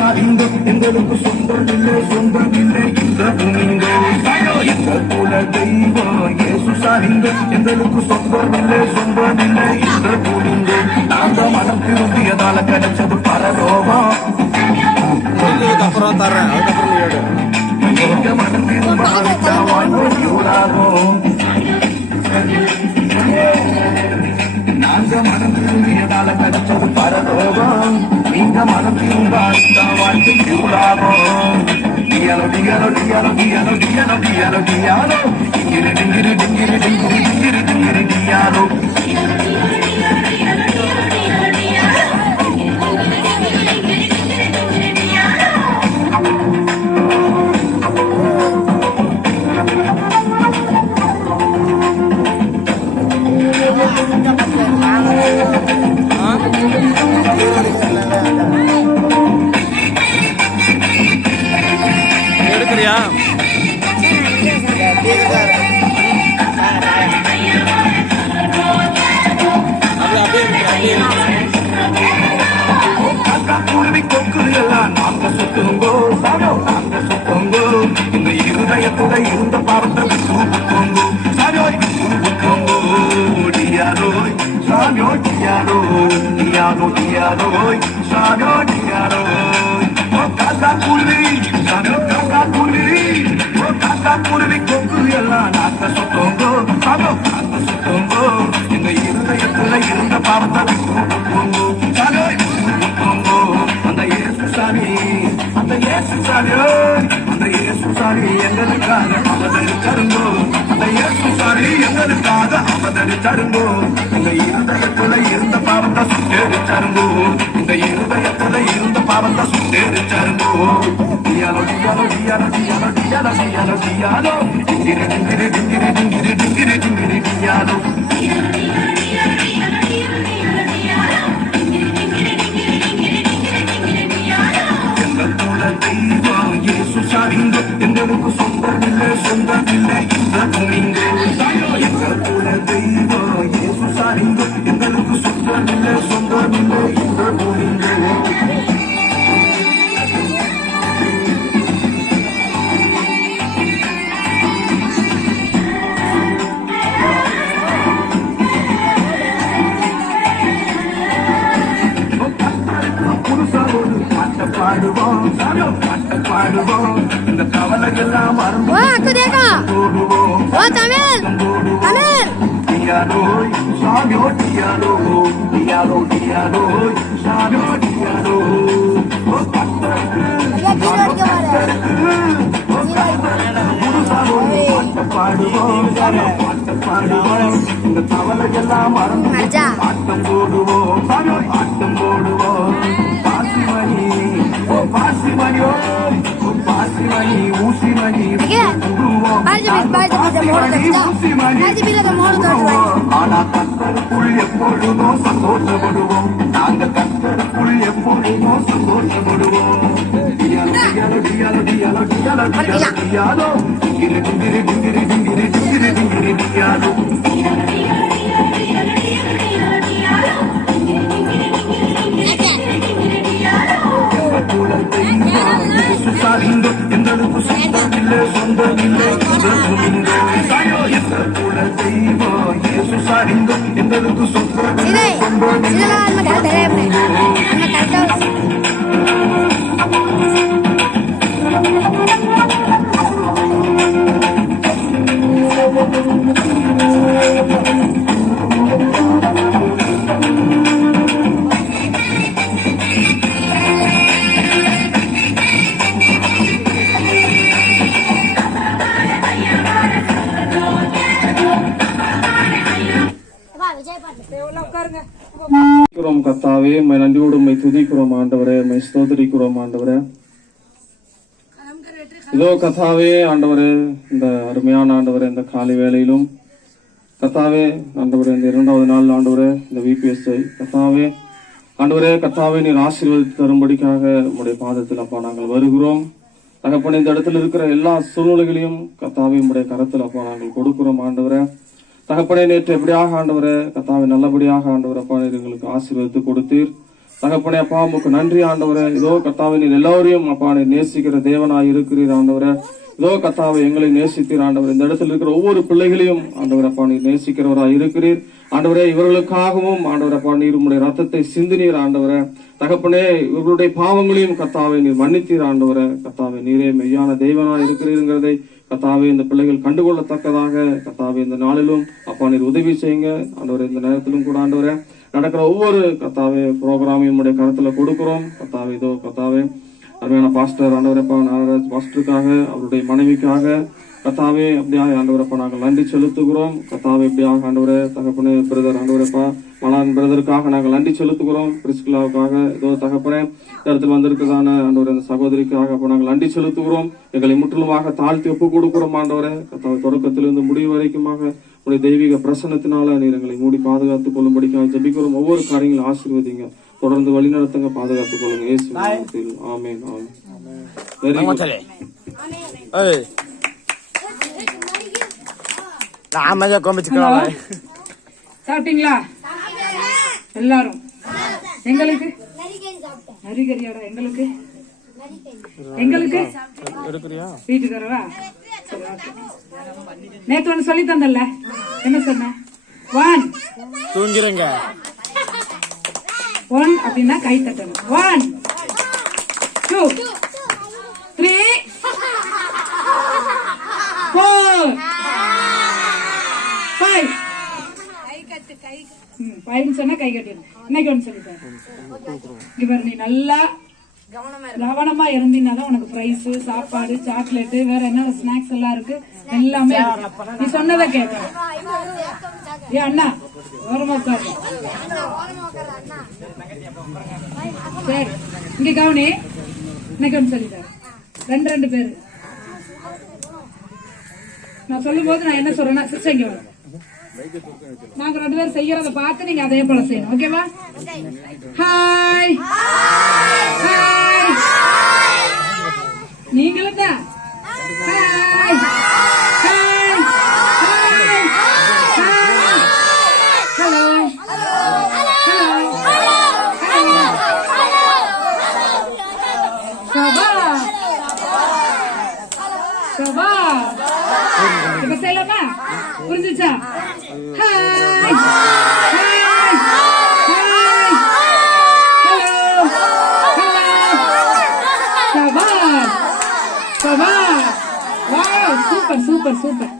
சாதிந்தோ எங்களுக்கு சொந்தமில்லை சொந்தமில்லை இந்த பூமிங்கோ இந்த குல தெய்வம் இயேசு சாதிந்தோ எங்களுக்கு சொந்தமில்லை சொந்தமில்லை இந்த பூமிங்கோ நாங்க மனம் திரும்பியதால கிடைச்சது பரலோகம் அப்புறம் தர்றேன் எங்க மனம் திரும்ப வாழ்வோம் நாங்க மனம் திரும்பியதால கிடைச்சது பரலோகம் நீங்க மனம் திரும்ப வாழ்க்கை கூடாகும் டியாலோ டியாலோ டியாலோ டியாலோ டியாலோ டியாலோ டியாலோ டிங்கிரி டிங்கிரி டிங்கிரி டிங்கிரி டிங்கிரி டிங்கிரி டியாலோ எடுக்கிறியா குருவி கொக்குது எல்லாம் நாங்க சுத்துங்கோ சாரோ நாங்க சுத்துங்கோ இந்த இருதயத்துல இருந்த பாவத்தை விட்டுங்கோ சாரோ விட்டுங்கோ டியாரோ சாரோ டியாரோ டியாரோ டியாரோ சாரோ டியாரோ காக்கா குருவி சாரோ காக்கா குருவி காக்கா குருவி கொக்குது எல்லாம் நாங்க சுத்துங்கோ சாரோ நாங்க சுத்துங்கோ இந்த இருதயத்துல இருந்த பாவத்தை விட்டுங்கோ சாரோ அந்த இயேசு சாமி அந்த இயேசு சாமி எங்களுக்காக அவதரிச்சருங்கோ அந்த இயேசு சாமி எங்களுக்காக அவதரிச்சருங்கோ இந்த இருதயத்துல இருந்த பாவத்தை சுட்டெரிச்சருங்கோ இந்த இருதயத்துல இருந்த பாவத்தை சுட்டெரிச்சருங்கோ டியாலோ டியாலோ டியாலோ டியாலோ டியாலோ டியாலோ டியாலோ டிங்கிரி டிங்கிரி டிங்கிரி டிங்கிரி டிங்கிரி டிங்கிரி டியாலோ தெய்வம் இயேசு சாதிந்தோ எங்களுக்கு சொந்தமில்லை சொந்தமில்லை இந்த பூமிங்கோ எங்கள் குல தெய்வம் இயேசு சாதிந்தோ எங்களுக்கு சொந்தமில்லை சொந்தமில்லை இந்த பூமிங்கோ பாடுவோம் பாட்ட பாடுவோம் இந்த கவலையெல்லாம் மறந்து போடுவோம் டியாலோ சாமியோ டியாலோ டியாலோ டியாலோ சாமியோ டியாலோ பாடுவோம் பாட்ட பாடுவோம் இந்த கவலையெல்லாம் மறந்து ஆட்டம் போடுவோம் சாமியோ ஆட்டம் போடுவோம் பாசிமணி ஊசிமணி ஆனா கத்தருக்குள் எப்பொழுதோ சந்தோஷப்படுவோம் நாங்க கத்தருக்குள் எப்பொழுதோ சந்தோஷப்படுவோம் டியாலோ டியாலோ டியாலோ டியாலோ டியாலோ டியாலோ டிங்கிரி டிங்கிரி டிங்கிரி டிங்கிரி டிங்கிரி டிங்கிரி டியாலோ சாதிந்தோ எங்களுக்கு சொந்தமில்லை சொந்தமில்லை எங்கள் குல தெய்வம் இயேசு சாதிந்தோ எங்களுக்கு சொந்தமில்லை கர்த்தாவே மை நன்றியோடு மை துதிக்கிறோம் ஆண்டவரே மை ஸ்தோத்திரிக்கிறோம் ஆண்டவரே இதோ கர்த்தாவே ஆண்டவரே இந்த அருமையான ஆண்டவரே இந்த காலை வேளையிலும் கர்த்தாவே ஆண்டவரே இந்த 2வது நாள் ஆண்டவரே இந்த விபிஎஸ்ஐ கர்த்தாவே ஆண்டவரே கர்த்தாவே நீர் ஆசீர்வதித்து தரும்படிக்காக உம்முடைய பாதத்தில் அப்பா நாங்கள் வருகிறோம் தகப்பனே இந்த இடத்துல இருக்கிற எல்லா சூழ்நிலைகளையும் கர்த்தாவே உம்முடைய கரத்தில் அப்பா நாங்கள் கொடுக்கிறோம் ஆண்டவரே தகப்பனே நேற்று எப்படியாக ஆண்டவரே கர்த்தாவே நல்லபடியாக ஆண்டவர் அப்பா எங்களுக்கு ஆசீர்வதித்து கொடுத்தீர் தகப்பனே அப்பா உமக்கு நன்றி ஆண்டவரே. இதோ கர்த்தாவே நீர் எல்லாரையும் அப்பா நீர் நேசிக்கிற தேவனாய் இருக்கிறீர் ஆண்டவரே. இதோ கர்த்தாவே எங்களை நேசித்தீர் ஆண்டவர். இந்த இடத்துல இருக்கிற ஒவ்வொரு பிள்ளைகளையும் ஆண்டவர் அப்பா நீர் நேசிக்கிறவராய் இருக்கிறீர் ஆண்டவரே. இவர்களுக்காகவும் ஆண்டவர் அப்பா நீர் உம்முடைய ரத்தத்தை சிந்தினீர் ஆண்டவரே. தகப்பனே இவர்களுடைய பாவங்களையும் கர்த்தாவே நீர் மன்னித்தீர் ஆண்டவரே. கர்த்தாவே நீரே மெய்யான தெய்வனாய் இருக்கிறீங்கிறதை கர்த்தாவே இந்த பிள்ளைகள் கண்டுகொள்ளத்தக்கதாக கர்த்தாவே இந்த நாளிலும் அப்பா நீர் உதவி செய்யுங்க ஆண்டவரே. இந்த நேரத்திலும் கூட ஆண்டவரே நடக்கிற ஒவ்வொரு கர்த்தாவே ப்ரோக்ராமையும் உடைய கருத்துல கொடுக்கிறோம் கர்த்தாவே. இதோ கர்த்தாவே அருமையான பாஸ்டர் ஆண்டவரப்பா நாகராஜ் பாஸ்டருக்காக அவருடைய மனைவிக்காக கர்த்தாவே அப்படியாக ஆண்டவரப்பா நாங்கள் நன்றி செலுத்துகிறோம் கர்த்தாவே. எப்படியாக ஆண்டவரே தகப்பனே பிரதர் ஆண்டவரப்பா மலான் பிரதருக்காக நாங்கள் நன்றி செலுத்துகிறோம். பிரிஸ்கிலாவுக்காக இதோ தகப்பனே இடத்துல வந்திருக்கிறதான ஆண்டவரே அந்த சகோதரிக்காக அப்ப நாங்கள் நன்றி செலுத்துகிறோம். எங்களை முற்றிலுமாக தாழ்த்தி ஒப்பு கொடுக்கிறோம் ஆண்டவரே. கர்த்தாவே தொடக்கத்திலிருந்து முடிவு வரைக்குமாக உடைய தெய்வீக பிரசன்னத்தினால நீர் எங்களை மூடி பாதுகாத்துக் கொள்ளும்படிக்காக ஜெபிக்கிறோம். ஒவ்வொரு காரியங்களும் ஆசீர்வதிங்க, தொடர்ந்து வழி நடத்துங்க, பாதுகாத்துக் கொள்ளுங்க. இயேசு நாமத்தில் ஆமென். Very good. சாப்பிட்டீங்களா எல்லாரும்? எங்களுக்கு நரிகரியாடா, எங்களுக்கு எங்களுக்கு வீட்டுக்காரரா? நேத்து ஒண்ணு சொல்லி தந்தல்ல, என்ன சொன்ன? 1 தூங்கிறங்க 1 அப்படின்னா கை தட்டணும். 1 2 3 4 5 5 சொன்னா கை கட்டிடணும். இன்னைக்கு ஒன்று சொல்லிட்டேன். இவர் நீ நல்லா கவனமா இருந்தீங்கன்னா உனக்கு பிரைஸ், சாப்பாடு, சாக்லேட், வேற என்ன ஸ்நாக்ஸ் எல்லாம் இருக்கு எல்லாமே. நீ சொன்னதை கேட்க ஏ அண்ணா ஓரமா உட்காரு. சரி இங்க கவனி. இன்னைக்கு ஒன்று சொல்லிட்டேன். 2 பேரு நான் சொல்லும் போது நான் என்ன சொல்றேன்னா சிஸ்டர் இங்க வரும். நாங்க 2 பேரும் செய்யறத பார்த்து நீங்க அதே போல செய்யணும். ஓகேவா? ஹாய் ஹாய் நீங்களும் தான். ஹாய் ஹாய் ஹாய் ஹலோ சபா சபா இப்ப செய்யலாமா? புரிஞ்சுச்சா? ஹாய் ஹாய் ஹாய் ஹலோ சபா சபா. Wow super super super.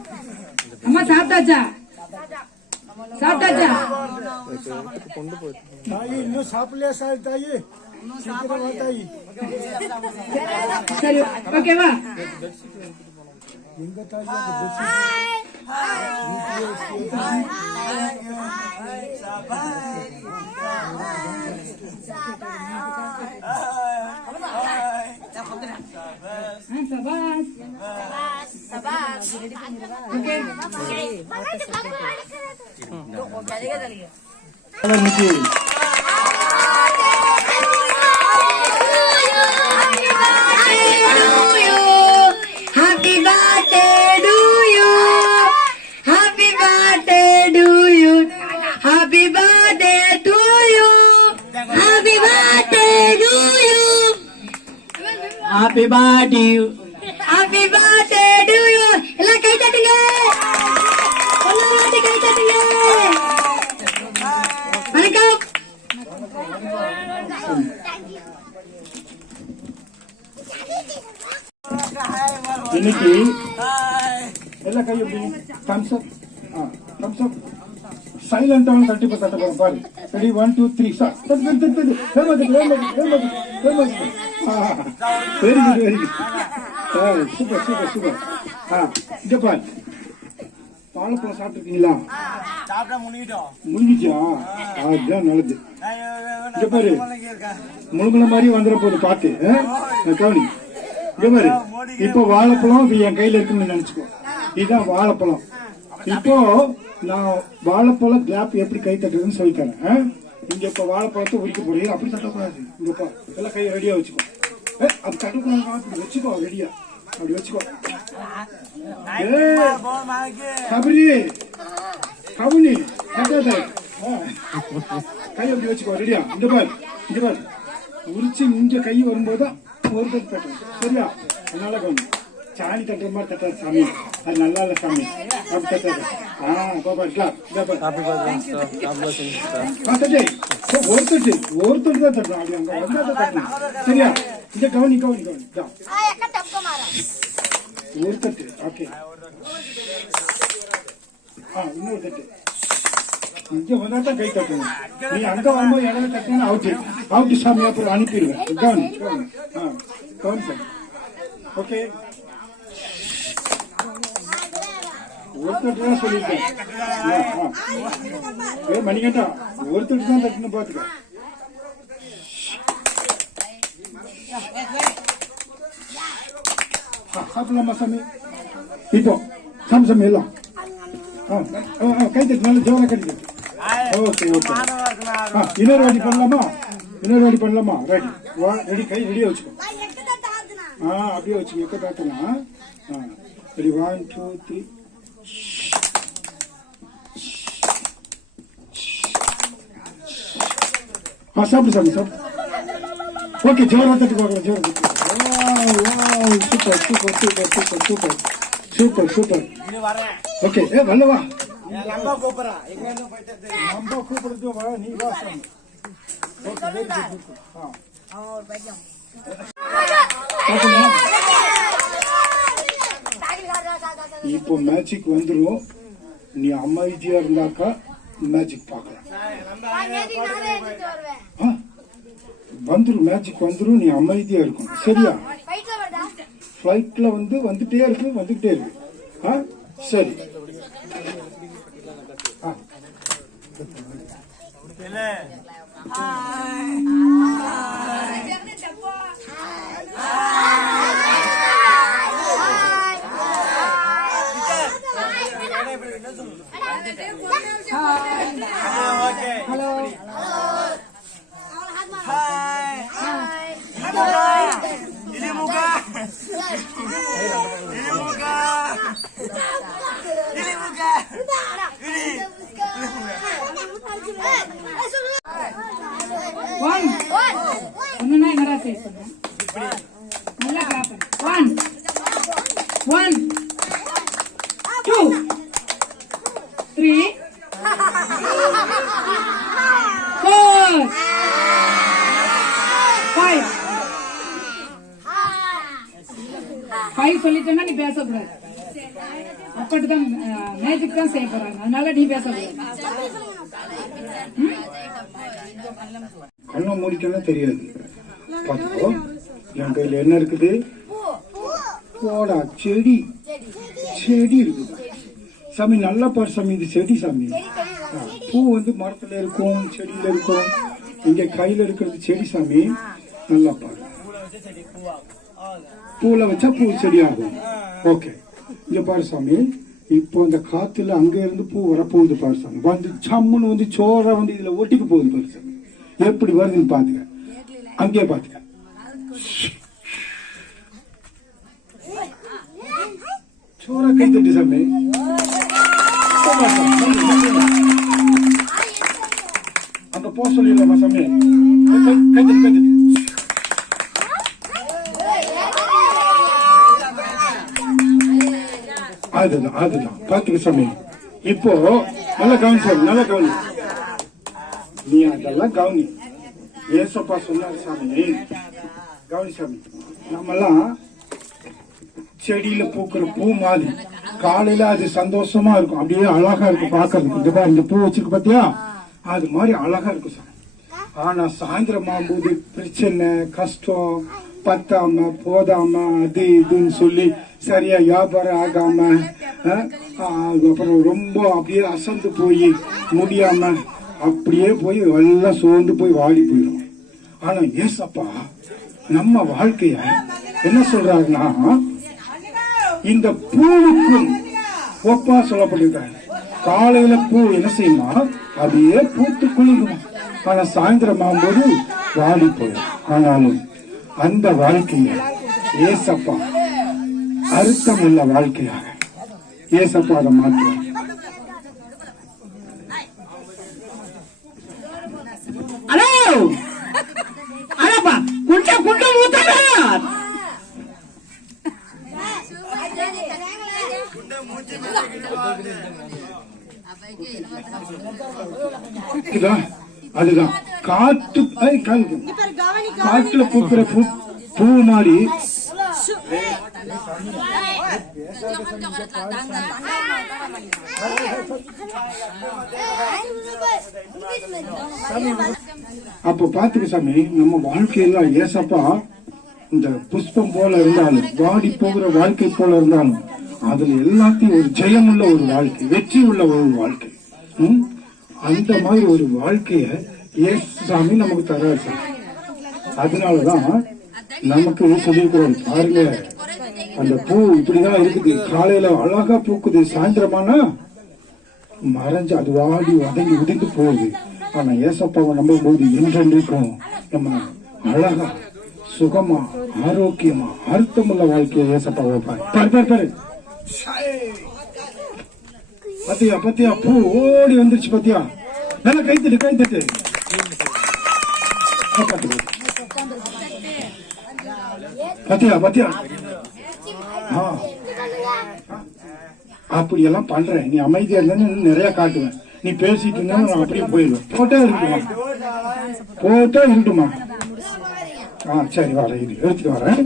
அம்மா சாப்பிட்டாச்சா? சாப்பிட்டாச்சா? தாயி இன்னும் சாப்பிடலையா சார்? தாயி சீக்கிரமா தாயி. சரி ஓகேவா? எங்க தாயி? Happy birthday to you. Happy birthday to you. Happy birthday to you. Happy birthday to you. Happy birthday. Happy birthday to you. எல்லாம் கை தட்டுங்க. எல்லாரும் கை தட்டுங்க. வணக்கம். இன்னைக்கு எல்லா கையும் எப்படி தம்ஸ் அப், தம்ஸ் அப் சைலண்டாவும் தட்டி தட்ட போறோம் பாரு. Ready 1 2 3 start. Very good very good. Super super super. இங்க பாரு, வாழைப்பழம் சாப்பிட்டுருக்கீங்களா? முடிஞ்சிச்சா? அதுதான் நல்லது. இங்க பாரு, முழுங்குன மாதிரி வந்துட போகுது பார்த்து கவனி. இங்க பாரு, இப்போ வாழைப்பழம் இப்ப என் கையில இருக்குன்னு நினைச்சுக்கோ. இதுதான் வாழைப்பழம். இப்போ நான் வாழைப்பழம் கிளாப் எப்படி கை தட்டுறதுன்னு சொல்லி தரேன். இங்க இப்ப வாழைப்பழத்தை உரிக்க போறீங்க. அப்படி தட்டக்கூடாது. இங்கப்பா எல்லாம் கையை ரெடியா வச்சுக்கோ. அது தட்டக்கூடாது. அப்படி வச்சுக்கோ, ரெடியா அப்படி வச்சுக்கோ. சபரி கவுனி கை அப்படி வச்சுக்கோ. ரெடியா? இந்த பாரு, இந்த பாரு. உரிச்சு இங்க கை வரும்போது ஒரு தட்டு தட்டணும். சரியா? நல்லா கவனி. சாணி தட்டுற மாதிரி தட்டாது சாமி, அது நல்லா இல்ல சாமி. அப்படி தட்டாது. பாப்பா இருக்கலாம். ஒரு தட்டு தான் தட்டணும். அப்படி அங்க வந்தா தான் தட்டணும். சரியா? இங்க கவனி கவனி கவனி. ஒரு தட்டு. ஓகே. இன்னொரு தட்டு. இங்க வந்தா தான் கை தட்டணும். நீ அங்க வரும்போது இடத்துல தட்டணும். அவுட்டு சாமி. அப்புறம் அனுப்பிடுவேன். கவனி கவனி. கவனி சாமி. ஓகே. ஒரு தட்டு தான் சொல்லியிருக்கேன். மணிகண்டா ஒரு தட்டு தான் தட்டணும் பாத்துக்க. சாப்பிடலாமா சாமி? இப்போ சாமி சாமி எல்லாம் கை தட்டு நல்லா ஜோரா கட்டி தட்டு. Okay okay. இன்னொரு வாட்டி பண்ணலாமா? ரெடி. கை ரெடியா வச்சுக்கோ. அப்படியே வச்சுக்கோ. எக்க தாத்தலாம். ரெடி. 1 2 3. சாப்பிடு சாமி சாப்பிடு. ஓகே. ஜோரா தட்டு பார்க்கலாம். ஜோரா தட்டு. சூப்பர். ஓகே. வல்லவா நம்ம கூப்பிடுறது வா. நீ வா சாமி. இப்போ மேஜிக் வந்துடும். நீ அமைதியா இருந்தாக்கா மேஜிக் பார்க்கலாம். வந்துடும். மேஜிக் வந்துடும். நீ அமைதியா இருக்கும். சரியா? ஃபிளைட்ல வந்துட்டே இருக்கு. சரி. ஹலோ. ஒண்ணுன்னா என்னடா செய்ய நல்லா கிளாப். 1 2 3 4 5 சொல்லிட்டேன்னா நீ பேசக்கூடாது. அப்படிதான் மேஜிக் தான் செய்ய போறாங்க. அதனால நீ பேசக்கூடாது. கண்ணை மூடிக்கணும் தெரியாது. பாத்துக்கோ. என் கையில என்ன இருக்குது? போடா செடி இருக்குது சாமி. நல்லா பாரு சாமி. இது செடி சாமி. பூ மரத்துல இருக்கும், செடியில இருக்கும். இங்க கையில இருக்கிறது செடி சாமி. நல்லா பாரு. பூல வச்சா பூ செடி ஆகும். ஓகே. இங்க பாரு சாமி. இப்போ இந்த காத்துல அங்க இருந்து பூ வரப்போகுது பாரு சாமி. சம்முன்னு சோறா இதுல ஒட்டிக்கு போகுது பாரு சாமி. எப்படி வருதுன்னு பாத்துக்க. அங்கே பாத்துக்க. சோறா கை தட்டு சாமி. அங்க போ சொல்லிடலாமா சாமி? கை தட்டு. அதுதான் பாத்துக்க சாமி. இப்போ நல்லா கவனி சாமி. நல்லா கவனி. நீ அதெல்லாம் கவனி. ஏசப்பா சொன்னாரு சாமி. கவனி சாமி. நம்மெல்லாம் செடியில பூக்கிற பூ மாதிரி காலையில அது சந்தோஷமா இருக்கும். அப்படியே அழகா இருக்கும் பாக்குறதுக்கு. இந்த பூ வச்சிருக்கு பாத்தியா? அது மாதிரி அழகா இருக்கும் சாமி. ஆனா சாயந்தரம் ஆகும்போது பிரச்சனை, கஷ்டம், பத்தாம போதாம அது இதுன்னு சொல்லி சரியா வியாபாரம் ஆகாம அப்புறம் ரொம்ப அப்படியே அசந்து போய் முடியாம அப்படியே போய் எல்லாம் சோர்ந்து போய் வாடி போயிடும். ஆனா ஏசப்பா நம்ம வாழ்க்கைய என்ன சொல்றாருன்னா, இந்த பூவுக்கும் ஒப்பா சொல்லப்பட்டிருக்காரு. காலையில பூ என்ன செய்யுமா? அப்படியே பூத்து குளிக்குமா. ஆனா சாயந்தரம் ஆகும்போது வாடி போயிடும். ஆனாலும் அந்த வாழ்க்கைய ஏசப்பா அர்த்தம் உள்ள வாழ்க்கையாக ஏசப்பா அதை மாற்றுவார். அதுதான் காட்டுல பூக்கிற பூ மாதிரி அப்ப பாத்துக்க சாமி, நம்ம வாழ்க்கையில ஏசப்பா இந்த புஷ்பம் போல இருந்தாலும், வாடி போகிற வாழ்க்கை போல இருந்தாலும், அதுல எல்லாத்தையும் ஒரு ஜெயமுள்ள ஒரு வாழ்க்கை, வெற்றி உள்ள ஒரு வாழ்க்கை, அந்த மாதிரி ஒரு வாழ்க்கைய ஏசாமி நமக்கு தராரு. அதனாலதான் நமக்கு சொல்லியிருக்கிறோம், பாருங்க அந்த பூ இப்படிதான் இருக்குது, காலையில அழகா பூக்குது, சாயந்தரமானா மறைஞ்சு அது வாடி வதங்கி உதிர்ந்து போகுது. ஆனா ஏசப்பாவை நம்பும் போது என்றென்றைக்கும் நம்ம அழகா சுகமா ஆரோக்கியமா அர்த்தமுள்ள வாழ்க்கையை ஏசப்பாவை பாரு. பத்தியா பத்தியா பூ ஓடி வந்துருச்சு, பத்தியா நல்லா கைத்தட்டு பத்தியா பத்தியா. அப்படி எல்லாம் பண்றேன், நீ அமைதியா இருந்தா நிறைய காட்டுவேன், நீ பேசிட்டு இருந்தா நான் அப்படியே போயிடுவேன். போட்டா இருக்கட்டுமா? சரி வரேன், இது எடுத்துட்டு வரேன்.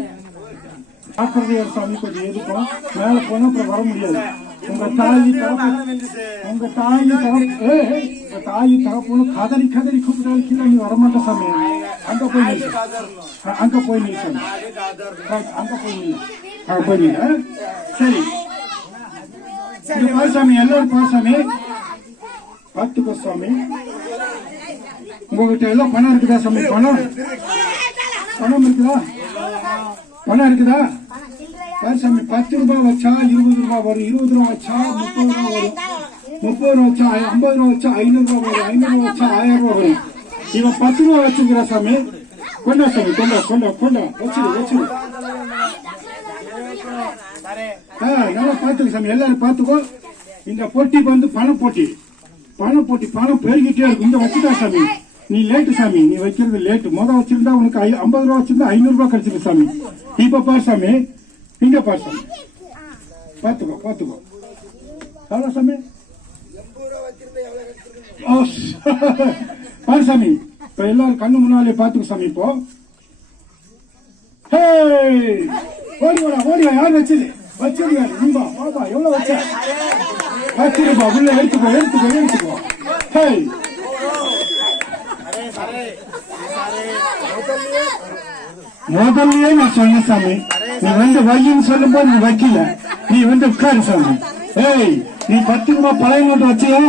சாமி கொஞ்சம் எதுக்கும் மேல போனா அப்புறம் வர முடியாது. உங்க தாயி தகப்பனும் கதறி கூப்பிட்டாலும் கீழே நீ வரமாட்ட சாமி. அங்க போய் நீ சாமி, அங்க போய் நீ சரி. சாமி எல்லாரும் பாசாமி பார்த்துக்கோ சாமி. உங்ககிட்ட எல்லாம் பணம் இருக்குதா சாமி? பணம் இருக்குதா? பணம் இருக்குதா? சாமி 10 ரூபாய் வச்சா 20 ரூபாய் வரும், 20 ரூபாய் வச்சா 30 ரூபாய் வரும், 30 ரூபாய் வச்சா 50 ரூபாய் வச்சா 500 ரூபாய் வரும், 500 ரூபாய் வச்சா 1000 ரூபாய் வரும். இவன் 10 ரூபாய் வச்சுக்கிறா சாமி. கொண்டா சாமி, கொண்டா வச்சிரு. நல்லா பாத்துக்க சாமி, எல்லாரும் பாத்துக்கோ. இந்த போட்டி வந்து பணம் போட்டி, பணம் பெருகிட்டே இருக்கும். இந்த வச்சுட்டா சாமி, நீ லேட்டு சாமி, நீ வைக்கிறது லேட்டு. முதல் வச்சிருந்தா உனக்கு 50 ரூபாய் வச்சிருந்தா 500 ரூபாய் கிடைச்சிருக்கு சாமி. இப்ப பாரு சாமி, இங்க பாரு சாமி, பாத்துக்கோ எவ்வளவு சாமி? பாரு சாமி, இப்ப எல்லாரும் கண்ணு முன்னாலே பாத்துக்கோ சாமி. இப்போ ஓடிவா, யார் வச்சது யாரு? நீம்பா பாப்பா, எவ்வளவு வச்ச? 10 ரூபாய் உள்ள எடுத்துக்கோ. முதல்லயே நான் சொன்னேன் சாமி, நீ வந்து வையின்னு சொல்லும் போது நீ வைக்கல, நீ வந்து உட்காரு சாமி. நீ 10 ரூபாய் பழைய நோட்டு வச்சியா?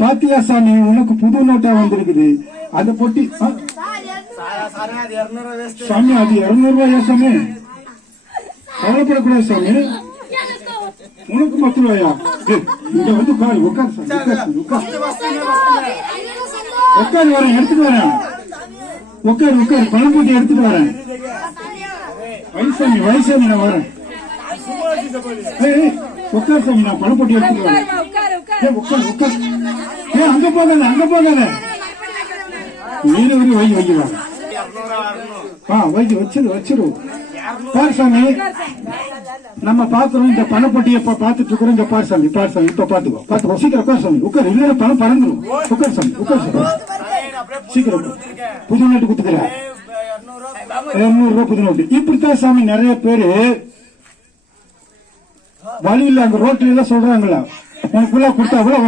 பாத்தியா சாமி, உனக்கு புது நோட்டா வந்திருக்குது. அந்த பொட்டி சாமி, அது 200 ரூபாயா சாமி? கவலைப்படக்கூடாது சாமி, உனக்கு 10 ரூபாயா? இங்க வந்து உட்காரு சாமி, உட்காரு வரேன், எடுத்துட்டு வரேன். உட்காரு, பணம் போட்டி எடுத்துட்டு வரேன். வயசாமி நான் வரேன். உட்காரு சாமி, நான் பணம் போட்டி எடுத்துட்டு வரேன். உட்காரு. அங்க போகாத. நீல வைக்கலாம். வச்சிரு. பாரு சாமி, நம்ம பாக்குறோம் இந்த பணப்பட்டியை பாத்துட்டு இருக்கிறோம். இந்த பாரு சாமி, இப்ப பாத்துக்கோ. சீக்கிரம் உட்கார் சாமி, உட்கார். இல்ல பணம் பறந்துடும். உட்கார் சாமி, சீக்கிரம். புது நோட்டு குத்துக்கிற 200 ரூபாய் புது நோட்டு. இப்படித்தான் சாமி நிறைய பேரு வழியில் அங்க ரோட்ல எல்லாம் சொல்றாங்களா, உனக்குள்ள கொடுத்தா அவ்வளவு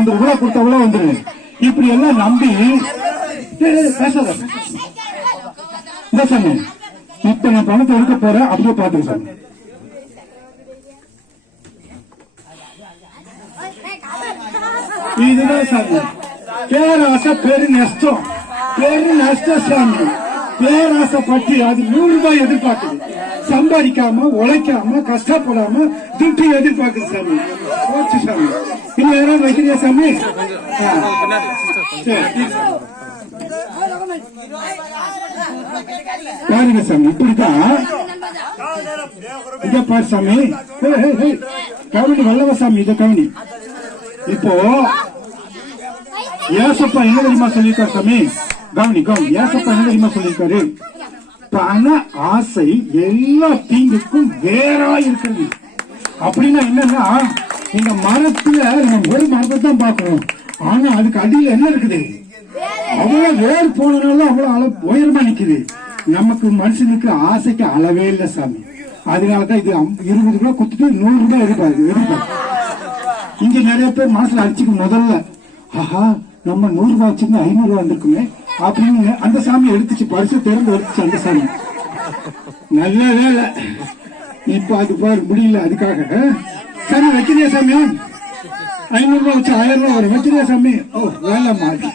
வந்துரு. இப்படி எல்லாம் நம்பி பேசாத. இந்த சாமி, இப்ப நான் பணத்தை எடுக்க போறேன், அப்படியே பாத்துக்க சாமி. இதுதான் சாமி பேராசை, பெருநஷ்டம் சாமி. பேராசைப்பட்டு அது 100 ரூபாய் எதிர்பார்க்குது, சம்பாதிக்காம உழைக்காம கஷ்டப்படாம துட்டு எதிர்பார்க்குது சாமி. போச்சு சாமி. இன்னும் யாராவது வைக்கிறியா சாமி? பாருங்க சாமி, இப்படித்தான். இத பாரு சாமி, கவனி வல்லவ சாமி, இத கவனி. இப்போ ஏசப்பா என்ன தெரியுமா சொல்லியிருக்காரு சாமி? கவனி. ஏசப்பா என்ன தெரியுமா சொல்லியிருக்காரு? பண ஆசை எல்லா தீங்குக்கும் வேறா இருக்குது. அப்படின்னா என்னன்னா, இந்த மரத்துல நம்ம ஒரு மரத்தை தான் பார்க்கணும், ஆனா அதுக்கு அடியில என்ன இருக்குது? அவ்வளவு வேர் போனதுனால அவ்வளவு உயரமா நிக்குது. நமக்கு மனுஷனுக்கு ஆசைக்கு அளவே இல்லை சாமி. அதனாலதான் இது 20 ரூபாய் கொடுத்துட்டு 100 ரூபாய் எதிர்பார்க்கு. இங்க நிறைய பேர் மனசுல அடிச்சுக்க முதல்ல, ஆஹா நம்ம 100 ரூபாய் வச்சிருந்தா 500 ரூபாய் வந்திருக்குமே அப்படின்னு அந்த சாமி எடுத்துச்சு, பரிசு திறந்து எடுத்துச்சு அந்த சாமி. நல்ல வேலை இப்ப அது பாரு முடியல. அதுக்காக சாமி வைக்கிறியா சாமி? 500 ரூபாய் வச்சு 1000 ரூபாய் வரும். வைக்கிறியா சாமி? ஓ வேலை மாறி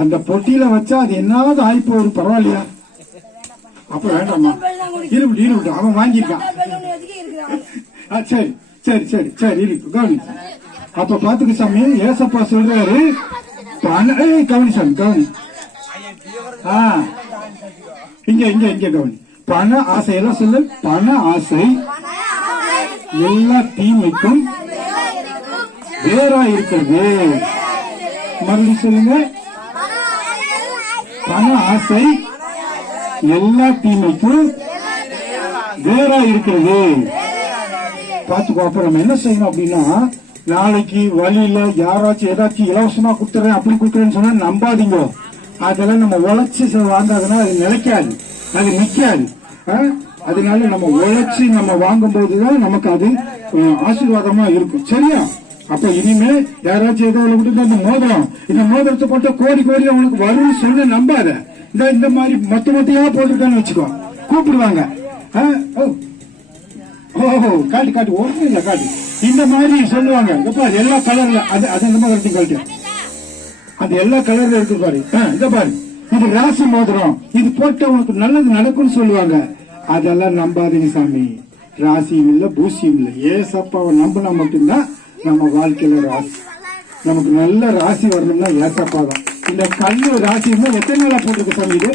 அந்த பொட்டியில வச்சா அது என்னாவது ஆயிப்போ ஒரு பரவாயில்லையா? அப்ப வேண்டாமா? இருவிட்டு அவன் வாங்கியிருக்கான். சரி சரி சரி சரி இருக்கு கவனி. அப்ப பாத்துக்க சாமி, ஏசப்பா சொல்றாரு கவனி சாமி கவனி. இங்க இங்க இங்க கவனி. பண ஆசை எல்லாம் சொல்லு. பண ஆசை எல்லா தீமைக்கும் வேறா இருக்கிறது. மறுபடியும் சொல்லுங்க. பண ஆசை எல்லா தீமைக்கும் வேறா இருக்கிறது. பாத்துக்கோ. அப்புறம் நம்ம என்ன செய்யணும் அப்படின்னா, நாளைக்கு வழியில யாராச்சும் ஏதாச்சும் இலவசமா கொடுத்துறேன் அப்படி கொடுக்குறேன்னு சொன்னா நம்பாதீங்க. அதெல்லாம் நம்ம உழைச்சி வாங்காதுன்னா அது நிலைக்காது, அது நிக்காது. அதனால நம்ம உழைச்சி நம்ம வாங்கும் போதுதான் நமக்கு அது ஆசீர்வாதமா இருக்கும். சரியா? அப்ப இனிமே யாராச்சும் ஏதோ விட்டு அந்த மோதிரம், இந்த மோதிரத்தை போட்ட கோடி கோடி அவனுக்கு வரும்னு சொல்ல நம்பாத. இந்த மாதிரி மொத்தையா போட்டுருக்கான்னு வச்சுக்கோ, கூப்பிடுவாங்க. ஓஹோ காட்டு காட்டு ஒண்ணு இல்ல காட்டு, இந்த மாதிரி சொல்லுவாங்க. எல்லா கலர்ல அது இந்த மாதிரி கழட்டு, அது எல்லா கலர்ல இருக்கு பாரு. இத பாரு, இது ராசி மோதிரம், இது போட்ட உனக்கு நல்லது நடக்கும்னு சொல்லுவாங்க. அதெல்லாம் நம்பாதீங்க சாமி. ராசியும் இல்ல பூசியும் இல்ல, ஏசப்பாவை நம்பினா மட்டும்தான் நம்ம வாழ்க்கையில ராசி. நமக்கு நல்ல ராசி வரணும்னா ஏசப்பா தான். இந்த கல்லு ராசி எத்தனை நாளா போட்டிருக்கு சாமி? இது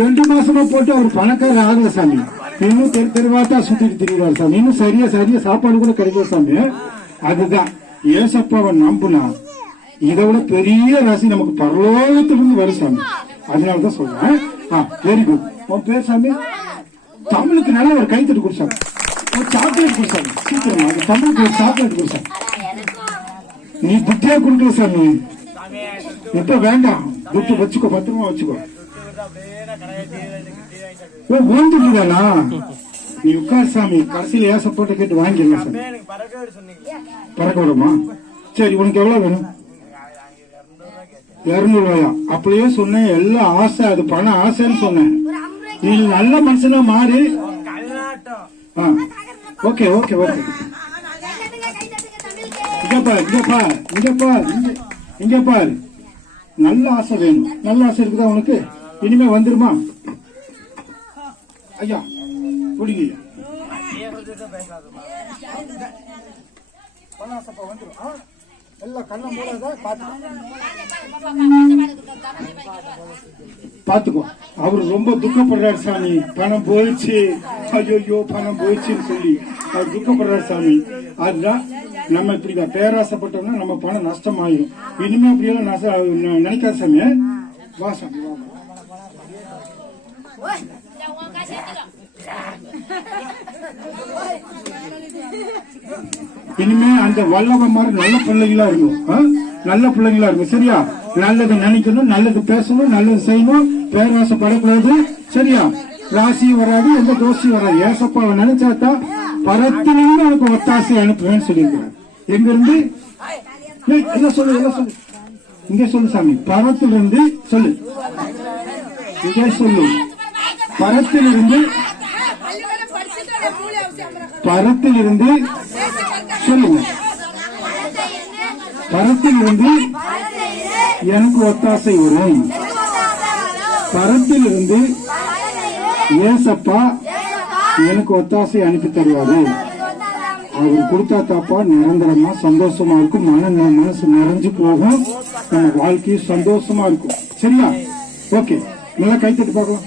2 மாசமா போட்டு அவர் பணக்காரர் ஆகல சாமி. இன்னும் தெருவாத்தா சுத்திட்டு திரிவார் சாமி. இன்னும் சரியா சாப்பாடு கூட கிடைக்கும் சாமி. அதுதான் ஏசப்பாவை நம்புனா இதை விட பெரிய ராசி நமக்கு பரலோகத்திலிருந்து வரும் சாமி. அதனாலதான் சொல்றேன். Very good. உன் பேர் சாமி? தமிழுக்கு நல்ல ஒரு கைத்தட்டு கொடுத்தாங்க, ஒரு சாக்லேட் கொடுத்தாங்க. சீக்கிரமா அந்த தமிழுக்கு ஒரு சாக்லேட் கொடுத்தாங்க. நீ புத்தியா கொடுக்கல சாமி. இப்ப வேண்டாம், துட்டு வச்சுக்கோ, பத்திரமா வச்சுக்கோ. ஓந்துதானா? நீ உட்கார் சாமி. கடைசியில ஏசப்போட்ட கேட்டு வாங்கிடலாம் சாமி. பறக்க விடுமா? சரி, உனக்கு எவ்வளவு வேணும்? 200 ரூபாயா? அப்படியே சொன்னேன். எல்லாம் ஆசை, அது பண ஆசைன்னு சொன்னேன். நீ நல்ல மனுஷனா மாறி. Okay okay okay. இங்க பாரு, நல்ல ஆசை வேணும். நல்ல ஆசை இருக்குதா உனக்கு? இனிமே வந்துருமா? ஐயா குடிங்க. எல்லாம் கண்ணம் பாத்துக்கோ. அவரு ரொம்ப துக்கப்படுறாரு சாமி. பணம் போயிடுச்சு, ஐயோ பணம் போயிடுச்சுன்னு சொல்லி அவர் துக்கப்படுறாரு சாமி. அதுதான் நம்ம இப்படிதான் பேராசப்பட்டோம்னா நம்ம பணம் நஷ்டமாயிடும். இனிமே அப்படியெல்லாம் நினைக்காத சாமி. வா சாமி வா. இனிமே அந்த வல்லவ மாதிரி நல்ல பிள்ளைகளா இருக்கும். நல்ல பிள்ளைங்களா இருக்கும். சரியா? நல்லது நினைக்கணும், நல்லது பேசணும், நல்லது செய்யணும், பேராசப்படக்கூடாது. சரியா? ராசி வராது, எந்த தோஷி வராது. ஏசப்பாவை நினைச்சாதான் பரத்திலிருந்து அவனுக்கு ஒத்தாசை அனுப்புவேன்னு சொல்லியிருக்கிறார். எங்க இருந்து? எல்லாம் சொல்லு, எல்லாம் சொல்லு. இங்க சொல்லு சாமி. பரத்திலிருந்து சொல்லு, இங்கே சொல்லு. பரத்திலிருந்து சொல்லுங்க. பரத்திலிருந்து எனக்கு ஒத்தாசை வரும். பரத்திலிருந்து ஏசப்பா எனக்கு ஒத்தாசை அனுப்பி தருவாரு. அவர் கொடுத்தா தாப்பா நிரந்தரமா சந்தோஷமா இருக்கும். மனசு நிறைஞ்சு போகும். நம்ம வாழ்க்கையும் சந்தோஷமா இருக்கும். சரியா? ஓகே, நல்லா கைத்தட்டு பார்க்கலாம்.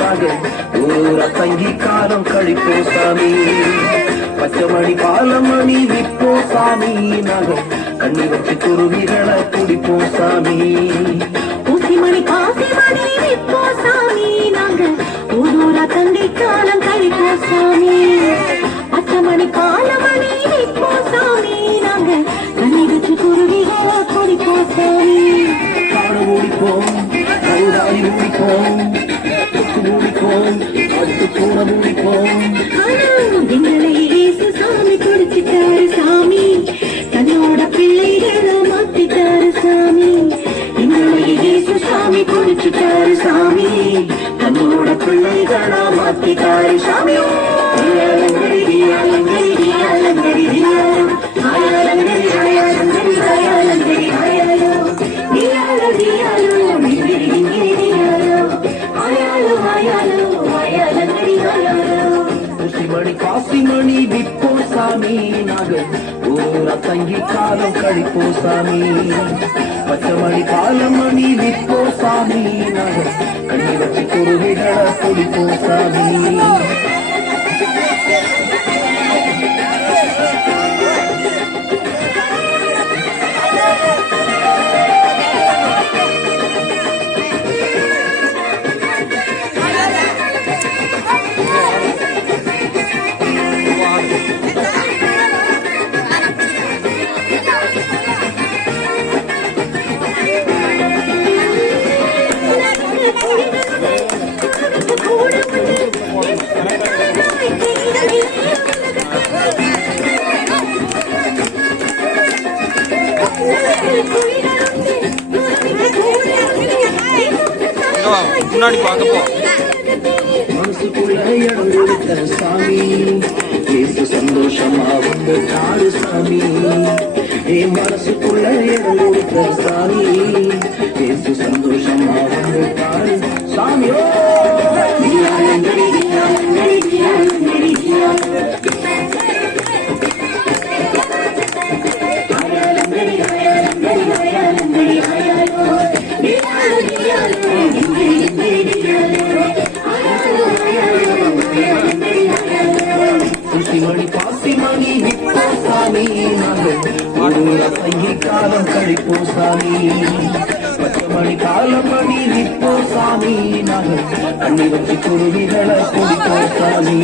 நாங்க ஊர தங்கி காலம் கழிப்போம் சாமி பச்சைமணி பாலமணி விற்போம் சாமி நாங்க கண்ணி வச்சு குருவிகளை குடிப்போம் சாமி ஊசிமணி பாசிமணி விப்போ சாமி நாங்க ஊரூரா தங்கை காலம் கழிப்போ சாமி பச்சைமணி பாலமணி விப்போ சாமி நாங்க கண்ணி வச்சு குருவிகளை குடிப்போ சாமி காண ஓடிப்போம் கௌதாரி ஓடிப்போம் ஓடிப்போம் அடுத்து போன ஓடிப்போம் எங்களை இயேசு சாமி குடிச்சிட்டாரு சாமி தன்னோட பிள்ளைகளை மாத்திட்டாரு சாமி எங்களை இயேசு சாமி குடிச்சிட்டாரு சாமி தன்னோட பிள்ளைகளை மாத்திட்டாரு சாமி காசிமணி விப்போ சாமி நாங்க ஊர தங்கி காலம் கழிப்போ சாமி பச்சைமணி பாலமணி விப்போ சாமி நாங்க கண்ணி வச்சு குருவிகளை குடிப்போ சாமி முன்னாடி பார்க்க போ மனசுக்குள்ள இடம் கொடுத்த சாமி ஏசு சந்தோஷமா வந்து காடு சாமி என் மனசுக்குள்ள இடம் கொடுத்த சாமி ஏசு சந்தோஷமா வந்து காடு சாமியோ பாசிமணி விப்போ சாமி நாங்க தங்கி காலம் கழிப்போ சாமி பச்சைமணி காலமணி விப்போ சாமி நாங்க அண்ணி வச்சு குருவிகளை குடிப்போ சாமி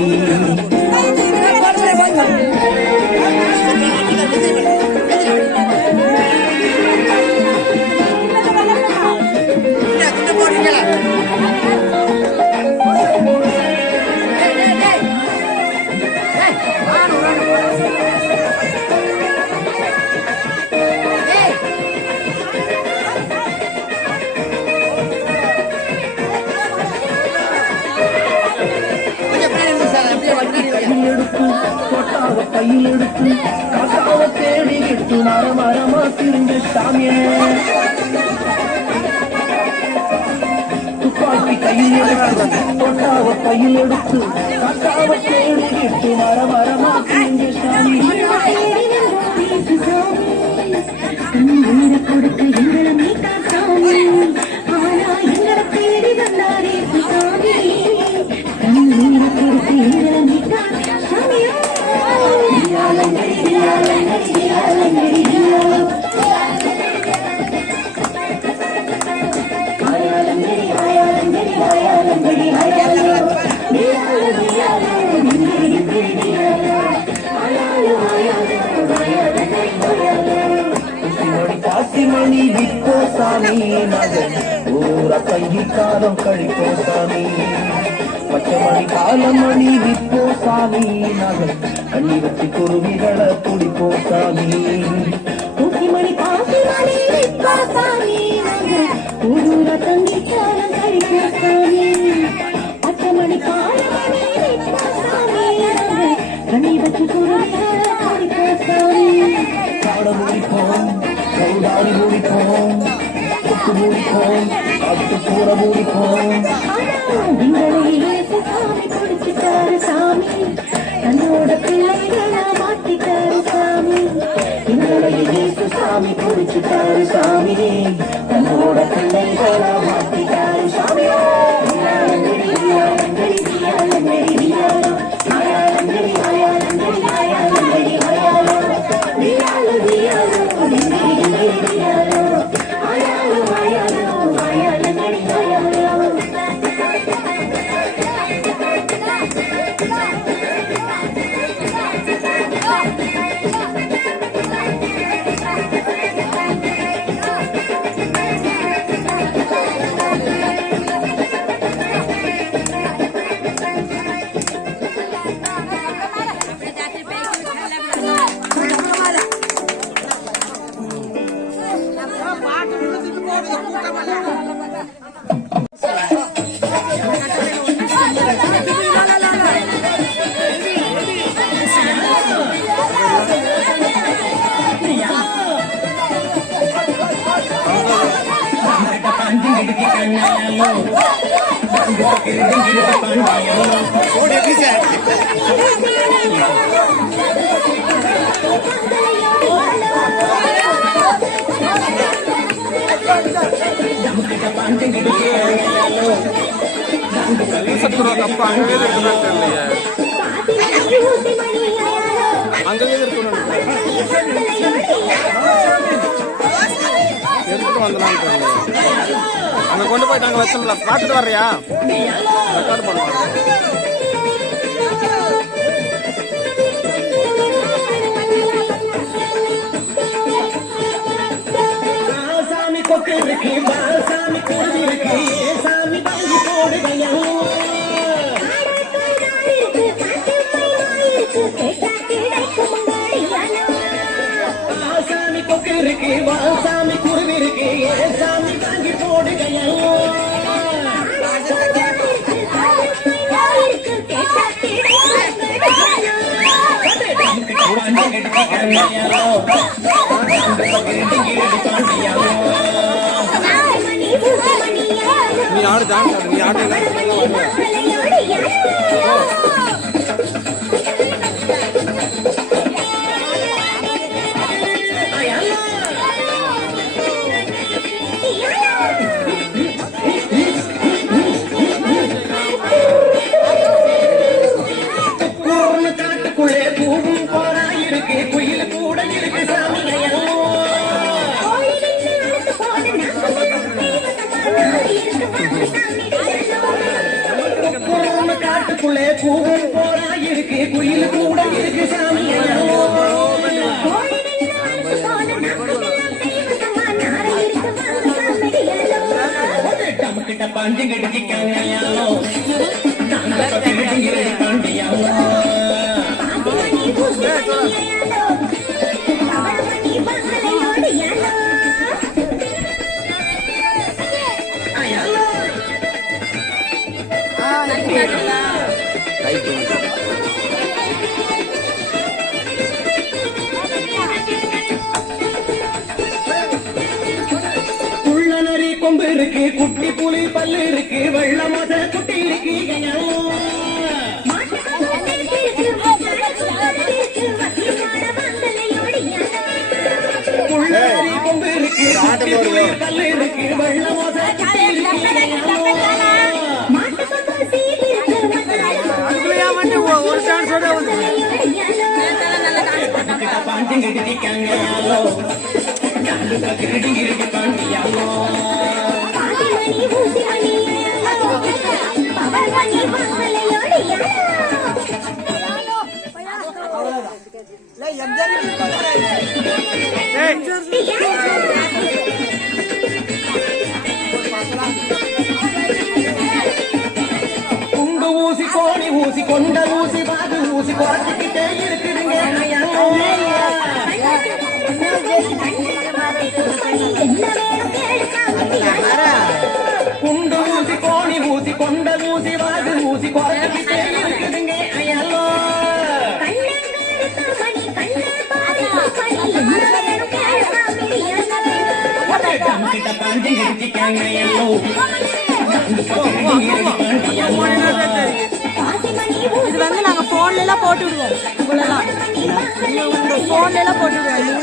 கையில் எடுத்து காக்காவ தேடி எட்டு மரமா திரிஞ்ச சாமியே துப்பாக்கி கையில் எடுத்து தொட்டாவ கையில் எடுத்து காக்காவ தேடி எட்டு மரமா திரிஞ்ச சாமி கொடுக்க எங்களை மீட்டா சாமி ஆனா எங்களை தேடி வந்தாரே சாமி கண்ணீரை கொடுக்க எங்களை மீட்டா சாமியோ பாசிமணி விப்போ சாமி நாங்க ஊர தங்கி காலம் கழிப்போ சாமி பச்சைமணி பாலமணி விப்போ சாமி நாங்க கண்ணி வச்சு குருவிகளை குடிப்போ சாமி ஊசிமணி பாசிமணி விப்போ சாமி நாங்க ஊரூர தங்கி காலம் கழிப்போ சாமி பச்சைமணி பாலமணி விப்போ சாமி நாங்க கண்ணி வச்சு குருவிகளை குடிப்போ சாமி காட முடிப்போம் கௌதாரி முடிப்போம் கொத்து முடிப்போம் அடுத்து பூர முடிப்போம் எங்களை இயேசு சாமி குடிச்சிட்டாரு சாமி தன்னோட பிள்ளைகளை மாத்திட்டாரு சாமி எங்களை இயேசு சாமி குடிச்சிட்டாரு சாமி தன்னோட பிள்ளைகளை மாத்திட்டாரு சாமியோ ತಪ್ಪ ಹಂಗೆ அங்கே இருக்கணும் எடுத்துட்டு வந்தலான்னு தெரியல. அங்கே கொண்டு போயிட்டு அங்கே வச்சோம்ல பார்த்துட்டு வர்றியா ரெக்கார்ட் பண்ணுவாங்க. சாமி கொக்கு இருக்கு சாமி கோடி இருக்கு சாமி தாங்கி போடுகையா சாமி கொக்கு இருக்கு சாமி குருவி இருக்கு சாமி தாங்கி போடுகையா நீ ஆடு டான்ஸ் ஆடு, நீ ஆடு காட்டுக்குள்ளே பூவும் போரா இருக்கு குயில் கூட இருக்கு சாமி காட்டுக்குள்ளே பூவும் போரா இருக்கு குயில் கூட இருக்கு சாமி கிட்ட பாஞ்சு கிடக்காங்க உள்ளனரி கொம்பு இருக்கு குட்டி புலி பல்லு இருக்கு வெள்ள மத குட்டி இருக்கு உள்ளனரி கொம்பு இருக்கு குட்டி புலி பல்லு இருக்கு வெள்ள மத குட்டி இருக்கு ஒரு சான்ஸ் குண்டு ஊசி கோணி ஊசி கொண்ட ஊசி பாது ஊசி குறைச்சிக்கிட்டே இருக்குதுங்க குண்டு ஊசி கோணி ஊசி கொண்ட ஊசி வாது ஊசி குறைச்சிக்கிட்டே இருக்குதுங்க ஐயோ கிட்ட பாஞ்சு கிடிச்சிக்காங்க இது வந்து நாங்க போன்ல எல்லாம் போட்டு விடுவோம். இவ்வளவுதான் இந்த போன்ல எல்லாம் போட்டு விடுவோம்.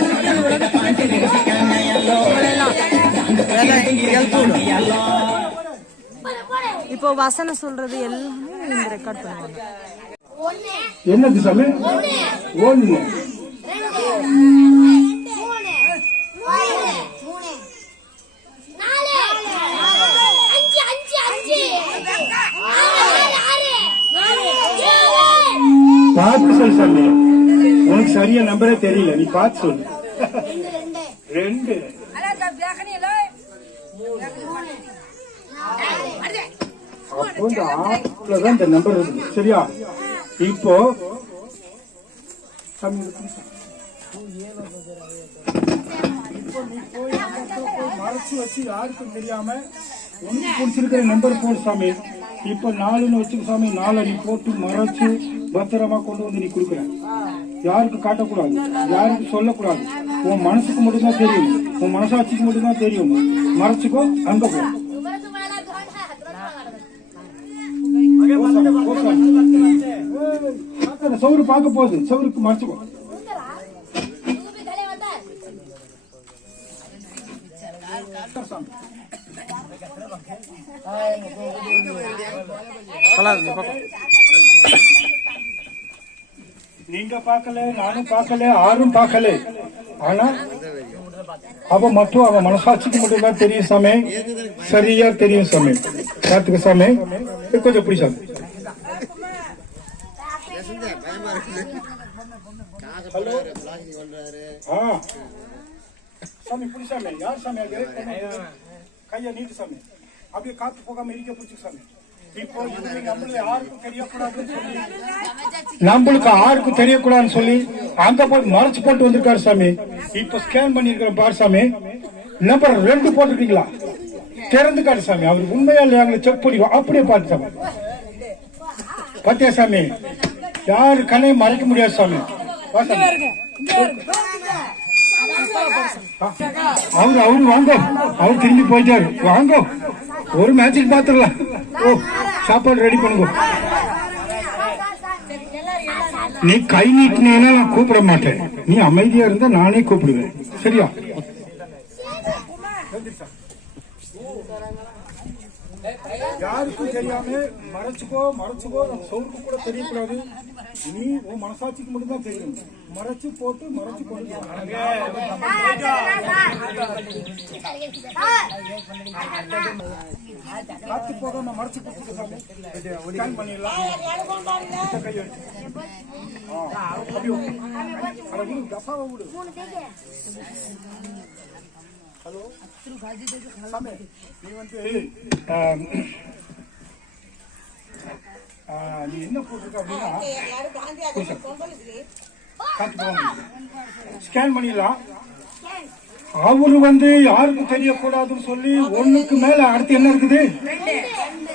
இப்போ வசனம் சொல்றது எல்லாமே இந்த ரெக்கார்ட் பண்ணுவாங்க. என்னது சாமி ஒண்ணு பார்த்து சொல் சாமி, உனக்கு சரியா நம்பரே தெரியல, நீ பார்த்து சொல்லு. ரெண்டு அப்போ இந்த ஆப்லதான் இந்த நம்பர் இருக்கு சரியா. இப்போ மறைச்சு வச்சு யாருக்கும் தெரியாம உனக்கு பிடிச்சிருக்கிற நம்பர் போடு சாமி. இப்ப 4ன்னு வச்சுக்க சாமி, 4 நீ போட்டு மறைச்சு பத்திரமா கொண்டு வந்து நீ கொடுக்குற. யாருக்கு காட்டக்கூடாது, யாருக்கு சொல்லக்கூடாது, உன் மனசுக்கு மட்டும்தான் தெரியும், உன் மனசாட்சிக்கு மட்டும்தான் தெரியும். மறைச்சுக்கோ, அங்க போ. சவுறு பார்க்க போகுது, சவுருக்கு மறைச்சுக்கோ. நீங்க பார்க்கல, நானும் பார்க்கல, யாரும் பார்க்கல. ஆனா அவ மட்டும் அவன் மனசாட்சிக்கு மட்டும் தான் தெரியும் சாமி, சரியா தெரியும் சாமி. பார்த்துக்க சாமி, கொஞ்சம் பிடி சாமி. ஹலோ சாமி, பிடி சாமி. யார் சாமி அது? கையா நீட்டு சாமி, அப்படியே காத்து போகாம இருக்க பிடிச்சி சாமி. இப்போ நம்மளுக்கு யாருக்கும் தெரியக்கூடாதுன்னு சொல்லி, நம்மளுக்கு யாருக்கும் தெரியக்கூடாதுன்னு சொல்லி அங்க போய் மறைச்சு போட்டு வந்திருக்காரு சாமி. இப்ப ஸ்கேன் பண்ணிருக்கிற பாரு சாமி, நம்பர் 2 போட்டிருக்கீங்களா? திறந்து காட்டு சாமி. அவருக்கு உண்மையா இல்லையா செக் பண்ணி அப்படியே பார்த்து சாமி. பாத்தியா சாமி, யாரு கண்ணையும் மறைக்க முடியாது சாமி. அவரு வாங்க, அவரு திரும்பி போயிட்டாரு. வாங்க, ஒரு மேட்சுக்கு பாத்துடலாம். ஓ, சாப்பாடு ரெடி பண்ணுங்க. நீ கை நீட்டினேன்னா நான் கூப்பிட மாட்டேன். நீ அமைதியா இருந்தா நானே கூப்பிடுவேன். சரியா? யாருக்கும் தெரியாம மறைச்சுக்கோ, நம்ம சவுருக்கு கூட தெரியக்கூடாது. நீ உன் மனசாட்சிக்கு மட்டும் தான் தெரியும். மறைச்சு போட்டு மறைச்சு போட்டு காத்து போக நான் மறைச்சு போட்டு பண்ணிடலாம். ஹலோ நீ வந்து நீ என்ன போட்டிருக்க அப்படின்னா ஸ்கேன் பண்ணிடலாம். அவரு வந்து யாருக்கும் தெரியக்கூடாதுன்னு சொல்லி 1க்கு மேல அடுத்து என்ன இருக்குது?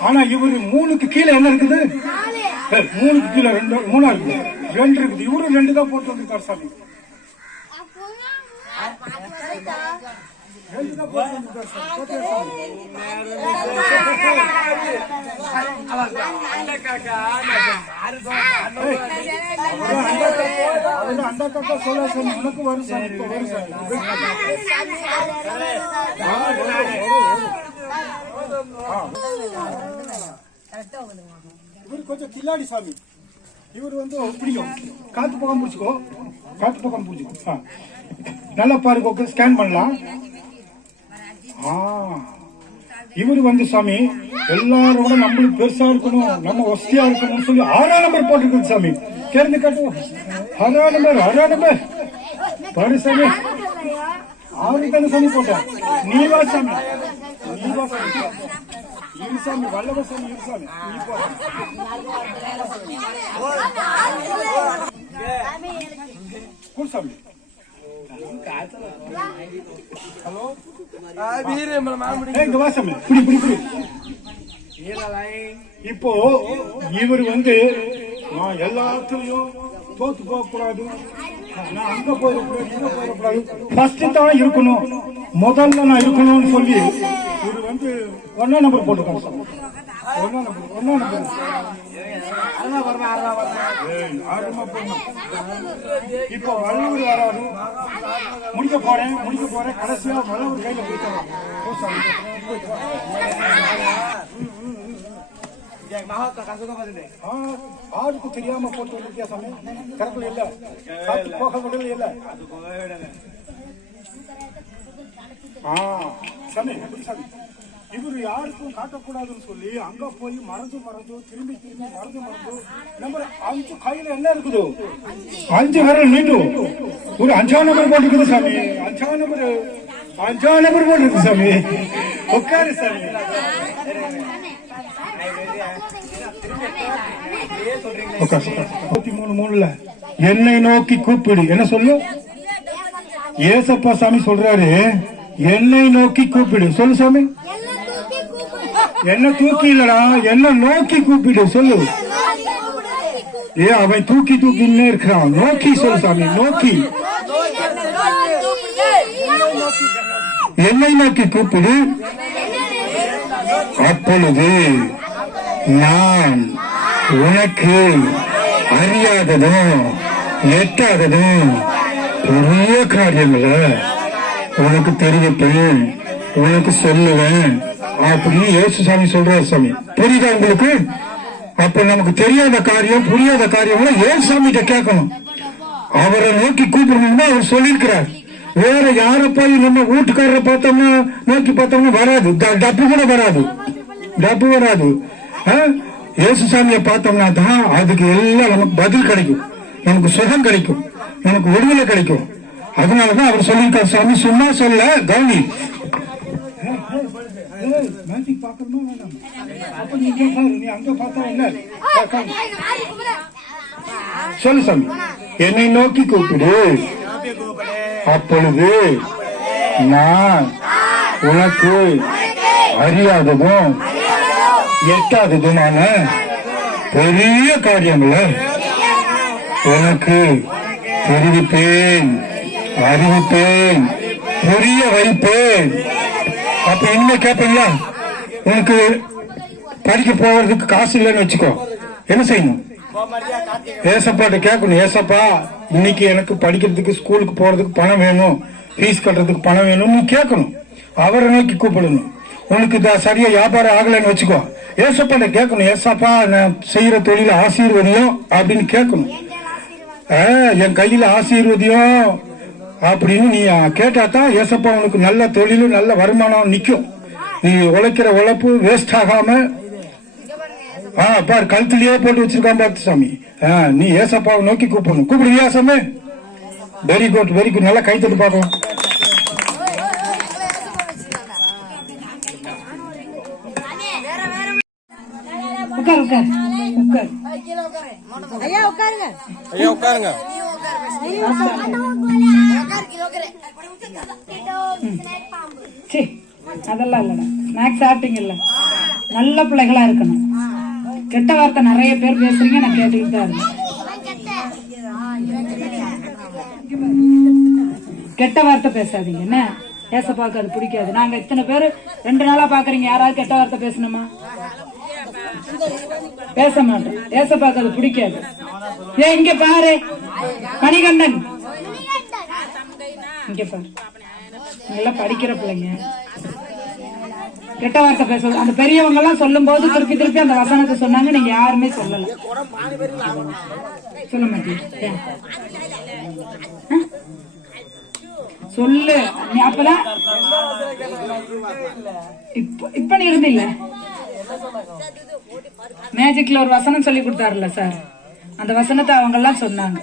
ஆனா இவரு 3க்கு கீழே என்ன இருக்குது? 3க்கு கீழே 3 இருக்குது, 2 இருக்குது. இவரு 2 தான் போட்டு வந்திருக்காரு சாமி. 2 தான் போட்டு வந்திருக்காரு சாமி. அந்த காக்கா சொல்ல சாமி, உனக்கு வரும் சாமி. வரும் சாமி. இவரு கொஞ்சம் கில்லாடி சாமி. இவரு வந்து பிடிக்கும். காத்து பக்கம் பிடிச்சிக்கோ, காத்து பக்கம் பிடிச்சிக்கோ. நல்லா பாருங்க, ஸ்கேன் பண்ணலாம். இவரு வந்து சாமி எல்லாரோட நம்மளுக்கு பெருசா இருக்கணும், நம்ம வசதியா இருக்கணும்னு சொல்லி 6ஆம் நம்பர் போட்டிருக்கு சாமி. தெரிஞ்சு காட்டுவோம். 6ஆம் நம்பர் பாரு சாமி. 6 தானே சாமி போட்டேன். நீ வா சாமி, நீ வா சாமி. இரு சாமி, வல்லவ சாமி, இரு சாமி. நீ போ குள் சாமி. ஹலோ இங்க வா சாமி. புடி. இப்போ இவர் வந்து நான் எல்லாத்துலயும் தோத்து போக கூடாது, நான் அங்க போயிடக்கூடாது, இங்க போயிடக்கூடாது, ஃபர்ஸ்ட் தான் இருக்கணும், முதல்ல நான் இருக்கணும்னு சொல்லி இவர் வந்து 1ஆம் நம்பர் போட்டுருக்காங்க சார். 1ஆம் நம்பர் இப்போ வல்லூர் வராது. முடிக்க போறேன். கடைசியா வல்லூர் கையில கொடுத்துறேன். ஆளுக்கு தெரியாம போட்டு வந்திருக்கியா சாமி? கரெக்ட் இல்ல, போக விடல இல்ல சாமி. சாமி இவரு யாருக்கும் காட்டக்கூடாதுன்னு சொல்லி அங்க போய் மறைஞ்சு திரும்பி மறைஞ்சு நம்பர் 5 கையில என்ன இருக்குது? 5 விரல் நீட்டும். ஒரு 5ஆம் நம்பர் போட்டுருக்குது சாமி. 5ஆம் நம்பர் போட்டுருக்கு சாமி. உட்காரு சாமி. 33 என்னை நோக்கி கூப்பிடு. என்ன சொல்லு? ஏசப்பா சாமி சொல்றாரு, என்னை நோக்கி கூப்பிடு. சொல்லு சாமி. என்ன தூக்கி இல்லடா, என்ன நோக்கி கூப்பிடு. சொல்லு. அவன் தூக்கி இருக்கிறான். நோக்கி சொல்லு சாமி. நோக்கி, என்னை நோக்கி கூப்பிடு. அப்பொழுது நான் உனக்கு அறியாததும் எட்டாததும் பெரிய காரியங்கள உனக்கு தெரிவிப்பேன், உனக்கு சொல்லுவேன் அப்படின்னு இயேசு சாமி சொல்றாரு. சாமி புரியுதா உங்களுக்கு? அப்ப நமக்கு தெரியாத காரியம் புரியாத காரியம் ஏன் சாமிகிட்ட கேட்கணும். அவரை நோக்கி கூப்பிடணும்னா அவர் சொல்லியிருக்கிறார். வேற யார போய் நம்ம வீட்டுக்காரரை பார்த்தோம்னா நோக்கி பார்த்தோம்னா வராது, டப்பு கூட வராது, டப்பு வராது. இயேசு சாமியை பார்த்தோம்னா தான் அதுக்கு எல்லாம் நமக்கு பதில் கிடைக்கும், நமக்கு சுகம் கிடைக்கும், நமக்கு விடுதலை கிடைக்கும். அதனாலதான் அவர் சொல்லியிருக்கார். சாமி சும்மா சொல்ல, கவனி. சொல்லு சாமி, என்னை நோக்கி கூப்பிடு, அப்பொழுது நான் உனக்கு அறியாததும் எட்டாததுமான பெரிய காரியங்களை உனக்கு தெரிவிப்பேன், அறிவிப்பேன், புரிய வைப்பேன். அப்ப இனிமே கேட்பீங்களா? உனக்கு படிக்க போறதுக்கு காசு இல்லைன்னு வச்சுக்கோ, என்ன செய்யணும்? ஏசப்பாட்ட கேட்கணும். ஏசப்பா, இன்னைக்கு எனக்கு படிக்கிறதுக்கு ஸ்கூலுக்கு போறதுக்கு பணம் வேணும், ஃபீஸ் கட்டுறதுக்கு பணம் வேணும் நீ கேட்கணும். அவரை நோக்கி கூப்பிடணும். உனக்கு சரியா வியாபாரம் ஆகலைன்னு வச்சுக்கோ, ஏசப்பாட்ட கேட்கணும். ஏசப்பா, நான் செய்யற தொழில ஆசீர்வதியும் அப்படின்னு கேட்கணும். என் கையில ஆசீர்வதியும் அப்படின்னு நீ கேட்டாதான் ஏசப்பா உனக்கு நல்ல தொழிலும் நல்ல வருமானம் நிக்கும். நீ உழைக்கிற உழைப்பு வேஸ்ட் ஆகாம பாரு, கழுத்துலயே போட்டு வச்சிருக்கான் பார்த்து சாமி. நீ ஏசப்பாவை நோக்கி கூப்பிடணும். கூப்பிடுவியா சாமி? Very good, very good. நல்லா கைத்தட்டு பார்க்கலாம். உட்கார் உட்கார் உட்கார். ஐயா உட்காருங்க, ஐயா உட்காருங்க. அதெல்லாம் இல்லடா, ஸ்நாக்ஸ் சாப்பிட்டீங்கல்ல, நல்ல பிள்ளைகளா இருக்கணும். கெட்ட வார்த்தை நிறைய பேர் பேசுறீங்க, நான் கேட்டுக்கிட்டு தான் இருக்கேன். கெட்ட வார்த்தை பேசாதீங்க என்ன, ஏசப்பாக்கு அது பிடிக்காது. நாங்க இத்தனை பேர் 2 நாளா பாக்குறீங்க, யாராவது கெட்ட வார்த்தை பேசணுமா? பேச மாட்டோம். ஏசப்பாக்கு அது பிடிக்காது. இங்க பாரு மணிகண்டன், இங்க பாரு, நீங்கெல்லாம் படிக்கிற பிள்ளைங்க, கெட்ட வார்த்தை பேச அந்த பெரியவங்க எல்லாம் சொல்லும் போது திருப்பி திருப்பி அந்த வசனத்தை சொன்னாங்க, நீங்க யாருமே சொல்லல. சொல்ல மாட்டீங்க, சொல்லு. நீ அப்பதான் இப்ப நீ இருந்தில்ல, மேஜிக்ல ஒரு வசனம் சொல்லி கொடுத்தாருல்ல சார், அந்த வசனத்தை அவங்க எல்லாம் சொன்னாங்க.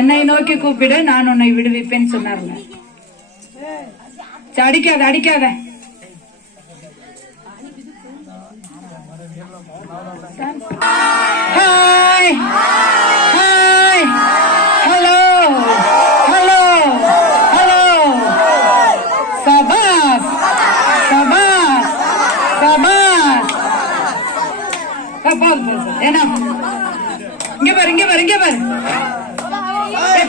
என்னை நோக்கி கூப்பிடு, நான் உன்னை விடுவிப்பேன்னு சொன்னார்ல. அடிக்காத அடிக்காத. Hi hi, hello hello hello, சபாஸ் சபாஸ் சபாஸ். என்ன இங்க பாரு, இங்க பாரு, இங்க பாரு,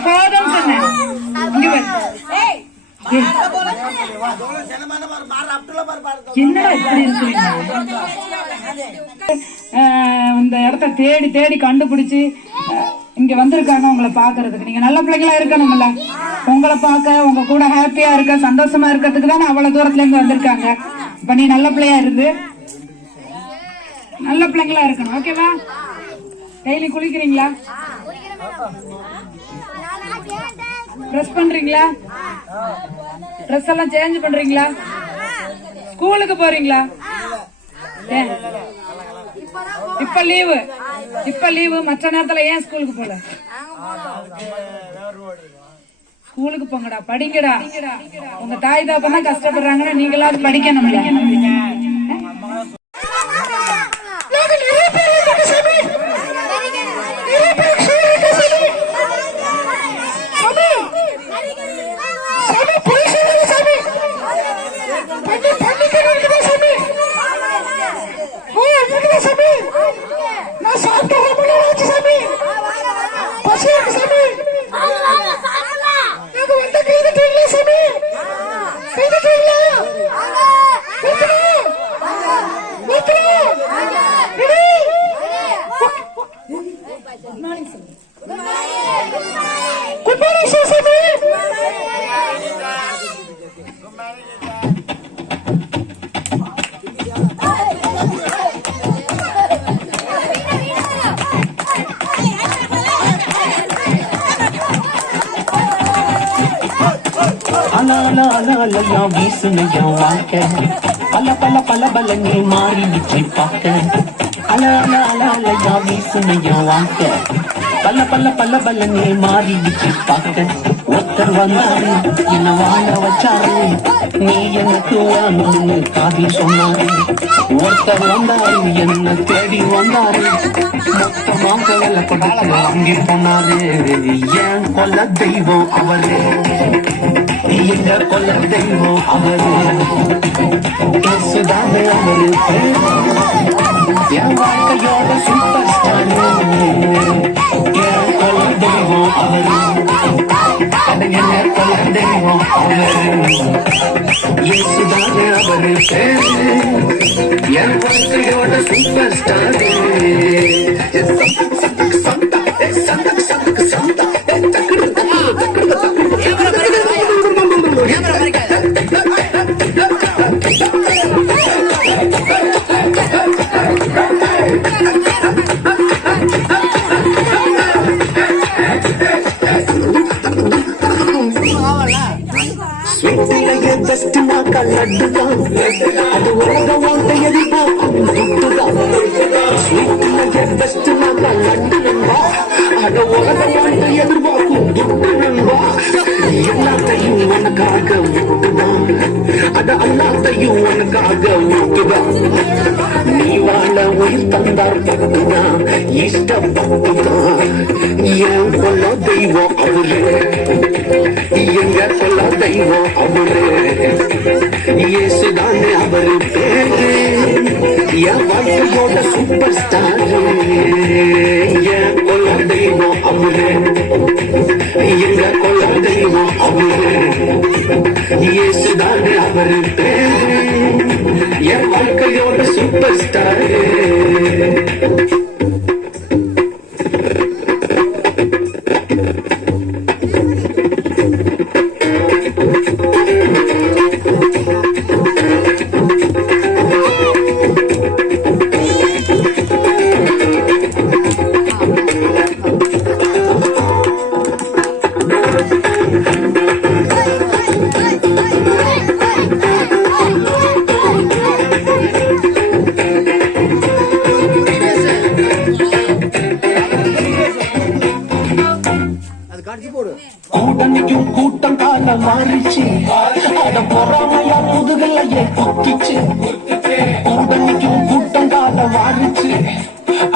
போதும் சொன்னேன். இங்க பாரு, என்னடா இப்படி இருக்கீங்க? இந்த இடத்த தேடி தேடி கண்டுபிடிச்சு இங்க வந்திருக்காங்க உங்களை பாக்குறதுக்கு. நீங்க நல்ல பிள்ளைங்களா இருக்கணும்ல, உங்களை பார்க்க, உங்க கூட ஹாப்பியா இருக்க, சந்தோஷமா இருக்கிறதுக்கு தானே அவ்வளவு தூரத்துல இருந்து வந்திருக்காங்க. இப்ப நீ நல்ல பிள்ளையா இருந்து நல்ல பிள்ளைங்களா இருக்கணும், ஓகேவா? டெய்லி குளிக்கிறீங்களா? ட்ரெஸ் பண்றீங்களா? ட்ரெஸ் எல்லாம் சேஞ்ச் பண்றீங்களா? ஸ்கூலுக்கு போறீங்களா? இப்ப லீவு, இப்ப லீவு. மற்ற நேரத்துல ஏன் ஸ்கூலுக்கு போல? ஸ்கூலுக்கு போங்கடா, படிங்கடா. உங்க தாய் தாப்பா கஷ்டப்படுறாங்கன்னா நீங்களாவது படிக்கணும்ல. மார்னிங் சொல்லுங்க. குட் மார்னிங் சிசிபி. அலாலா வீசுமையா வாழ்க்கை பல பல பல பலனே மாறிடுச்சு பார்க்க அலாலா வீசுமையா வாழ்க்கை பல பல பல பலனே மாறிடுச்சு பார்க்க ஒருத்தர் வந்தாரு என்ன வாழ வச்சாரு நீ எனக்கு வேணும்னு காதில் சொன்னாரு ஒருத்தர் வந்தாரு என்ன தேடி வந்தாரு மொத்தமாக வேலை கொடுத்து வாங்கி போனாரு ஏன் கொல்ல தெய்வம் அவரு எங்க கொல்ல தெய்வம் அவரு இயேசுதானே அவரு என் வாழ்க்கையோட சூப்பர் ஸ்டார் என் கொல்ல தெய்வம் அவரு எங்க கொல்ல தெய்வம் அவரு இயேசுதானே அவரு என் வாழ்க்கையோட சூப்பர் ஸ்டார் பெஸ்ட் நாக்கா லட்டுதான் அது உலக வாழ்க்கை எதிர்பார்க்கும் துட்டுதான் ஸ்வீட்ல பெஸ்ட் நாக்கா லட்டு நண்பா அது உலக வாழ்க்கை எதிர்பார்க்கும் துட்டு நண்பா எல்லாத்தையும் உனக்காக விட்டுதான் அது எல்லாத்தையும் உனக்காக விட்டுதான் நீ வாழ உயிர் தந்தார் பட்டுதான் இஷ்டப்பட்டுதான் ஏன் கொல்ல தெய்வம் அவரு எங்க கொல்ல தெய்வம் அவரு இயேசுதானே அவரு பேரு என் வாழ்க்கையோட சூப்பர் ஸ்டார் என் கொல்ல தெய்வம் அவரு எங்க கொல்ல தெய்வம் அவரு இயேசுதானே அவரு பேரு என் வாழ்க்கையோட சூப்பர் ஸ்டார் கூட்டணிக்கும் கூட்டம் கால மாறிச்சு அட பொறாமையா முதுகலையே குத்திச்சு கூட்டணிக்கும் கூட்டம் கால மாறிச்சு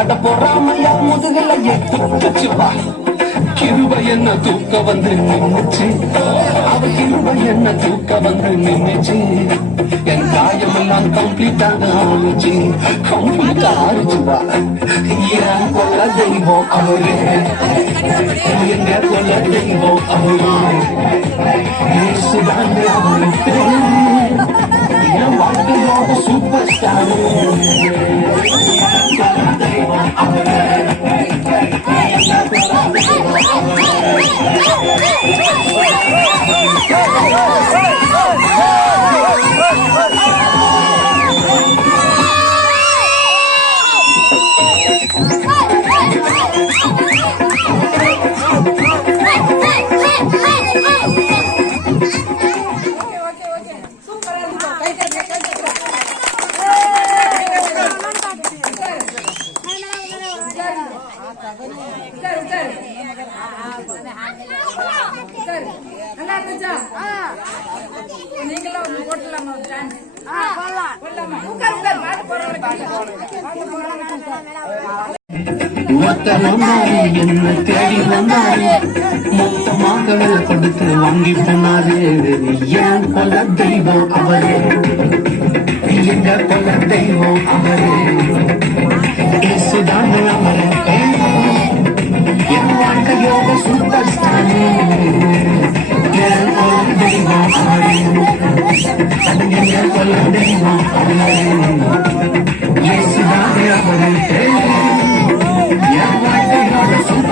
அட பொறாமையா முதுகலையே குத்துச்சுப்பா கிருப என்ன தூக்க வந்து நின்னுச்சு அவ கிருப என்ன தூக்க வந்து நின்னுச்சு என் காயமெல்லாம் கம்ப்ளீட்டாக ஆளுச்சு கம்ப்ளீட்டா ஆறுச்சுப்பா ஏன் கொல்ல தெய்வம் அவரு எங்க கொல்ல தெய்வம் அவரு இயேசுதானே அவரு என் வாழ்க்கையோட சூப்பர் ஸ்டார் தெய்வம் அவரு நல்லா இருந்துச்சா? நீங்களும் ஒண்ணு போட்டுலாமா? என்ன தேடி வந்தாரு மொத்தமாக வேலை கொடுத்து வாங்கி போனாரு ஏன் கொல்ல தெய்வம் அவரு எங்க கொல்ல தெய்வம் அவரு இயேசுதானே அவரு என் வாழ்க்கையோட சூப்பர் ஸ்டார் என் கொல்ல தெய்வம் அவரு என் கொல்ல தெய்வம் அவரு இயேசுதானே அவரு என் வாழ்க்கையோட சூப்பர்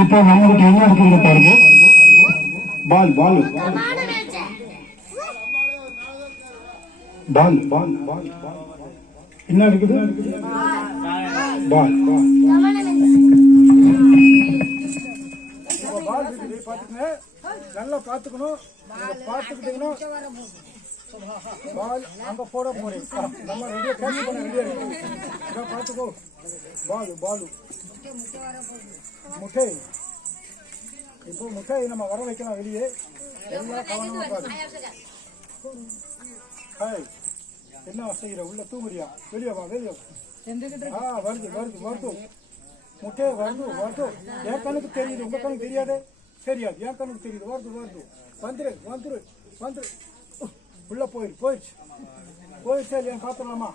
இப்போ நம்மளுக்கு என்ன இருக்குங்க பாருங்க, பால் பால் பால் பால் பால் என்ன இருக்குது, பால் பால் நல்லா பாத்துக்கணும். பாத்துக்கிட்டீங்கன்னா பால் அங்க போட போறேன், நம்ம ரெடியா கேட்ச் பண்ண ரெடியா இருக்கு. பாத்துக்கோ, பாலு பாலு முட்டை. இப்போ முட்டையை நம்ம வர வைக்கலாம் வெளியே, எல்லாம் கவனமா பாரு. என்ன செய்யற, உள்ள தூங்குறியா, வெளியே வா வெளியே. வருது வருது வருது, முட்டையை வருது வருது. என் கணக்கு தெரியுது, உங்க கணக்கு தெரியாது, தெரியாது. என் கணக்கு தெரியுது, வருது வருது. வந்துரு வந்துரு வந்துரு, உள்ள போயிடுச்சு போயிடுச்சு. என் பாத்துடலாமா?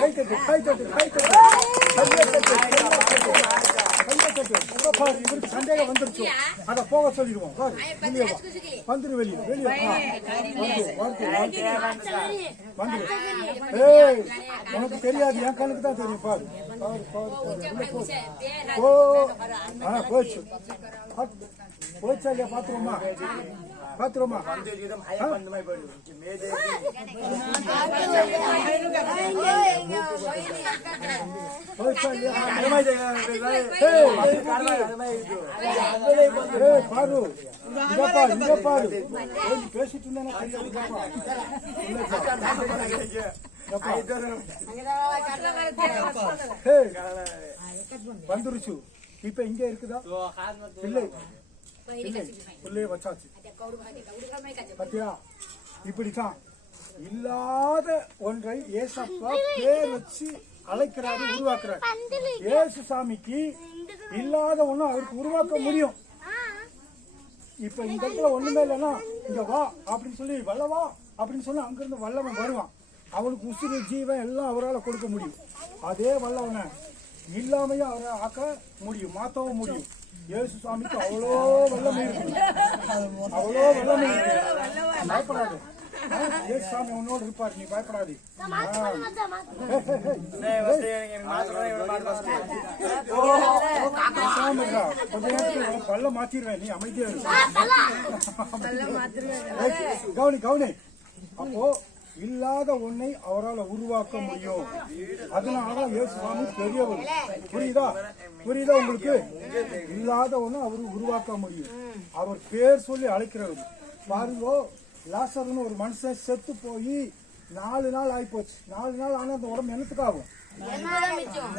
கை தட்டு கை தட்டு கை தட்டு பாரு. இவருக்கு சந்தேகம் வந்துருச்சு, அத போக சொல்லிடுவோம். வெளியே வந்துரு, வெளியே வெளியே வந்துரு. ஏய், உனக்கு தெரியாது, என் கண்ணுக்கு தான் தெரியும். பாரு பாரு பாரு. போயிடுச்சு போயிடுச்சா இல்லையா? பாத்துருவோமா பாத்துருவோமா? பாரு இங்க பாரு, பேசிட்டு வந்துருச்சு. இப்ப இங்க இருக்குதா? இல்லை உள்ளே வச்சாச்சு. பத்தியா? இப்படித்தான் இல்லாத ஒன்றை ஏசப்பா பேர் வச்சு அழைக்கிறாரு, உருவாக்குறாரு. ஏசு சாமிக்கு இல்லாத ஒண்ணு அவருக்கு உருவாக்க முடியும். இப்ப இந்த இடத்துல ஒண்ணுமே இல்லைன்னா இங்க வா அப்படின்னு சொல்லி வல்லவா அப்படின்னு சொன்னா அங்கிருந்து வல்லவன் வருவான். அவனுக்கு உசுறு ஜீவன் எல்லாம் அவரால் கொடுக்க முடியும். அதே வல்லவனை இல்லாமையும் அவரை ஆக்க முடியும், மாற்றவும் முடியும். இயேசு சுவாமிக்கு அவ்வளோ வல்லமை இருக்கு, அவ்வளோ வல்லமை இருக்கு. பயப்படாது, இயேசு சாமி உன்னோடு இருப்பார், நீ பயப்படாது. கொஞ்ச நேரத்துல பல்ல மாத்திடுவேன், நீ அமைதியா இருக்கு. கவனி கவனி. அப்போ இல்லாத ஒன்னை அவரால் உருவாக்க முடியும். அதனாலதான் இயேசு சுவாமி பெரியவர். புரியுதா புரியுதா உங்களுக்கு? இல்லாத ஒண்ணு அவரு உருவாக்க முடியும். அவர் பேர் சொல்லி அழைக்கிறவர். பாருங்க, லாசர்னு ஒரு மனுஷன் செத்து போய் 4 நாள் ஆகி போச்சு. 4 நாள் ஆனா அந்த உடம்பு என்னத்துக்காகும்?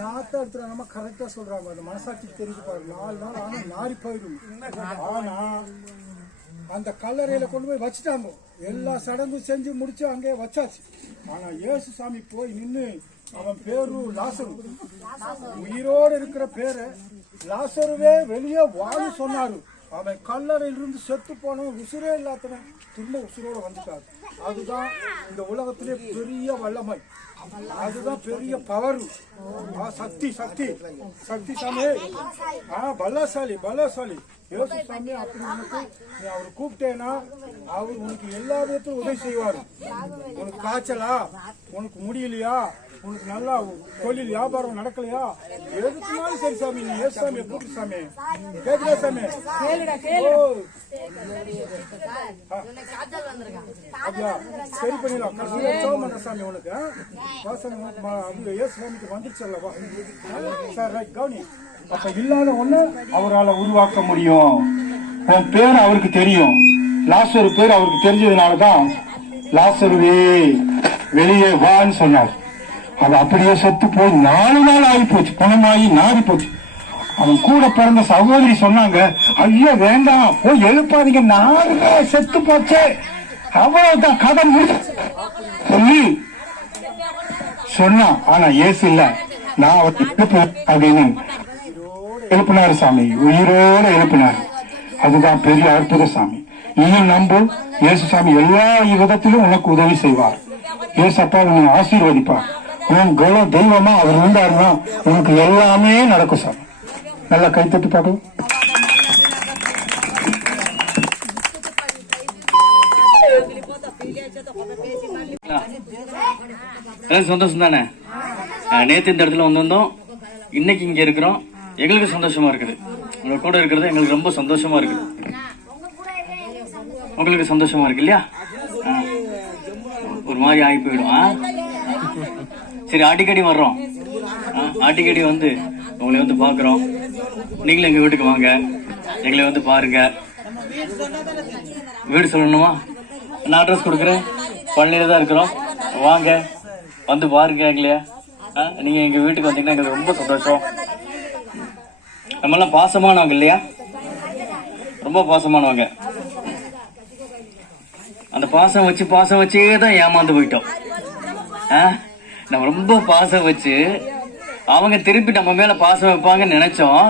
நாத்த எடுத்துற நம்ம கரெக்டா சொல்றாங்க, அந்த மனசாட்சி தெரிஞ்சு பாருங்க. 4 நாள் ஆனா நாரி போயிடும். ஆனா அந்த கல்லறையில கொண்டு போய் வச்சுட்டாங்க. எல்லா சடங்கும் செஞ்சு முடிச்சு அங்கே வச்சாச்சு. ஆனா இயேசு சாமி போய் நின்று அவன் பேரு லாசரு, உயிரோடு இருக்கிற பேரை லாசருவே வெளியே வாழு சொன்னாரு. அவன் கல்லறையிலிருந்து செத்து போனவன் உசுரே இல்லாதவன் திரும்ப உசுரோட வந்துட்டாரு. அதுதான் இந்த உலகத்திலே பெரிய வல்லமை, அதுதான் பெரிய பவர், சக்தி சக்தி சக்தி சாமி. பலசாலி பலசாலி இயேசு சாமி. அப்படி உனக்கு நீ அவர் கூப்பிட்டேன்னா அவர் உனக்கு எல்லா விதத்திலும் உதவி செய்வாரு. உனக்கு காய்ச்சலா, உனக்கு முடியலையா, உனக்கு நல்லா தொழில் வியாபாரம் நடக்கலையா, எதுக்குனாலும் சரி சாமி, நீ ஏசு சாமியை கூப்பிட்டு சாமி. கேட்கல சாமி? அப்படியா? சரி பண்ணிடலாம். பண்ற சாமி உனக்கு ஏசு சாமிக்கு வந்துருச்சு அல்லவா? சார் ரைட், கவனி. அப்ப இல்லாத ஒண்ணு அவரால் உருவாக்க முடியும். உன் பேர் அவருக்கு தெரியும். லாசரு பேர் அவருக்கு தெரிஞ்சதுனாலதான் லாசருவே வெளியே வான்னு சொன்னார். அது அப்படியே செத்து போய் 4 நாள் ஆகி போச்சு, பணமாகி நாரி போச்சு. அவன் கூட பிறந்த சகோதரி சொன்னாங்க, ஐயோ வேண்டாம், போய் எழுப்பாதீங்க, 4 நாள் செத்து போச்சு, அவ்வளவுதான் கதை முடிச்சு சொல்லி சொன்னான். ஆனா ஏசு இல்ல, நான் அவரை எழுப்புவேன் அப்படின்னு எழுப்பினாரு சாமி, உயிரோட எழுப்பினார். அதுதான் பெரிய அற்புத சாமி. நீயும் நம்பு, இயேசு சாமி எல்லா விதத்திலும் உனக்கு உதவி செய்வார். இயேசு அப்பா உன்னை ஆசீர்வதிப்பார். உன் குல தெய்வமா அவர் இருந்தாருன்னா உனக்கு எல்லாமே நடக்கும் சாமி. நல்லா கைத்தட்டு பாடு. சந்தோஷம் தானே? நேத்து இந்த இடத்துல வந்திருந்தோம், இன்னைக்கு இங்க இருக்கிறோம். எங்களுக்கு சந்தோஷமா இருக்குது, உங்க கூட இருக்கிறது எங்களுக்கு ரொம்ப சந்தோஷமா இருக்குது. உங்களுக்கு சந்தோஷமா இருக்கு இல்லையா? ஒரு மாதிரி ஆகி போயிடும். சரி, அடிக்கடி வர்றோம், அடிக்கடி வந்து உங்களை வந்து பாக்குறோம். நீங்களும் எங்க வீட்டுக்கு வாங்க, எங்களை வந்து பாருங்க. வீடு சொல்லணுமா? நான் அட்ரஸ் கொடுக்குறேன், பழனியில தான் இருக்கிறோம். வாங்க, வந்து பாருங்க எங்களையா. நீங்க எங்க வீட்டுக்கு வந்தீங்கன்னா எங்களுக்கு ரொம்ப சந்தோஷம். நம்ம எல்லாம் பாசமானவங்க இல்லையா? ரொம்ப பாசமானவங்க. அந்த பாசம் வச்சே தான் ஏமாந்து போயிட்டோம். நம்ம ரொம்ப பாசம் வச்சு அவங்க திருப்பி நம்ம மேல பாசம் வைப்பாங்கன்னு நினைச்சோம்.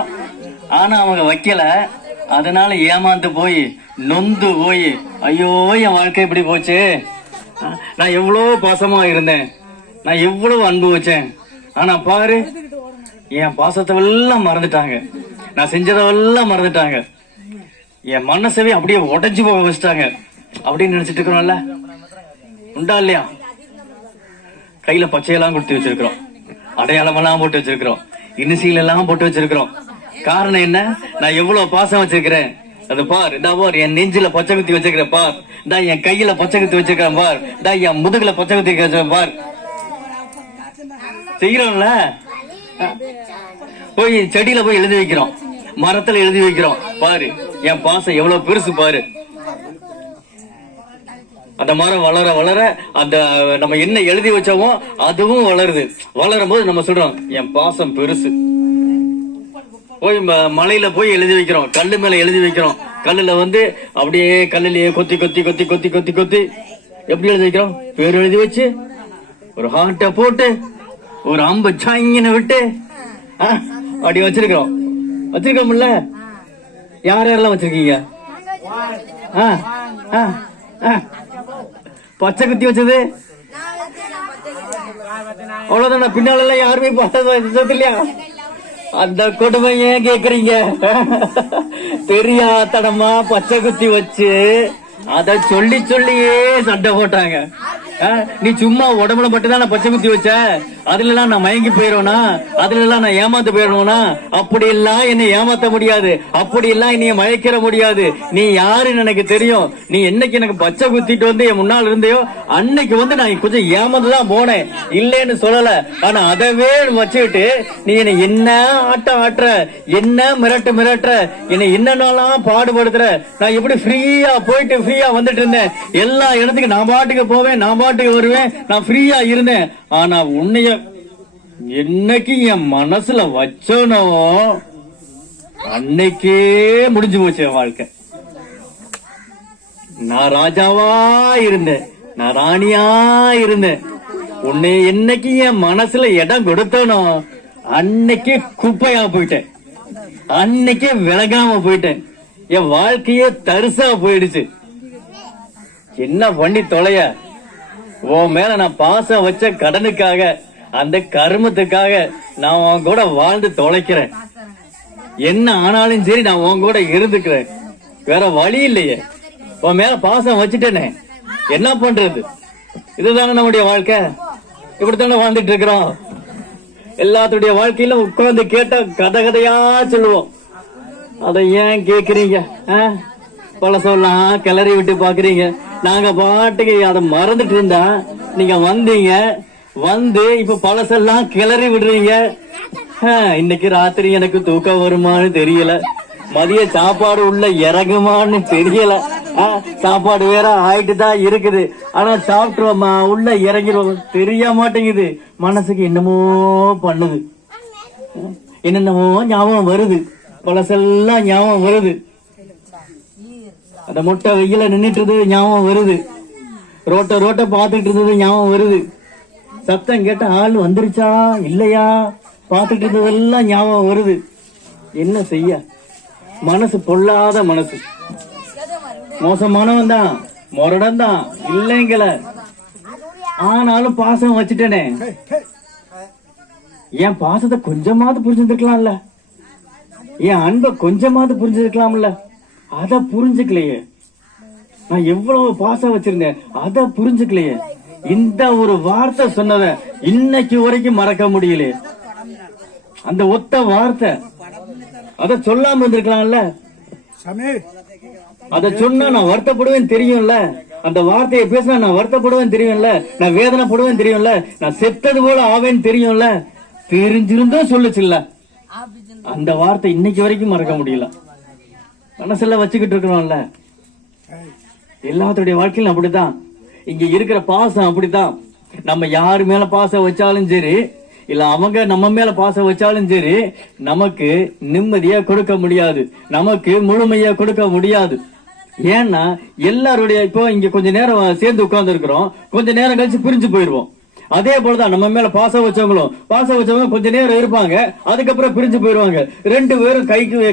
ஆனா அவங்க வைக்கல. அதனால ஏமாந்து போய் நொந்து போய், ஐயோ என் வாழ்க்கை இப்படி போச்சு, நான் எவ்வளவு பாசமா இருந்தேன், நான் எவ்வளவு அன்பு வச்சேன், ஆனா பாரு என் பாசத்தெல்லாம் மறந்துட்டாங்க, நான் செஞ்சதெல்லாம் மறந்துட்டாங்க, என் மனசவே அப்படியே உடைஞ்சு போக வச்சுட்டாங்க அப்படின்னு நினைச்சிட்டு இருக்கிறோம்ல. உண்டா இல்லையா? கையில பச்சையெல்லாம் கொடுத்து வச்சிருக்கிறோம், அடையாளம் எல்லாம் போட்டு வச்சிருக்கிறோம், இனிசியல் எல்லாம் போட்டு வச்சிருக்கிறோம். காரணம் என்ன? நான் எவ்வளவு பாசம் வச்சிருக்கிறேன். அது பார், பார் என் நெஞ்சில பச்சை குத்தி வச்சிருக்கிறேன் பார், என் கையில பச்சை குத்தி வச்சிருக்கிறேன் பார், என் முதுகுல பச்சை குத்தி வச்சிருக்கேன் பார். செய்யறோம்ல, போய் செடியில போய் எழுதி வைக்கிறோம், மரத்துல எழுதி வைக்கிறோம். பாரு என் பாசம் எவ்வளவு பெருசு பாரு. அந்த மரம் வளர வளர அந்த நம்ம என்ன எழுதி வச்சோமோ அதுவும் வளருது. வளரும் போது நம்ம சொல்றோம் என் பாசம் பெருசு. போய் மலையில போய் எழுதி வைக்கிறோம், கல்லு மேல எழுதி வைக்கிறோம். கல்லுல வந்து அப்படியே கல்லுலயே கொத்தி கொத்தி கொத்தி கொத்தி கொத்தி கொத்தி எப்படி எழுதி வைக்கிறோம்? பேர் எழுதி வச்சு ஒரு ஹார்ட்ட போட்டு ஒரு அம்பு சாங்கின விட்டு அப்படி வச்சிருக்கிறோம். வச்சிருக்கோம்ல? யார் யாரெல்லாம் வச்சிருக்கீங்க? பச்சை குத்தி வச்சது அவ்வளவுதான். பின்னால எல்லாம் யாருமே பார்த்தது இல்லையா? அந்த கொடுமை ஏன் கேக்குறீங்க? தெரியாதனமா பச்சை குத்தி வச்சு அத சொல்லி சொல்லியே சண்டை போட்டாங்க. நீ சும்மா உடம்புல மட்டும் தான் நான் பச்சை குத்தி வச்ச, அதுல எல்லாம் நான் மயங்கி போயிடுவேனா, அதுல எல்லாம் நான் ஏமாத்து போயிடுவேனா? அப்படி எல்லாம் என்னை ஏமாத்த முடியாது, அப்படி எல்லாம் என்னைய மயக்கிற முடியாது. நீ யாருன்னு எனக்கு தெரியும். நீ என்னைக்கு எனக்கு பச்சை குத்திட்டு வந்து என் முன்னால் இருந்தையோ அன்னைக்கு வந்து நான் கொஞ்சம் ஏமாந்துதான் போனேன், இல்லேன்னு சொல்லல. ஆனா அதவே வச்சுக்கிட்டு நீ என்னை என்ன ஆட்டம் ஆட்டுற, என்ன மிரட்டுற, என்னை என்னென்னலாம் பாடுபடுத்துற. நான் எப்படி ஃப்ரீயா போயிட்டு ஃப்ரீயா வந்துட்டு இருந்தேன். எல்லா இடத்துக்கு நான் பாட்டுக்கு போவேன், நான் பாட்டுக்கு வருவேன், நான் ஃப்ரீயா இருந்தேன். ஆனா உன்னைய என்னைக்கு என் மனசுல வச்சனோ அன்னைக்கே முடிஞ்சு போச்சு என் வாழ்க்கை. நான் ராஜாவா இருந்தேன், நான் ராணியா இருந்தேன். உன்னை என்னைக்கு என் மனசுல இடம் கொடுத்தனோ அன்னைக்கே குப்பையா போயிட்டேன், அன்னைக்கே விலகாம போயிட்டேன். என் வாழ்க்கையே தரிசா போயிடுச்சு. என்ன பண்ணி தொலைய? உன் மேல நான் பாசம் வச்ச கடனுக்காக, அந்த கருமத்துக்காக நான் உன் கூட வாழ்ந்து தொலைக்கிறேன். என்ன ஆனாலும் சரி நான் உன் கூட இருந்துக்கிறேன், வேற வழி இல்லையே. உன் மேல பாசம் வச்சுட்டேனே, என்ன பண்றது? இதுதானே நம்முடைய வாழ்க்கை, இப்படித்தானே வாழ்ந்துட்டு இருக்கிறோம். எல்லாத்துடைய வாழ்க்கையில உட்கார்ந்து கேட்டா கதை கதையா சொல்லுவோம். அதை ஏன் கேக்குறீங்க? பழசெல்லாம் கிளறி விட்டு பாக்குறீங்க. நாங்க பாட்டுக்கு அதை மறந்துட்டு இருந்தா நீங்க வந்தீங்க, வந்து இப்ப பழசெல்லாம் கிளறி விடுறீங்க. இன்னைக்கு ராத்திரி எனக்கு தூக்கம் வருமானு தெரியல, மதிய சாப்பாடு உள்ள இறங்குமான்னு தெரியல. சாப்பாடு வேற ஆயிட்டு தான் இருக்குது, ஆனா சாப்பிட்டுருவோமா உள்ள இறங்கிடுவோம் தெரிய மாட்டேங்குது. மனசுக்கு என்னமோ பண்ணுது, என்னென்னமோ ஞாபகம் வருது, பழசெல்லாம் ஞாபகம் வருது. அந்த மொட்டை வெயில நின்னுட்டு ஞாபகம் வருது, ரோட்ட பாத்துட்டு இருந்தது ஞாபகம் வருது. சத்தம் கேட்ட ஆள் வந்துருச்சா இல்லையா பாத்துட்டு இருந்ததெல்லாம் ஞாபகம் வருது. என்ன செய்ய? மனசு பொல்லாத மனசு, மோசமானவன் தான், முரடன் தான், இல்லைங்கள. ஆனாலும் பாசம் வச்சுட்டேனே. என் பாசத்தை கொஞ்சமாவது புரிஞ்சுருக்கலாம்ல, என் அன்பை கொஞ்சமாவது புரிஞ்சுருக்கலாம்ல. அத புரிஞ்சுக்கலையே. நான் எவ்வளவு பாசம் வச்சிருந்தேன், அத புரிஞ்சுக்கலையே. இந்த ஒரு வார்த்தை சொன்னத இன்னைக்கு வரைக்கும் மறக்க முடியல. அந்த ஒத்த வார்த்தை, அத சொல்லாம இருந்திருக்கலாம்ல. அத சொன்னா நான் வருத்தப்படுவேன் தெரியும்ல, அந்த வார்த்தையை பேசினா நான் வருத்தப்படுவேன் தெரியும்ல, நான் வேதனைப்படுவேன் தெரியும்ல, நான் செத்தது போல ஆவேன்னு தெரியும்ல. தெரிஞ்சிருந்தும் சொல்லுச்சுல்ல. அந்த வார்த்தை இன்னைக்கு வரைக்கும் மறக்க முடியல. மனசுல வச்சுக்கிட்டு இருக்கிறோம்ல. எல்லாத்துடைய வாழ்க்கையிலும் அப்படித்தான். இங்க இருக்கிற பாசம் அப்படித்தான். நம்ம யாரு மேல பாசம் வச்சாலும் சரி, இல்ல அவங்க நம்ம மேல பாசம் வச்சாலும் சரி, நமக்கு நிம்மதியா கொடுக்க முடியாது, நமக்கு முழுமையா கொடுக்க முடியாது. ஏன்னா எல்லாருடைய, இப்போ இங்க கொஞ்ச நேரம் சேர்ந்து உட்கார்ந்து இருக்கிறோம், கொஞ்ச நேரம் கழிச்சு பிரிஞ்சு போயிருவோம். அதே போலதான் நம்ம மேல பாசம் வச்சவங்க கொஞ்ச நேரம் இருப்பாங்க, அதுக்கப்புறம் பிரிஞ்சு போயிருவாங்க. ரெண்டு பேரும்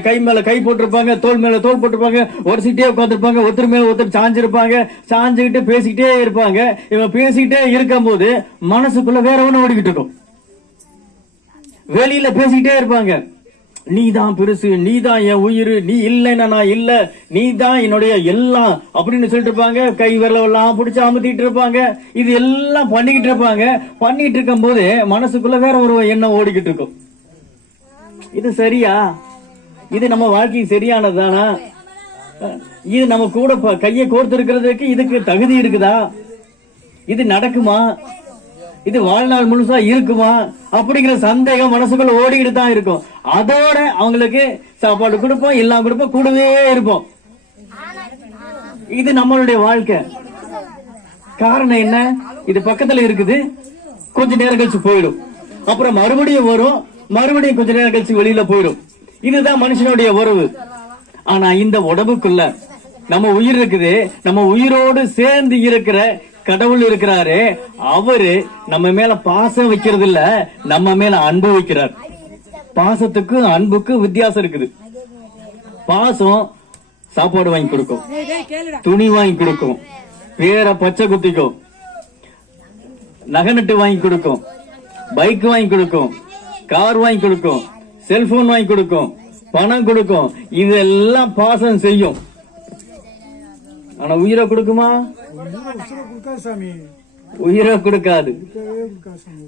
கை மேல கை போட்டிருப்பாங்க, தோல் மேல தோல் போட்டிருப்பாங்க, ஒரு சீட்டே உட்காந்துருப்பாங்க, ஒருத்தர் மேல ஒருத்தர் சாஞ்சிருப்பாங்க, சாஞ்சுக்கிட்டு பேசிக்கிட்டே இருப்பாங்க. இவங்க பேசிக்கிட்டே இருக்கும் போது மனசுக்குள்ள வேற ஒண்ணு ஓடிக்கிட்டு இருக்கும், வெளியில பேசிக்கிட்டே இருப்பாங்க. நீ தான் பெருசு, நீ தான் என் உயிர், நீ இல்லைன்னா நான் இல்ல, நீ தான் என்னுடைய எல்லாம் அப்படின்னு சொல்லிட்டு இருப்பாங்க. கை விரலெல்லாம் பிடிச்சு அமுத்திட்டு இருப்பாங்க. இது எல்லாம் பண்ணிக்கிட்டு இருப்பாங்க. பண்ணிட்டு இருக்கும் போது மனசுக்குள்ள வேற ஒரு எண்ணம் ஓடிக்கிட்டு இருக்கும். இது சரியா? இது நம்ம வாழ்க்கைக்கு சரியானதானா? இது நம்ம கூட கையை கோர்த்து இருக்கிறதுக்கு இதுக்கு தகுதி இருக்குதா? இது நடக்குமா? இது வாழ்நாள் முழுசா இருக்குமா? அப்படிங்கிற சந்தேகம் மனசுக்குள்ள ஓடிக்கிட்டு தான் இருக்கும். அதோட அவங்களுக்கு சாப்பாடு கொடுப்போம், எல்லாம் கொடுப்போம், கூடவே இருப்போம். இது நம்மளுடைய வாழ்க்கை. காரணம் என்ன? இது பக்கத்துல இருக்குது, கொஞ்ச நேரம் கழிச்சு போயிடும், அப்புறம் மறுபடியும் வரும், மறுபடியும் கொஞ்ச நேரம் கழிச்சு வெளியில போயிடும். இதுதான் மனுஷனுடைய உறவு. ஆனா இந்த உடம்புக்குள்ள நம்ம உயிர் இருக்குது, நம்ம உயிரோடு சேர்ந்து இருக்கிற கடவுள் இருக்கிறாரு. அவரு நம்ம மேல பாசம் வைக்கிறது இல்ல, நம்ம மேல அன்பு வைக்கிறார். பாசத்துக்கு அன்புக்கு வித்தியாசம் இருக்குது. பாசம் சாப்பாடு வாங்கி கொடுக்கும், துணி வாங்கி கொடுக்கும், பேரை பச்சை குத்திக்கும், நகை நட்டு வாங்கி கொடுக்கும், பைக் வாங்கி கொடுக்கும், கார் வாங்கி கொடுக்கும், செல்போன் வாங்கி கொடுக்கும், பணம் கொடுக்கும். இதெல்லாம் பாசம் செய்யும். ஆனா உயிரை கொடுக்குமா? உயிரை கொடுக்காது.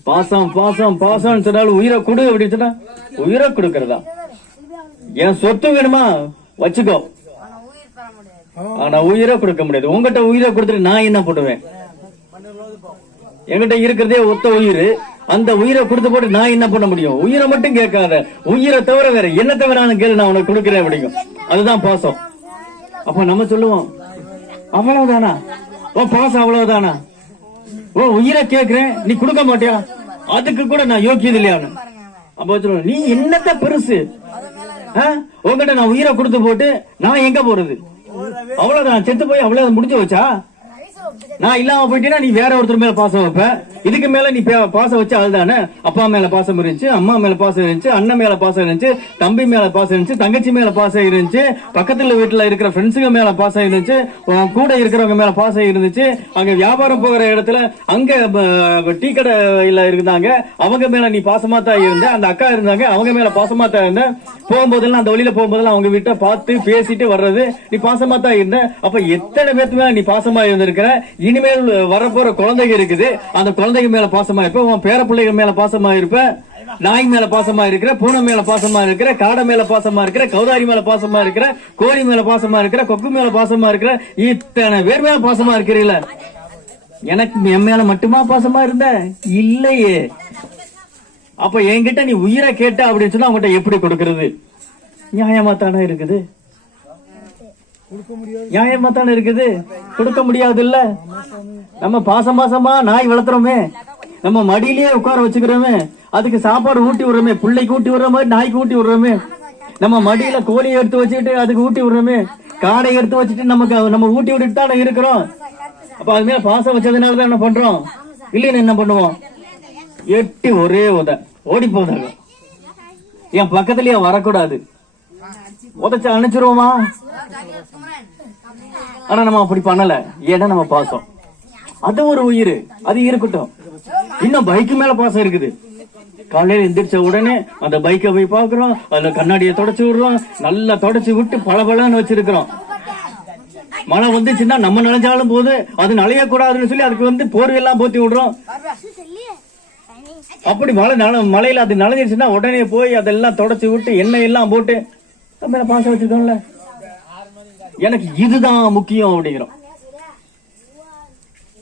பாசம் பாசம் பாசம் சொன்னாலும் உயிரை கொடு அப்படின்னு சொன்னா உயிரை கொடுக்கறதா? என் சொத்து வேணுமா வச்சுக்கோ, ஆனா உயிரை கொடுக்க முடியாது. உங்ககிட்ட உயிரை கொடுத்துட்டு நான் என்ன பண்ணுவேன்? என்கிட்ட இருக்கிறதே ஒத்த உயிர், அந்த உயிரை கொடுத்து போட்டு நான் என்ன பண்ண முடியும்? உயிரை மட்டும் கேட்காத, உயிரை தவிர வேற என்ன தவிர கேளு, நான் உனக்கு கொடுக்கிறேன் அப்படிங்க. அதுதான் பாசம். அப்ப நம்ம சொல்லுவோம், அவ்வளவுதானா ஓ பாசம், அவ்வளவுதானா? ஓ உயிரை கேட்கிறேன் நீ கொடுக்க மாட்டியா, அதுக்கு கூட நான் யோக்கியது இல்லையான்னு. அப்ப சொல்லுவோம், நீ என்னத்த பெருசு, உங்ககிட்ட நான் உயிரை கொடுத்து போட்டு நான் எங்க போறது? அவ்வளவுதான், செத்து போய் அவ்வளவு முடிஞ்சு வச்சா? நான் இல்லாம போயிட்டேன்னா நீ வேற ஒருத்தர் மேல பாசம் வைப்ப. இதுக்கு மேல நீ பாசம் வச்சு அதுதானே. அப்பா மேல பாசம் இருந்துச்சு, அம்மா மேல பாசம் இருந்துச்சு, அண்ணன் மேல பாசம் இருந்துச்சு, தம்பி மேல பாசம் இருந்துச்சு, தங்கச்சி மேல பாசம் இருந்துச்சு, பக்கத்துல வீட்டுல இருக்கிற ஃப்ரெண்ட்ஸுங்க மேல பாசம் இருந்துச்சு, கூட இருக்கிறவங்க மேல பாசம் இருந்துச்சு, அங்க வியாபாரம் போகிற இடத்துல அங்க டீ கடையில இருந்தாங்க, அவங்க மேல நீ பாசமா தான் இருந்த. அந்த அக்கா இருந்தாங்க, அவங்க மேல பாசமா தான் இருந்த. போகும்போதெல்லாம் அந்த வழியில போகும்போதெல்லாம் அவங்க வீட்டை பார்த்து பேசிட்டு வர்றது நீ பாசமா தான் இருந்த. அப்ப எத்தனை பேருக்கு மேல நீ பாசமா இருந்திருக்கிற? இனிமேல் வரப்போற குழந்தைங்க இருக்குது, அந்த குழந்தைங்க மேல பாசமா இருப்ப, உன் பேர பிள்ளைகள் மேல பாசமா இருப்ப, நாய் மேல பாசமா இருக்கிற, பூனை மேல பாசமா இருக்கிற, காடை மேல பாசமா இருக்கிற, கௌதாரி மேல பாசமா இருக்கிற, கோழி மேல பாசமா இருக்கிற, கொக்கு மேல பாசமா இருக்கிற, இத்தனை பேர் மேல பாசமா இருக்கிறீங்கள. எனக்கு என் மேல மட்டுமா பாசமா இருந்த? இல்லையே. அப்ப என்கிட்ட நீ உயிரை கேட்ட அப்படின்னு சொன்னா அவங்ககிட்ட எப்படி கொடுக்கறது? நியாயமா தானே இருக்குது, நியாயமா தானே இருக்குது. கொடுக்க முடியாது இல்ல. நம்ம பாசம் பாசமா நாய் வளர்த்துறோமே, நம்ம மடியிலேயே உட்கார வச்சுக்கிறோமே, அதுக்கு சாப்பாடு ஊட்டி விடுறோமே, பிள்ளைக்கு ஊட்டி விடுற மாதிரி நாய்க்கு ஊட்டி விடுறோமே, நம்ம மடியில கோழியை எடுத்து வச்சுக்கிட்டு அதுக்கு ஊட்டி விடுறோமே, காடை எடுத்து வச்சுட்டு நம்ம ஊட்டி விட்டுட்டு தானே இருக்கிறோம். அப்ப அது மேல பாசம் வச்சதுனாலதான் என்ன பண்றோம்? இல்லைன்னு என்ன பண்ணுவோம்? எட்டி ஒரே ஓடி போதாங்க, என் பக்கத்துலயே வரக்கூடாது, உதச்சு அணைச்சிருவோமா? ஆனா நம்ம அப்படி பண்ணல. ஏன்னா நம்ம பாசம், அது ஒரு உயிர், அது இருக்கட்டும். இன்னும் பைக்கு மேல பாசம் இருக்குது. காலையில எந்திரிச்ச உடனே அந்த பைக்கை போய் பாக்குறோம், அதுல கண்ணாடியை தொடச்சு விடுறோம், நல்லா தொடச்சு விட்டு பளபளன்னு வச்சிருக்கிறோம். மழை வந்துச்சுன்னா நம்ம நனைஞ்சாலும் போது அது நனையக்கூடாதுன்னு சொல்லி அதுக்கு போர்வையெல்லாம் போத்தி விடுறோம். அப்படி மழையில அது நனைஞ்சிருச்சுன்னா உடனே போய் அதெல்லாம் தொடச்சு விட்டு எண்ணெய் எல்லாம் போட்டு மேல பாசம் வச்சிருக்கோம்ல. எனக்கு இதுதான் முக்கியம் அப்படிங்கிறோம்.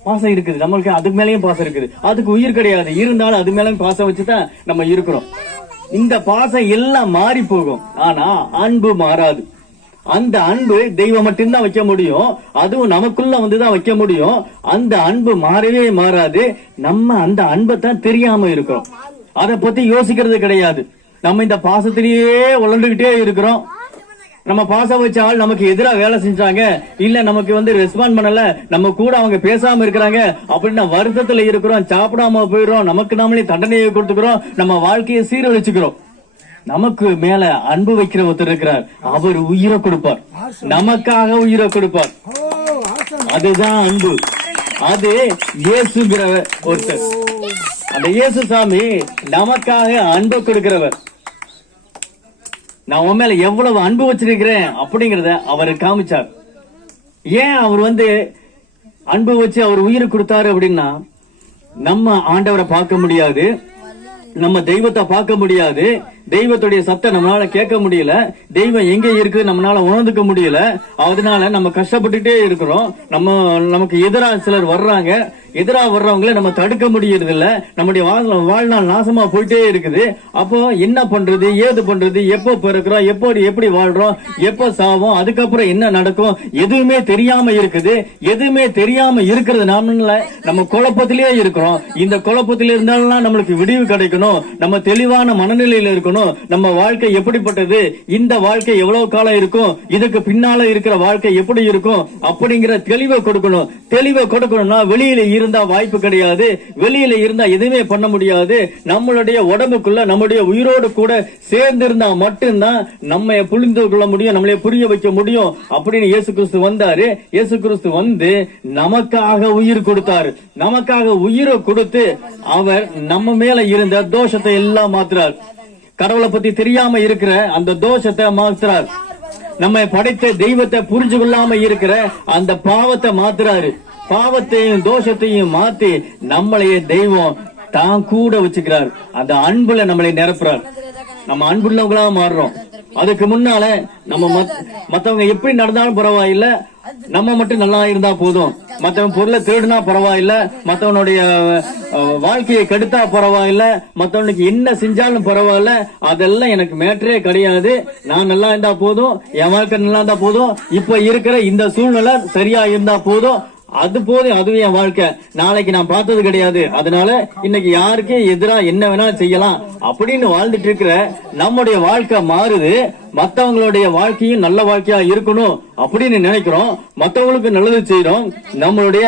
பாசம் இருக்குது நம்மளுக்கு, அதுக்கு மேலயும் பாசம் இருக்குது. அதுக்கு உயிர் கிடையாது, இருந்தாலும் அது மேலயும் பாசம் வச்சுதான் நம்ம இருக்கிறோம். இந்த பாசம் எல்லாம் மாறி போகும், ஆனா அன்பு மாறாது. அந்த அன்பு தெய்வம் மட்டும்தான் வைக்க முடியும், அதுவும் நமக்குள்ள வந்துதான் வைக்க முடியும். அந்த அன்பு மாறவே மாறாது. நம்ம அந்த அன்பை தான் தெரியாம இருக்கிறோம், அதை பத்தி யோசிக்கிறது கிடையாது. நம்ம இந்த பாசத்திலேயே உழந்துகிட்டே இருக்கிறோம். நம்ம பாசம் வச்ச ஆள் நமக்கு எதிராக வேலை செஞ்சாங்க, இல்ல நமக்கு ரெஸ்பாண்ட் பண்ணல, நம்ம கூட அவங்க பேசாம இருக்கிறாங்க அப்படின்னு வருத்தத்துல இருக்கிறோம், சாப்பிடாம போயிடுறோம், நமக்கு நாமளே தண்டனையை கொடுத்துக்கிறோம், நம்ம வாழ்க்கையை சீரழிச்சுக்கிறோம். நமக்கு மேல அன்பு வைக்கிற ஒருத்தர் இருக்கிறார், அவர் உயிரை கொடுப்பார், நமக்காக உயிரை கொடுப்பார். அதுதான் அன்பு. அது இயேசுங்கிற ஒருத்தர். அந்த இயேசு சாமி நமக்காக அன்பு கொடுக்கிறவர். நான் உன் மேல எவ்வளவு அன்பு வச்சிருக்கிறேன் அப்படிங்கறத அவர் காமிச்சார். ஏன் அவர் அன்பு வச்சு அவர் உயிரை கொடுத்தாரு அப்படின்னா, நம்ம ஆண்டவரை பார்க்க முடியாது, நம்ம தெய்வத்தை பார்க்க முடியாது, தெய்வத்துடைய சத்தம் நம்மளால கேட்க முடியல, தெய்வம் எங்க இருக்கு நம்மளால உணர்ந்துக்க முடியல. அதனால நம்ம கஷ்டப்பட்டுட்டே இருக்கிறோம். நமக்கு எதிராக சிலர் வர்றாங்க, எதிராக வர்றவங்கள நம்ம தடுக்க முடியறது இல்ல, நம்முடைய வாழ்நாள் நாசமா போயிட்டே இருக்குது. அப்போ என்ன பண்றது, ஏது பண்றது, எப்போ பிறக்கிறோம், எப்படி வாழ்றோம், எப்போ சாவோம், அதுக்கப்புறம் என்ன நடக்கும், எதுவுமே தெரியாம இருக்குது. எதுவுமே தெரியாம இருக்கிறது நம்ம குழப்பத்திலேயே இருக்கிறோம். இந்த குழப்பத்தில இருந்தாலும் நம்மளுக்கு விடிவு கிடைக்கணும், நம்ம தெளிவான மனநிலையில இருக்கணும். இருக்கணும், நம்ம வாழ்க்கை எப்படிப்பட்டது, இந்த வாழ்க்கை எவ்வளவு காலம் இருக்கும், இதுக்கு பின்னால இருக்கிற வாழ்க்கை எப்படி இருக்கும் அப்படிங்கிற தெளிவை கொடுக்கணும். தெளிவை கொடுக்கணும்னா வெளியில இருந்தா வாய்ப்பு கிடையாது, வெளியில இருந்தா எதுவுமே பண்ண முடியாது. நம்மளுடைய உடம்புக்குள்ள நம்முடைய உயிரோடு கூட சேர்ந்து இருந்தா மட்டும்தான் நம்ம புரிந்து கொள்ள முடியும், நம்மளே புரிய வைக்க முடியும் அப்படின்னு இயேசு கிறிஸ்து வந்தாரு. இயேசு கிறிஸ்து வந்து நமக்காக உயிர் கொடுத்தாரு. நமக்காக உயிரை கொடுத்து அவர் நம்ம மேல இருந்த தோஷத்தை எல்லாம் மாத்துறார். கடவுளை பத்தி தெரியாம இருக்கிற அந்த தோஷத்தை மாத்துறார். நம்ம படைத்த தெய்வத்தை புரிஞ்சு கொள்ளாம இருக்கிற அந்த பாவத்தை மாத்துறாரு. பாவத்தையும் தோஷத்தையும் மாத்தி நம்மளையே தெய்வம் தான் கூட வச்சுக்கிறார். அந்த அன்புல நம்மளை நிரப்புறார். நம்ம அன்புள்ளவங்களா மாறுறோம். அதுக்கு முன்னால நம்ம மத்தவங்க எப்படி நடந்தாலும் பரவாயில்ல, நம்ம மட்டும் நல்லா இருந்தா போதும். மத்தவன் பொருளை திருடுனா பரவாயில்ல, மத்தவனுடைய வாழ்க்கையை கெடுத்தா பரவாயில்ல, மத்தவனுக்கு என்ன செஞ்சாலும் பரவாயில்ல, அதெல்லாம் எனக்கு மேட்டரே கிடையாது. நான் நல்லா இருந்தா போதும், என் வாழ்க்கை நல்லா இருந்தா போதும், இப்ப இருக்கிற இந்த சூழ்நிலை சரியா இருந்தா போதும், அது போதும், அதுவே என் வாழ்க்கை. நாளைக்கு நான் பார்த்தது கிடையாது, அதனால இன்னைக்கு யாருக்கு எதிரா என்ன வேணாலும் செய்யலாம் அப்படின்னு வாழ்ந்துட்டு இருக்கிற நம்முடைய வாழ்க்கை மாறுது. மத்தவங்களுடைய வாழ்க்கையும் நல்ல வாழ்க்கையா இருக்கணும் அப்படின்னு நினைக்கிறோம். மத்தவங்களுக்கு நல்லது செய்யறோம். நம்மளுடைய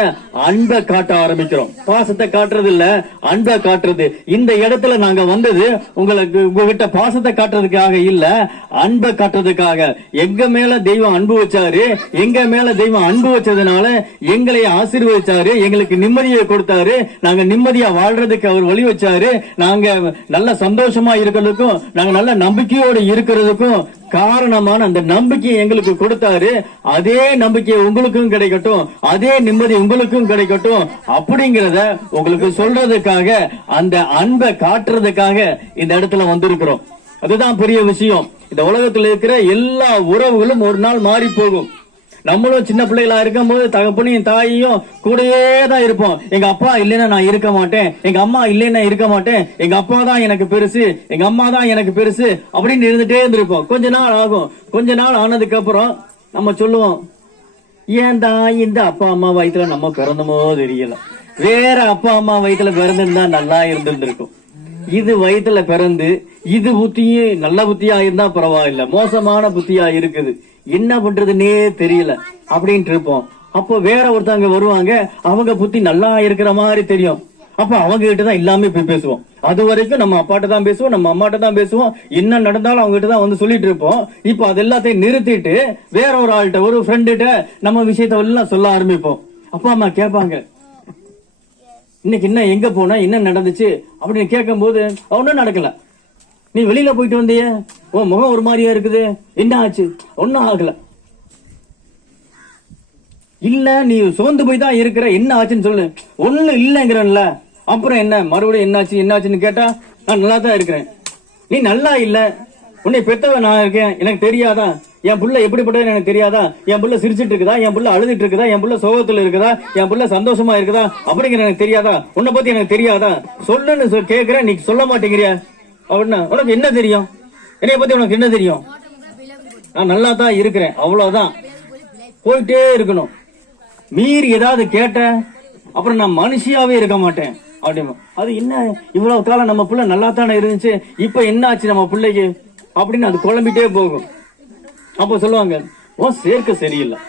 அன்பை காட்ட ஆரம்பிக்கிறோம். பாசத்தை காட்டுறது இல்ல, அன்பை காட்டுறது. இந்த இடத்துல நாங்க வந்தது உங்களுக்கு உங்ககிட்ட பாசத்தை காட்டுறதுக்காக இல்ல, அன்பை காட்டுறதுக்காக. எங்க மேல தெய்வம் அன்பு வச்சாரு, எங்க மேல தெய்வம் அன்பு வச்சதுனால எங்களை ஆசீர்வதிச்சாரு, எங்களுக்கு நிம்மதியை கொடுத்தாரு. நாங்க நிம்மதியா வாழ்றதுக்கு அவர் வழி வச்சாரு. நாங்க நல்ல சந்தோஷமா இருக்கிறதுக்கும், நாங்க நல்ல நம்பிக்கையோடு இருக்கிறதுக்கும் காரணமான அந்த நம்பிக்கையை எங்களுக்கு கொடுத்தாரு. அதே நம்பிக்கை உங்களுக்கும் கிடைக்கட்டும், அதே நிம்மதி உங்களுக்கும் கிடைக்கட்டும் அப்படிங்கறத உங்களுக்கு சொல்றதுக்காக, அந்த அன்பை காட்டுறதுக்காக இந்த இடத்துல வந்திருக்கிறோம். அதுதான் பெரிய விஷயம். இந்த உலகத்தில் இருக்கிற எல்லா உறவுகளும் ஒரு நாள் மாறி போகும். நம்மளும் சின்ன பிள்ளைகளா இருக்கும் போது தகப்பனையும் தாயையும் கூடயே தான் இருப்போம். எங்க அப்பா இல்லைன்னா நான் இருக்க மாட்டேன், எங்க அம்மா இல்லைன்னா இருக்க மாட்டேன், எங்க அப்பா தான் எனக்கு பெருசு, எங்க அம்மா தான் எனக்கு பெருசு அப்படின்னு இருந்துட்டே இருந்திருப்போம். கொஞ்ச நாள் ஆகும். கொஞ்ச நாள் ஆனதுக்கு அப்புறம் நம்ம சொல்லுவோம், ஏன் தான் இந்த அப்பா அம்மா வயிற்றுல நம்ம பிறந்தமோ தெரியல, வேற அப்பா அம்மா வயிற்றுல பிறந்திருந்தா நல்லா இருந்திருக்கும். இது வயிற்றுல பிறந்து இது புத்தியும் நல்ல புத்தியா இருந்தா பரவாயில்ல, மோசமான புத்தியா இருக்குது, என்ன பண்றதுன்னே தெரியல அப்படின்ட்டு இருப்போம். அப்போ வேற ஒருத்தவங்க வருவாங்க, அவங்க புத்தி நல்லா இருக்கிற மாதிரி தெரியும். அப்ப அவங்க கிட்ட தான் எல்லாமே போய் பேசுவோம். அது வரைக்கும் நம்ம அப்பாட்ட தான் பேசுவோம், நம்ம அம்மாட்ட தான் பேசுவோம். என்ன நடந்தாலும் அவங்க கிட்ட தான் வந்து சொல்லிட்டு இருப்போம். இப்போ அது எல்லாத்தையும் நிறுத்திட்டு வேற ஒரு ஆள்கிட்ட, ஒரு ஃப்ரெண்டுகிட்ட நம்ம விஷயத்த எல்லாம் சொல்ல ஆரம்பிப்போம். அப்பா அம்மா கேட்பாங்க, இன்னைக்கு என்ன, எங்க போனா, என்ன நடந்துச்சு அப்படின்னு கேட்கும் போது, ஒன்னும் நடக்கல, நீ வெளியில போயிட்டு வந்திய, உன் முகம் ஒரு மாதிரியா இருக்குது, என்ன ஆச்சு, ஒன்னும் ஆகல. இல்ல நீ சோர்ந்து போய் தான் இருக்கிற, என்ன ஆச்சுன்னு சொல்லு. ஒண்ணும் இல்லங்கிறல்ல, அப்புறம் என்ன, மறுபடியும் என்னாச்சு என்னாச்சுன்னு கேட்டா நான் நல்லா தான் இருக்கிறேன். நீ நல்லா இல்ல, உன்னை பெத்தவ நான் இருக்கேன், எனக்கு தெரியாதா, என் புள்ள எப்படிப்பட்டது எனக்கு தெரியாதா, என் புள்ள சிரிச்சிட்டு இருக்குதா, என் புள்ள அழுதுட்டு இருக்குதா, என் புள்ள சோகத்துல இருக்குதா, என் புள்ள சந்தோஷமா இருக்குதா அப்படிங்கிற எனக்கு தெரியாதா, உன்னை பத்தி எனக்கு தெரியாதா, சொல்லுன்னு கேக்குறேன், நீ சொல்ல மாட்டேங்கிறியா அப்படின்னா உனக்கு என்ன தெரியும், என்னைய பத்தி உனக்கு என்ன தெரியும், நான் நல்லா தான் இருக்கிறேன், அவ்வளவுதான். போயிட்டே இருக்கணும். மீறி ஏதாவது கேட்ட அப்புறம் நான் மனுஷியாவே இருக்க மாட்டேன் அப்படிமா. அது என்ன, இவ்வளவு காலம் நம்ம புள்ள நல்லா தானே இருந்துச்சு, இப்ப என்ன ஆச்சு நம்ம பிள்ளைக்கு அப்படின்னு அது குழம்பிட்டே போகும். அப்ப சொல்லுவாங்க, ஓ சேர்க்க சரியில்லை,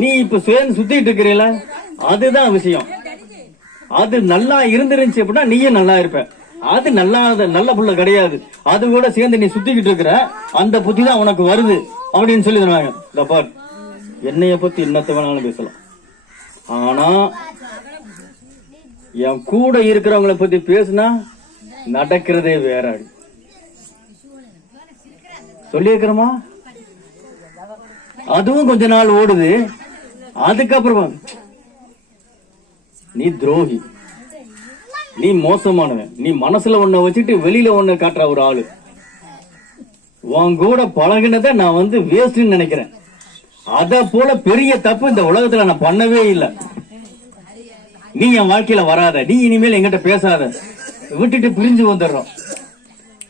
நீ இப்ப சேர்ந்து சுத்திட்டு இருக்கிறீல, அதுதான் விஷயம். அது நல்லா இருந்துருந்துச்சு அப்படின்னா நீயும் நல்லா இருப்ப. அது நல்ல புள்ள கிடையாது, அது கூட சேர்ந்து நீ சுத்திக்கிட்டு இருக்கிற, அந்த புத்தி தான் உனக்கு வருது அப்படின்னு சொல்லி தருவாங்க. இந்த பார், என்னைய பத்தி என்னத்த வேணாலும் பேசலாம், ஆனா என் கூட இருக்கிறவங்கள பத்தி பேசுனா நடக்கிறதே வேற. சொல்லி இருக்கிறோமா, அதுவும் கொஞ்ச நாள் ஓடுது. அதுக்கப்புறம் நீ துரோகி, நீ மோசமானவன், நீ மனசுல ஒன்ன வச்சுட்டு வெளியில ஒண்ணு காட்டுற ஒரு ஆளு, உன் கூட பழகினத நான் வேஸ்ட்னு நினைக்கிறேன். அத போல பெரிய தப்பு இந்த உலகத்துல நான் பண்ணவே இல்லை. நீ என் வாழ்க்கையில வராத, நீ இனிமேல் என்கிட்ட பேசாத, விட்டுட்டு பிரிஞ்சு வந்துடுறோம்.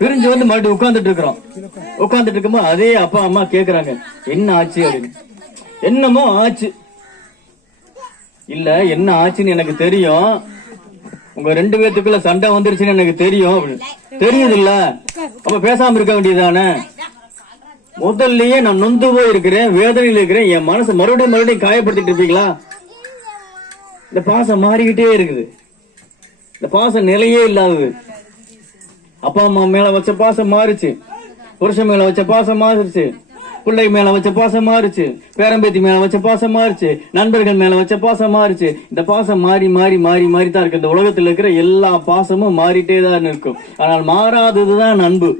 பிரிஞ்சு வந்து மறுபடியும் உட்கார்ந்துட்டு இருக்கிறோம். உட்கார்ந்துட்டு இருக்கும்போது அதே அப்பா அம்மா கேக்குறாங்க, என்ன ஆச்சு அப்படின்னு. என்னமோ ஆச்சு இல்ல, என்ன ஆச்சுன்னு எனக்கு தெரியும், உங்க 2 பேத்துக்குள்ள சண்டை வந்துருச்சுன்னு எனக்கு தெரியும். தெரியுது இல்ல, அப்ப பேசாம இருக்க வேண்டியதானே? முதல்லயே நான் நொந்து போய் இருக்கிறேன், வேதனையில் இருக்கிறேன், என் மனசு மறுபடியும் காயப்படுத்திட்டு இருப்பீங்களா? இந்த பாசம் மாறிக்கிட்டே இருக்குது. இந்த பாசம் நிலையே இல்லாதது. அப்பா அம்மா மேல வச்ச பாசம் மாறுச்சு, புருஷன் மேல வச்ச பாசம் மாறுச்சு, பிள்ளை மேல வச்ச பாசம் மாறுச்சு, பேரம்பேத்தி மேல வச்ச பாசம் மாறுச்சு, நண்பர்கள் மேல வச்ச பாசம் மாறுச்சு. இந்த பாசம் மாறி மாறி மாறி மாறித்தான் இருக்கு. இந்த உலகத்துல இருக்கிற எல்லா பாசமும் மாறிட்டே தான் இருக்கும். ஆனால் மாறாததுதான் அன்பு.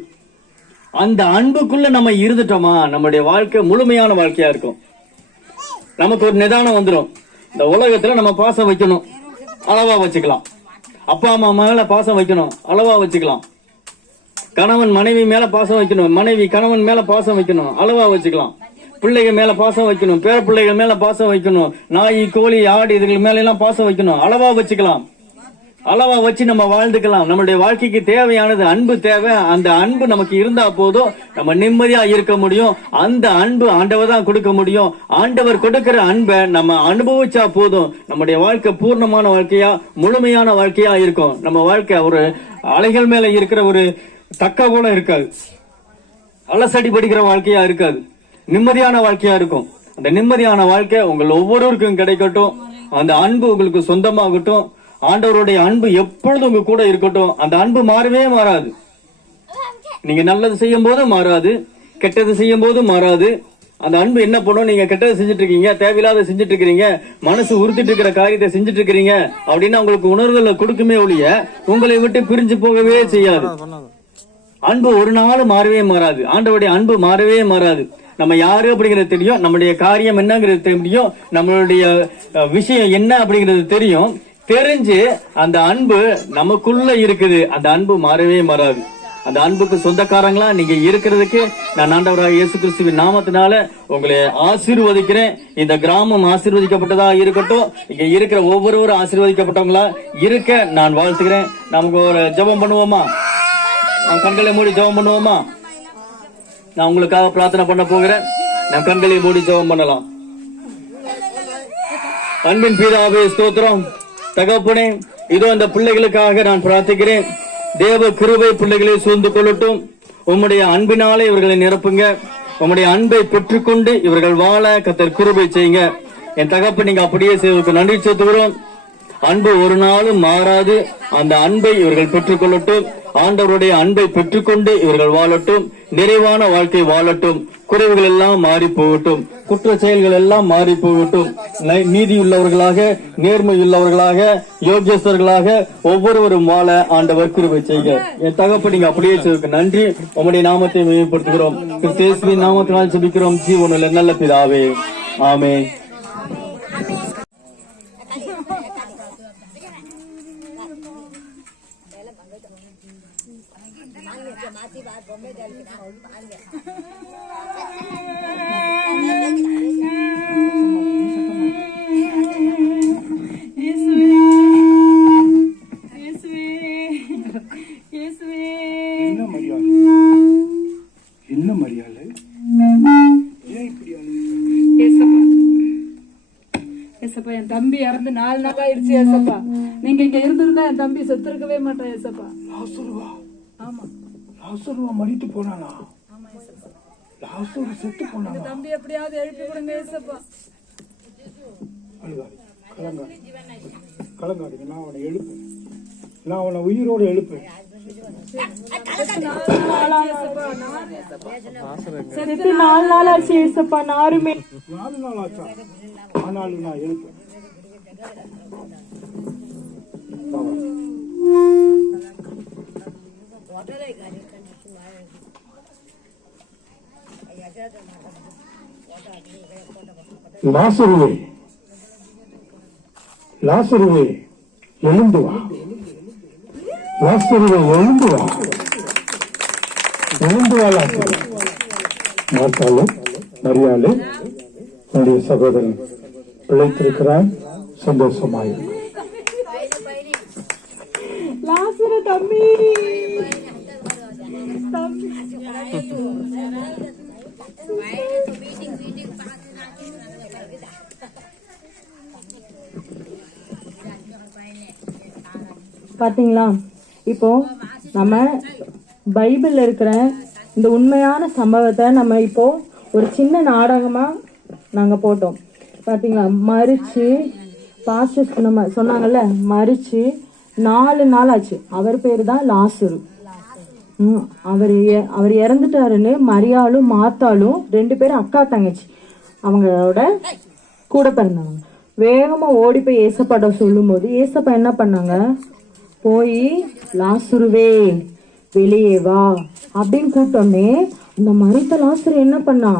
அந்த அன்புக்குள்ள நம்ம இருந்துட்டோமா, நம்மளுடைய வாழ்க்கை முழுமையான வாழ்க்கையா இருக்கும். நமக்கு ஒரு நிதானம் வந்துடும். இந்த உலகத்துல நம்ம பாசம் வைக்கணும், அளவா வச்சுக்கலாம். அப்பா அம்மா மேல பாசம் வைக்கணும், அளவா வச்சுக்கலாம். கணவன் மனைவி மேல பாசம் வைக்கணும், மனைவி கணவன் மேல பாசம் வைக்கணும், அளவா வச்சுக்கலாம். பிள்ளைகள் மேல பாசம் வைக்கணும், பேர பிள்ளைகள் மேல பாசம் வைக்கணும், நாய் கோழி ஆடு இதுகள் மேல எல்லாம் பாசம் வைக்கணும், அளவா வச்சுக்கலாம். அளவா வச்சு நம்ம வாழ்ந்துக்கலாம். நம்மளுடைய வாழ்க்கைக்கு தேவையானது அன்பு தேவை. அந்த அன்பு நமக்கு இருந்தா போதும், நம்ம நிம்மதியா இருக்க முடியும். அந்த அன்பு ஆண்டவர் தான் கொடுக்க முடியும். ஆண்டவர் கொடுக்கிற அன்பை நம்ம அனுபவிச்சா போதும், நம்முடைய வாழ்க்கை பூர்ணமான வாழ்க்கையா முழுமையான வாழ்க்கையா இருக்கும். நம்ம வாழ்க்கை ஒரு அலைகள் மேல இருக்கிற ஒரு தக்க போல இருக்காது, அலசடி படிக்கிற வாழ்க்கையா இருக்காது, நிம்மதியான வாழ்க்கையா இருக்கும். அந்த நிம்மதியான வாழ்க்கை உங்கள் ஒவ்வொருவருக்கும் கிடைக்கட்டும். அந்த அன்பு உங்களுக்கு சொந்தமாகட்டும். ஆண்டவருடைய அன்பு எப்பொழுதும் உங்க கூட இருக்கட்டும். அந்த அன்பு மாறவே மாறாது. நீங்க நல்லது செய்யும் போதும் மாறாது, கெட்டது செய்யும் போதும் மாறாது. அந்த அன்பு என்ன பண்ணும், நீங்க கெட்டது செஞ்சுட்டு இருக்கீங்க, தேவையில்லாத செஞ்சுட்டு இருக்கிறீங்க, மனசு உறுத்திட்டு இருக்கிற காரியத்தை செஞ்சுட்டு இருக்கிறீங்க அப்படின்னா உங்களுக்கு உணர்வுகளை கொடுக்குமே ஒழிய உங்களை விட்டு பிரிஞ்சு போகவே செய்யாது. அன்பு ஒரு நாள் மாறவே மாறாது. ஆண்டவருடைய அன்பு மாறவே மாறாது. நம்ம யாரு அப்படிங்கிறது தெரியும், நம்மளுடைய காரியம் என்னங்கிறது தெரியும், நம்மளுடைய விஷயம் என்ன அப்படிங்கிறது தெரியும். தெரிஞ்சு அந்த அன்பு நமக்குள்ள இருக்குது. அந்த அன்பு மாறவே மாறாது. அந்த அன்புக்கு சொந்தக்காரங்களா நீங்க இருக்கிறதுக்கு நான் ஆண்டவராக இயேசு கிறிஸ்துவின் நாமத்தினால உங்களை ஆசீர்வதிக்கிறேன். இந்த கிராமம் ஆசீர்வதிக்கப்பட்டதா இருக்கட்டும். இங்க இருக்கிற ஒவ்வொருவரும் ஆசீர்வதிக்கப்பட்டவங்களா இருக்க நான் வாழ்த்துக்கிறேன். நமக்கு ஒரு ஜெபம் பண்ணுவோமா? நான் கண்களை மூடி ஜெபம் பண்ணுவோமா? நான் உங்களுக்காக பிரார்த்தனை பண்ண போகிறேன். நான் கண்களை மூடி ஜெபம் பண்ணலாம். அன்பின் பிதாவே ஸ்தோத்திரம். தகப்பனே, இதோ இந்த பிள்ளைகளுக்காக நான் பிரார்த்திக்கிறேன். தேவ கிருபை பிள்ளைகளை சூழ்ந்து கொள்ளட்டும். உம்முடைய அன்பினாலே இவர்களை நிரப்புங்க. உம்முடைய அன்பை பெற்றுக்கொண்டு இவர்கள் வாழ கர்த்தர் கிருபை செய்யுங்க. என் தகப்பன், நீங்க அப்படியே செய்வதற்கு நன்றி செலுத்துகிறோம். அன்பு ஒரு நாளும் மாறாது. அந்த அன்பை இவர்கள் பெற்றுக்கொள்ளட்டும். ஆண்டவருடைய அன்பை பெற்றுக்கொண்டு இவர்கள் வாழட்டும். நிறைவான வாழ்க்கை வாழட்டும். குறைவுகள் எல்லாம் மாறி போகட்டும். குற்ற செயல்கள் எல்லாம் மாறி போகட்டும். நீதியுள்ளவர்களாக, நேர்மையுள்ளவர்களாக, யோகியஸ்தர்களாக ஒவ்வொருவரும் வாழ ஆண்டவர் கிருபை செய்க. என் தகப்பன், நீங்க அப்படியே செய்வதற்கு நன்றி. உம்முடைய நாமத்தை மேம்படுத்துகிறோம். கிறிஸ்துவின் நாமத்தினால் ஜெபிக்கிறோம் ஜீவனுள்ள நல்ல பிதாவே, ஆமென். என்ன மரியாதை? ஏசப்பா, என் தம்பி இறந்து 4 நாள் ஆயிடுச்சு ஏசப்பா. நீங்க இங்க இருந்திருந்தா என் தம்பி செத்து இருக்கவே மாட்டான் ஏசப்பா. ஆமா, லாசருவா மரித்து போனானா? லாசரு செத்து போனானா? தம்பி எப்படியாவது எழுப்பி கொடுங்க ஏசப்பா. கலங்காதீங்க, நான் அவனை எழுப்பேன். நான் அவனை உயிரோடு எழுப்பேன். செத்து 4 நாள் ஆச்சு ஏசப்பா. 4 நாள் ஆச்சா? ஆனாலும் நான் எழுப்பேன். லாசருவே, லாசருவே எழுந்து வா. லாசருவே எழுந்து வா. எழுந்து வா லாசரு. மார்த்தாளே, மரியாளே, உன்னுடைய சகோதரன் பிழைத்திருக்கிறான். சந்தோஷமாய் லாசரு தம்பி. பாத்தீங்களா? இப்போ நம்ம பைபிள்ல இருக்கிற இந்த உண்மையான சம்பவத்தை நம்ம இப்போ ஒரு சின்ன நாடகமா நாங்க போட்டோம். பாத்தீங்களா? மரிச்சு பாஸ்டர்ஸ் சொன்னாங்கல்ல, மரிச்சு 4 நாள் ஆச்சு. அவர் பேரு தான் லாசரு. அவர் இறந்துட்டாருன்னு மரியாளும் மாத்தாலும் 2 பேரும் அக்கா தங்கச்சி அவங்களோட கூட பிறந்தவங்க வேகமா ஓடி போய் ஏசப்பாட்ட சொல்லும் போது ஏசப்பா என்ன பண்ணாங்க, போய் லாசுருவே வெளியே வா அப்படின்னு கூப்பிட்டோன்னே இந்த மரித்த லாசுரு என்ன பண்ணா?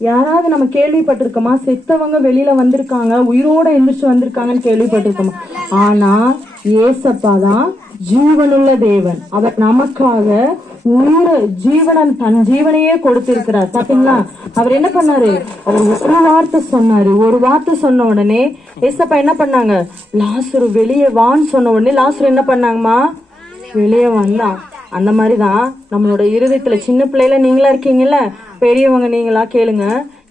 யாராவது நம்ம கேள்விப்பட்டிருக்கோமா? செத்தவங்க வெளியில வந்திருக்காங்க, உயிரோட எந்திரிச்சு வந்திருக்காங்கன்னு கேள்விப்பட்டிருக்கோமா? ஆனா ஏசப்பா தான் ஜீவனுள்ள தேவன். அவர் நமக்காக ஜீவனன் தன் ஜீவனையே கொடுத்திருக்கிறார். பாத்தீங்களா? அவர் என்ன பண்ணாரு? அவர் ஒரு வார்த்தை சொன்னாரு. ஒரு வார்த்தை சொன்ன உடனே ஏசப்பா என்ன பண்ணாங்க? லாசரு வெளியே வான்னு சொன்ன உடனே லாசரு என்ன பண்ணாங்கம்மா? வெளியே வந்தான். அந்த மாதிரிதான் நம்மளோட இருதயத்துல, சின்ன பிள்ளைல நீங்களா இருக்கீங்கல்ல, பெரியவங்க நீங்களா கேளுங்க,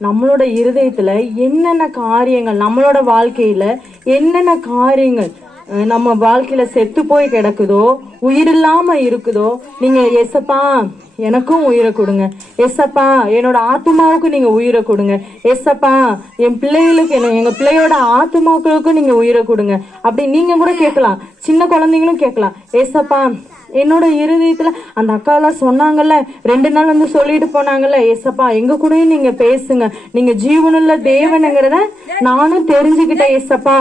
நம்மளோட இருதயத்துல என்னென்ன காரியங்கள், நம்மளோட வாழ்க்கையில என்னென்ன காரியங்கள் நம்ம வாழ்க்கையில செத்து போய் கிடக்குதோ, உயிர் இல்லாம இருக்குதோ, நீங்க ஏசப்பா எனக்கும் உயிரை கொடுங்க, ஏசப்பா என்னோட ஆத்மாவுக்கு நீங்க உயிரை கொடுங்க, ஏசப்பா என் பிள்ளைகளுக்கு, எங்க பிள்ளையோட ஆத்மாக்களுக்கும் நீங்க உயிரை கொடுங்க அப்படி நீங்க கூட கேட்கலாம். சின்ன குழந்தைங்களும் கேட்கலாம், ஏசப்பா என்னோட இருதயத்துல அந்த அக்காலாம் சொன்னாங்கல்ல, 2 நாள் வந்து சொல்லிட்டு போனாங்கல்ல, ஏசப்பா எங்க கூடயும் நீங்க பேசுங்க, நீங்க ஜீவனுள்ள தேவனுங்கிறத நானும் தெரிஞ்சுக்கிட்டேன் ஏசப்பா,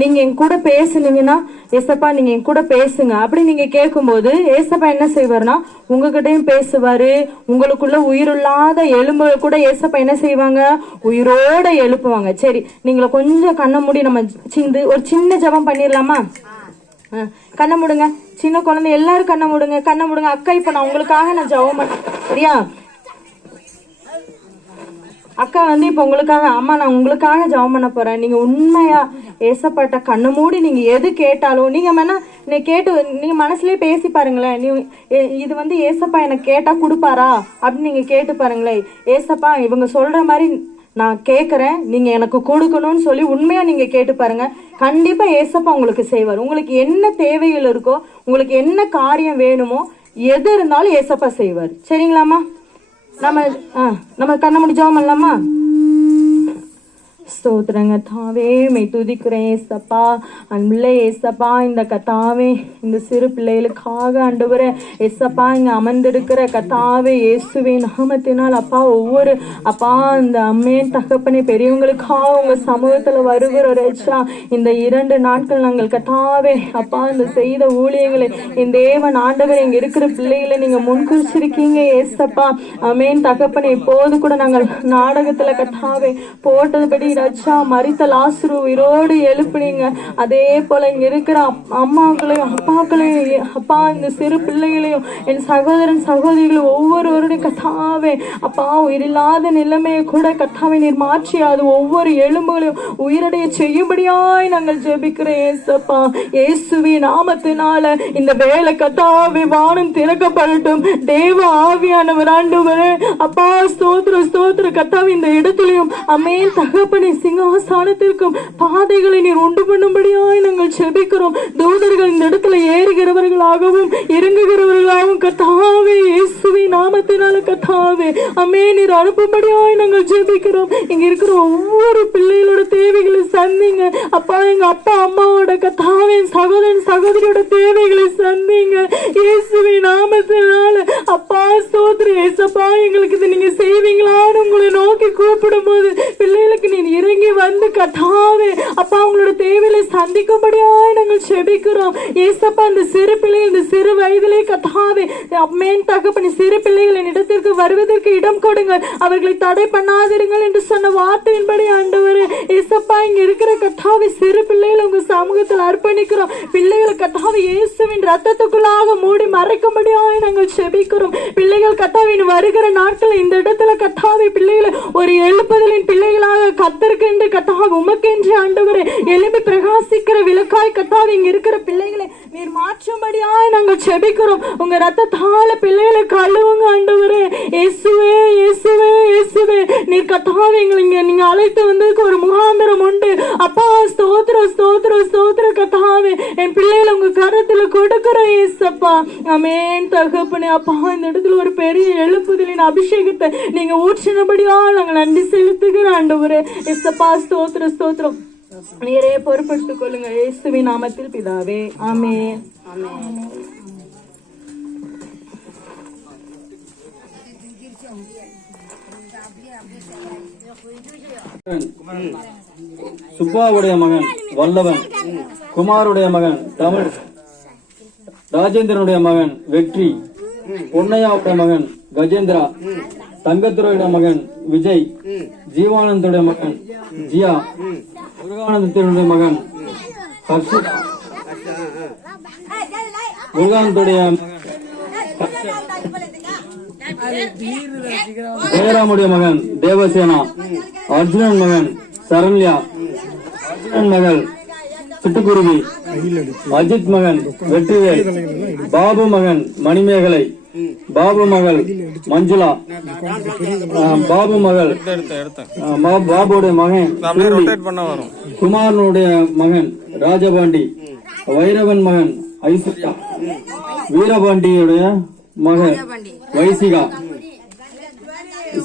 நீங்க என் கூட பேசுனீங்கன்னா ஏசப்பா நீங்க என் கூட பேசுங்க அப்படி நீங்க கேட்கும்போது ஏசப்பா என்ன செய்வாருன்னா உங்ககிட்டயும் பேசுவாரு. உங்களுக்குள்ள உயிரில்லாத எலும்பு கூட ஏசப்பா என்ன செய்வாங்க? உயிரோட எழுப்புவாங்க. சரி, நீங்கள கொஞ்சம் கண்ணை மூடி நம்ம ஒரு சின்ன ஜெபம் பண்ணிடலாமா? கண்ணை மூடுங்க. சின்ன குழந்தை எல்லாரும் கண்ணை மூடுங்க, கண்ணை மூடுங்க. அக்கா இப்ப நான் உங்களுக்காக நான் ஜெபம் பண்ண சரியா? அக்கா வந்து இப்ப உங்களுக்காக, அம்மா நான் உங்களுக்காக ஜெபம் பண்ண போறேன். நீங்க உண்மையா ஏசப்பாட்ட கண்ணை மூடி நீங்க எது கேட்டாலும் நீங்க வேணா கேட்டு நீங்க மனசுலயே பேசி பாருங்களேன். இது வந்து ஏசப்பா எனக்கு கேட்டா கொடுப்பாரா அப்படின்னு நீங்க கேட்டு பாருங்களேன். ஏசப்பா இவங்க சொல்ற மாதிரி நான் கேட்கறேன், நீங்க எனக்கு கொடுக்கணும்னு சொல்லி உண்மையா நீங்க கேட்டு பாருங்க. கண்டிப்பா ஏசப்பா உங்களுக்கு செய்வார். உங்களுக்கு என்ன தேவைகள் இருக்கோ, உங்களுக்கு என்ன காரியம் வேணுமோ, எது இருந்தாலும் ஏசப்பா செய்வார். சரிங்களாமா? நம்ம கண்ண மூடி ஜெபம் பண்ணலாமா? ஸ்தோத்திரங்க தாவே, மெய் துதிக்கிறேன் ஏசப்பா. அன்புள்ள ஏசப்பா, இந்த கத்தாவே இந்த சிறு பிள்ளைகளுக்காக ஆண்டவரே ஏசப்பா இங்க அமர்ந்திருக்கிற கத்தாவே இயேசுவே நாமத்தினால் அப்பா ஒவ்வொரு அப்பா இந்த அம்மையின் தகப்பனை பெரியவங்களுக்காக உங்க சமூகத்துல வருகிற ரேச்சா இந்த 2 நாட்கள் நாங்கள் கத்தாவே அப்பா இந்த செய்த ஊழியங்களை இந்த தேவன் ஆண்டவர் இங்க இருக்கிற பிள்ளைகளை நீங்க முன்குறிச்சிருக்கீங்க ஏசப்பா. அமேன் தகப்பனை இப்போது கூட நாங்கள் நாடகத்துல கத்தாவே போட்டதுபடி ரச்சா மரித்த லாசரு உயிரோடு எழுப்புனீங்க. அதே போல இங்க இருக்கிற அம்மாக்களையும் அப்பாக்களையும் அப்பா இந்த சிறு பிள்ளைகளையும் என் சகோதரன் சகோதரிகளும் ஒவ்வொருவருடைய கத்தாவே அப்பா உயிரில்லாத நிலைமையை கூட கத்தாவை நீர் மாற்றி அது ஒவ்வொரு எலும்புகளையும் உயிரடைய செய்யும்படியாய் நாங்கள் ஜெபிக்கிறேன் ஏசப்பா. இயேசுவி நாமத்தினால இந்த வேலை கத்தாவே வானம் திறக்கப்படட்டும். தேவ ஆவியானவர் ஆண்டவரே அப்பா ஸ்தோத்திர ஸ்தோத்திர கத்தாவே இந்த இடத்திலையும் அமேன் தகப்பனை சிங்காசனத்திற்கும் பாதைகளை நீர் உண்டு பண்ணும்படியாய் நாங்கள் ஜெபிக்கிறோம். தூதர்கள் இந்த இடத்துல ஏறுகிறவர்களாகவும் இறங்குகிறவர்களாகவும் கத்தாவே இயேசுவி நாமத்தினால கத்தாவே அமே நீர் அனுப்பும்படியாய் நாங்கள் ஜெபிக்கிறோம். இங்க இருக்கிற ஒவ்வொரு பிள்ளைகளோட தேவைகளை சந்திங்க அப்பா. எங்க அப்பா அம்மாவோட கத்தாவே சகோதரன் சகோதரியோட தேவைகளை சந்திங்க இயேசுவி நாமத்தினால அப்பா ஸ்தோத்திர ஏசப்பா. எங்களுக்கு இது நீங்க செய்வீங்களான்னு உங்களை நோக்கி கூப்பிடும் போது பிள்ளைகளுக்கு நீ இறங்கி வந்து கத்தாவே அப்பா உங்களோட தேவையை சந்திக்கும்படியாய் நாங்கள் செபிக்கிறோம் ஏசப்பா. இந்த சிறு பிள்ளைகள் இந்த சிறு வயதிலே கத்தாவே அம்மேன் தகப்பனே சிறு பிள்ளைகளின் இடத்திற்கு வருவதற்கு இடம் கொடுங்க, அவர்களை தடை பண்ணாதிருங்கள் என்று சொன்ன வார்த்தையின்படி ஆண்டவரே ஏசப்பா இங்க இருக்கிற கத்தாவே சிறு பிள்ளைகளை உங்க சமூகத்தில் அர்ப்பணிக்கிறோம். பிள்ளைகளை கத்தாவே இயேசுவின் ரத்தத்துக்குள்ளாக மூடி மறைக்கும்படியாய் நாங்கள் செபிக்கிறோம். பிள்ளைகள் கத்தாவின் வருகிற நாட்கள் இந்த இடத்துல கத்தாவே பிள்ளைகளை ஒரு எழுப்புதலின் பிள்ளைகளாக கத்தற்கென்று கத்தாவே உமக்கென்று ஆண்டவரே எழுப்பி பிரகாசிக்கிற விளக்காய் கத்தாவே இங்க இருக்கிற பிள்ளைகளை நீர் மாற்றும்படியாய் நாங்கள் செபிக்கிறோம். உங்க ரத்தத்தால பிள்ளைகளை கழுவுங்க ஆண்டவரே இயேசுவே இயேசுவே இயேசுவே. நீர் கத்தாவே எங்களை இங்க நீங்க அழைத்து வந்ததுக்கு ஒரு முகாந்திரம் உண்டு அப்பா. ஸ்தோத்திர ஸ்தோத்திர ஸ்தோத்திர கத்தாவே. என் பிள்ளைகளை உங்க கரத்துல கொடுக்கிறோம் ஏசப்பா. ஆமென் தகப்பனே. அப்பா இந்த இடத்துல ஒரு பெரிய எழுப்புதலின் அபிஷேகத்தை நீங்க ஊற்றினபடியா நாங்கள் நன்றி செலுத்துகிற ஆண்டவரே. ஏசப்பா ஸ்தோத்திர ஸ்தோத்திரம். நீரே பொறுப்பெடுத்துக் கொள்ளுங்க இயேசுவின் நாமத்தில் பிதாவே. ஆமென். சுப்பாவுடைய மகன் வல்லவன், குமாருடைய மகன் தமிழ், ராஜேந்திரனுடைய மகன் வெற்றி, பொன்னையாவுடைய மகன் கஜேந்திரா, தங்கத்துறையுடைய மகன் விஜய், ஜீவானந்தனுடைய மகன் ஜியா, முருகானந்தத்தினுடைய மகன் ஹர்ஷிதா, முருகானந்துடைய மகன் ஜெயராமுடைய மகன் தேவசேனா, அர்ஜுனன் மகன் சரண்யா, அர்ஜுனன் மகள் சிட்டுக்குருவி, அஜித் மகன் வெற்றிவேல், பாபு மகன் மணிமேகலை, பாபு மகள் மஞ்சுளா, பாபு மகள் பாபுடைய மகன் குமாரனுடைய மகன் ராஜபாண்டி, வைரவன் மகன் ஐஸ்வர்யா, வீரபாண்டியுடைய மகன் வைசிகா,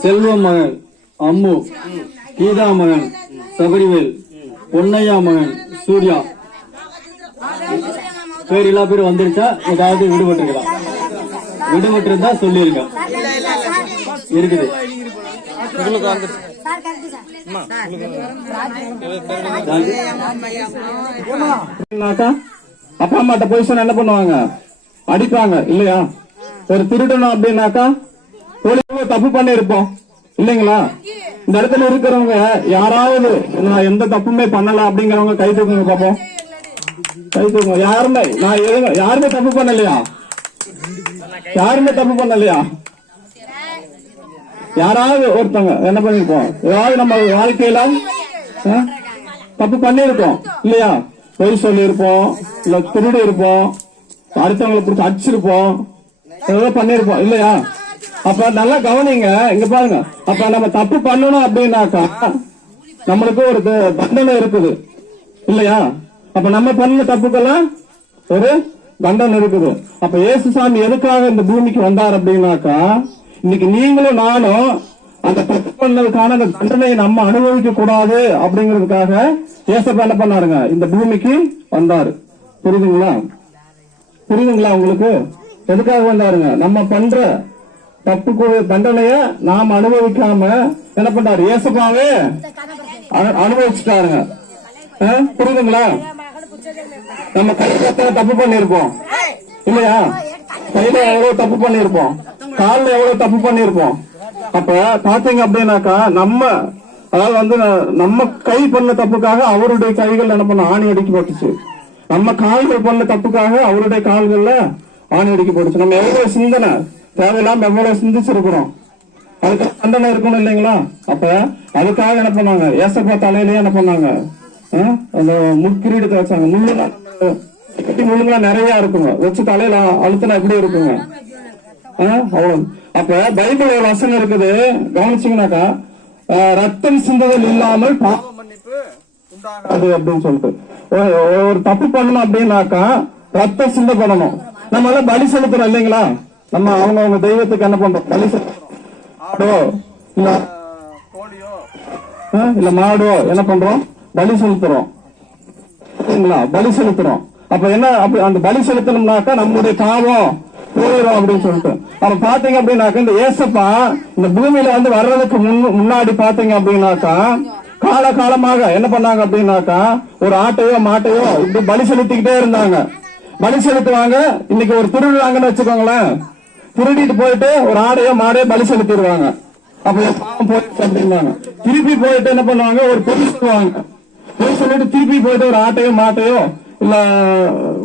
செல்வம் மகன் அம்மு, கீதா மகன் சபரிவேல், பொன்னையா மகன் சூர்யா. பேர் எல்லா பேரும் வந்துருச்சா? ஏதாவது விடுபட்டுருக்கலாம்? விடுபட்டு இருந்தா சொல்லிருங்க. இருக்குது. அப்பா அம்மாட்ட போய் சொன்னா என்ன பண்ணுவாங்க? அடிப்பாங்க இல்லையா? ஒரு திருடணும் அப்படின்னாக்கா தப்பு பண்ணி இருப்போம் இல்லைங்களா? இந்த இடத்துல இருக்கிறவங்க யாராவது நான் எந்த தப்புமே பண்ணல அப்படிங்கிறவங்க கை தூக்குங்க பாப்போம். கை தூக்குங்க. யாருமே தப்பு பண்ணலையா? யாருமே தப்பு பண்ணலையா? யாராவது ஒருத்தவங்க என்ன பண்ணிருப்போம்? ஏதாவது நம்ம வாழ்க்கையில தப்பு பண்ணிருப்போம் இல்லையா? பொய் சொல்லி இருப்போம், இல்ல திருடி இருப்போம், அடுத்தவங்களை பிடிச்சி அடிச்சிருப்போம், ஏதாவது பண்ணிருப்போம் இல்லையா? அப்ப நல்லா கவனிங்க, இங்க பாருங்க. அப்ப நம்ம தப்பு பண்ணணும் அப்படின்னாக்கா நம்மளுக்கு ஒரு தண்டனை இருக்குது இல்லையா? அப்ப நம்ம பண்ண தப்புக்கெல்லாம் ஒரு தண்டனை இருக்குது. அப்ப இயேசுசாமி எதுக்காக இந்த பூமிக்கு வந்தார் அப்படின்னாக்கா, இன்னைக்கு நீங்களும் நானும் அந்த தப்பு பண்ணதுக்கான அந்த தண்டனையை நம்ம அனுபவிக்க கூடாது அப்படிங்கிறதுக்காக இயேசப்பா என்ன பண்ணாருங்க? இந்த பூமிக்கு வந்தாரு. புரியுதுங்களா? புரியுதுங்களா உங்களுக்கு? எதுக்காக வந்தாருங்க? நம்ம பண்ற தப்புக்கு தண்டனைய நாம் அனுபவிக்காம என்ன பண்றாரு? இயேசுப்பாவே அனுபவிச்சுட்டாருங்க. புரியுதுங்களா? நம்ம கையில தப்பு பண்ணிருப்போம் இல்லையா? கையில எவ்வளவு தப்பு பண்ணிருப்போம், காலில் எவ்வளவு தப்பு பண்ணிருப்போம். அப்ப பாத்தீங்க அப்படின்னாக்கா நம்ம அதாவது வந்து நம்ம கை பண்ண தப்புக்காக அவருடைய கைகள் என்ன பண்ண ஆணி அடிக்கப்பட்டுச்சு. நம்ம கால்கள் பண்ண தப்புக்காக அவருடைய கால்கள்ல ஆணி அடிக்கப்பட்டுச்சு. நம்ம எவ்வளவு சிந்தனை தேவையில்லாம எவ்வளவு சிந்திச்சிருக்கிறோம், அதுக்காக தண்டனை இருக்கணும் இல்லைங்களா? அப்ப அதுக்காக என்ன பண்ணாங்க? ஏசப்பா தலையிலேயே என்ன பண்ணாங்க? அந்த முட்கிரீடத்தை வச்சாங்க. முள்ளுங்கெல்லாம் நிறைய இருக்குங்க, வச்சு தலையில அழுத்தினா எப்படி இருக்குங்க? அவ்வளவு. அப்ப பைபிள் ஒரு வசனம் இருக்குது, கவனிச்சீங்கன்னாக்கா, ரத்தம் சிந்துதல் இல்லாமல் பாவ மன்னிப்பு உண்டாகாது அப்படின்னு சொல்லிட்டு. ஒரு தப்பு பண்ணணும் அப்படின்னாக்கா ரத்தம் சிந்தப்படணும். நம்ம எல்லாம் பலி செலுத்துறோம் இல்லைங்களா? நம்ம அவங்க தெய்வத்துக்கு என்ன பண்றோம்? பலி செலுத்துறோம். ஆடோ இல்ல கோழியோ இல்ல மாடோ என்ன பண்றோம்? பலி செலுத்துறோம் இல்லைங்களா? பலி செலுத்துறோம். அப்ப என்ன? அந்த பலி செலுத்தணும்னாக்கா நம்முடைய பாவம் போயிடும் அப்படின்னு சொல்லிட்டு. அப்ப பாத்தீங்க அப்படின்னாக்கா இந்த ஏசப்பா இந்த பூமியில வந்து வர்றதுக்கு முன்னாடி பாத்தீங்க அப்படின்னாக்கா காலகாலமாக என்ன பண்ணாங்க அப்படின்னாக்கா ஒரு ஆட்டையோ மாட்டையோ இப்படி பலி செலுத்திக்கிட்டே இருந்தாங்க. பலி செலுத்துவாங்க. இன்னைக்கு ஒரு திருடுறாங்கன்னு வச்சுக்கோங்களேன், திருடிட்டு போயிட்டு ஒரு ஆடையோ மாடையோ பலி செலுத்திடுவாங்க. அப்ப பாவம் போயிடுச்சு அப்படின்னாங்க. திருப்பி போயிட்டு என்ன பண்ணுவாங்க? ஒரு பொய் சொல்லுவாங்க. பொய் சொல்லிட்டு திருப்பி போயிட்டு ஒரு ஆட்டையோ மாட்டையோ இல்ல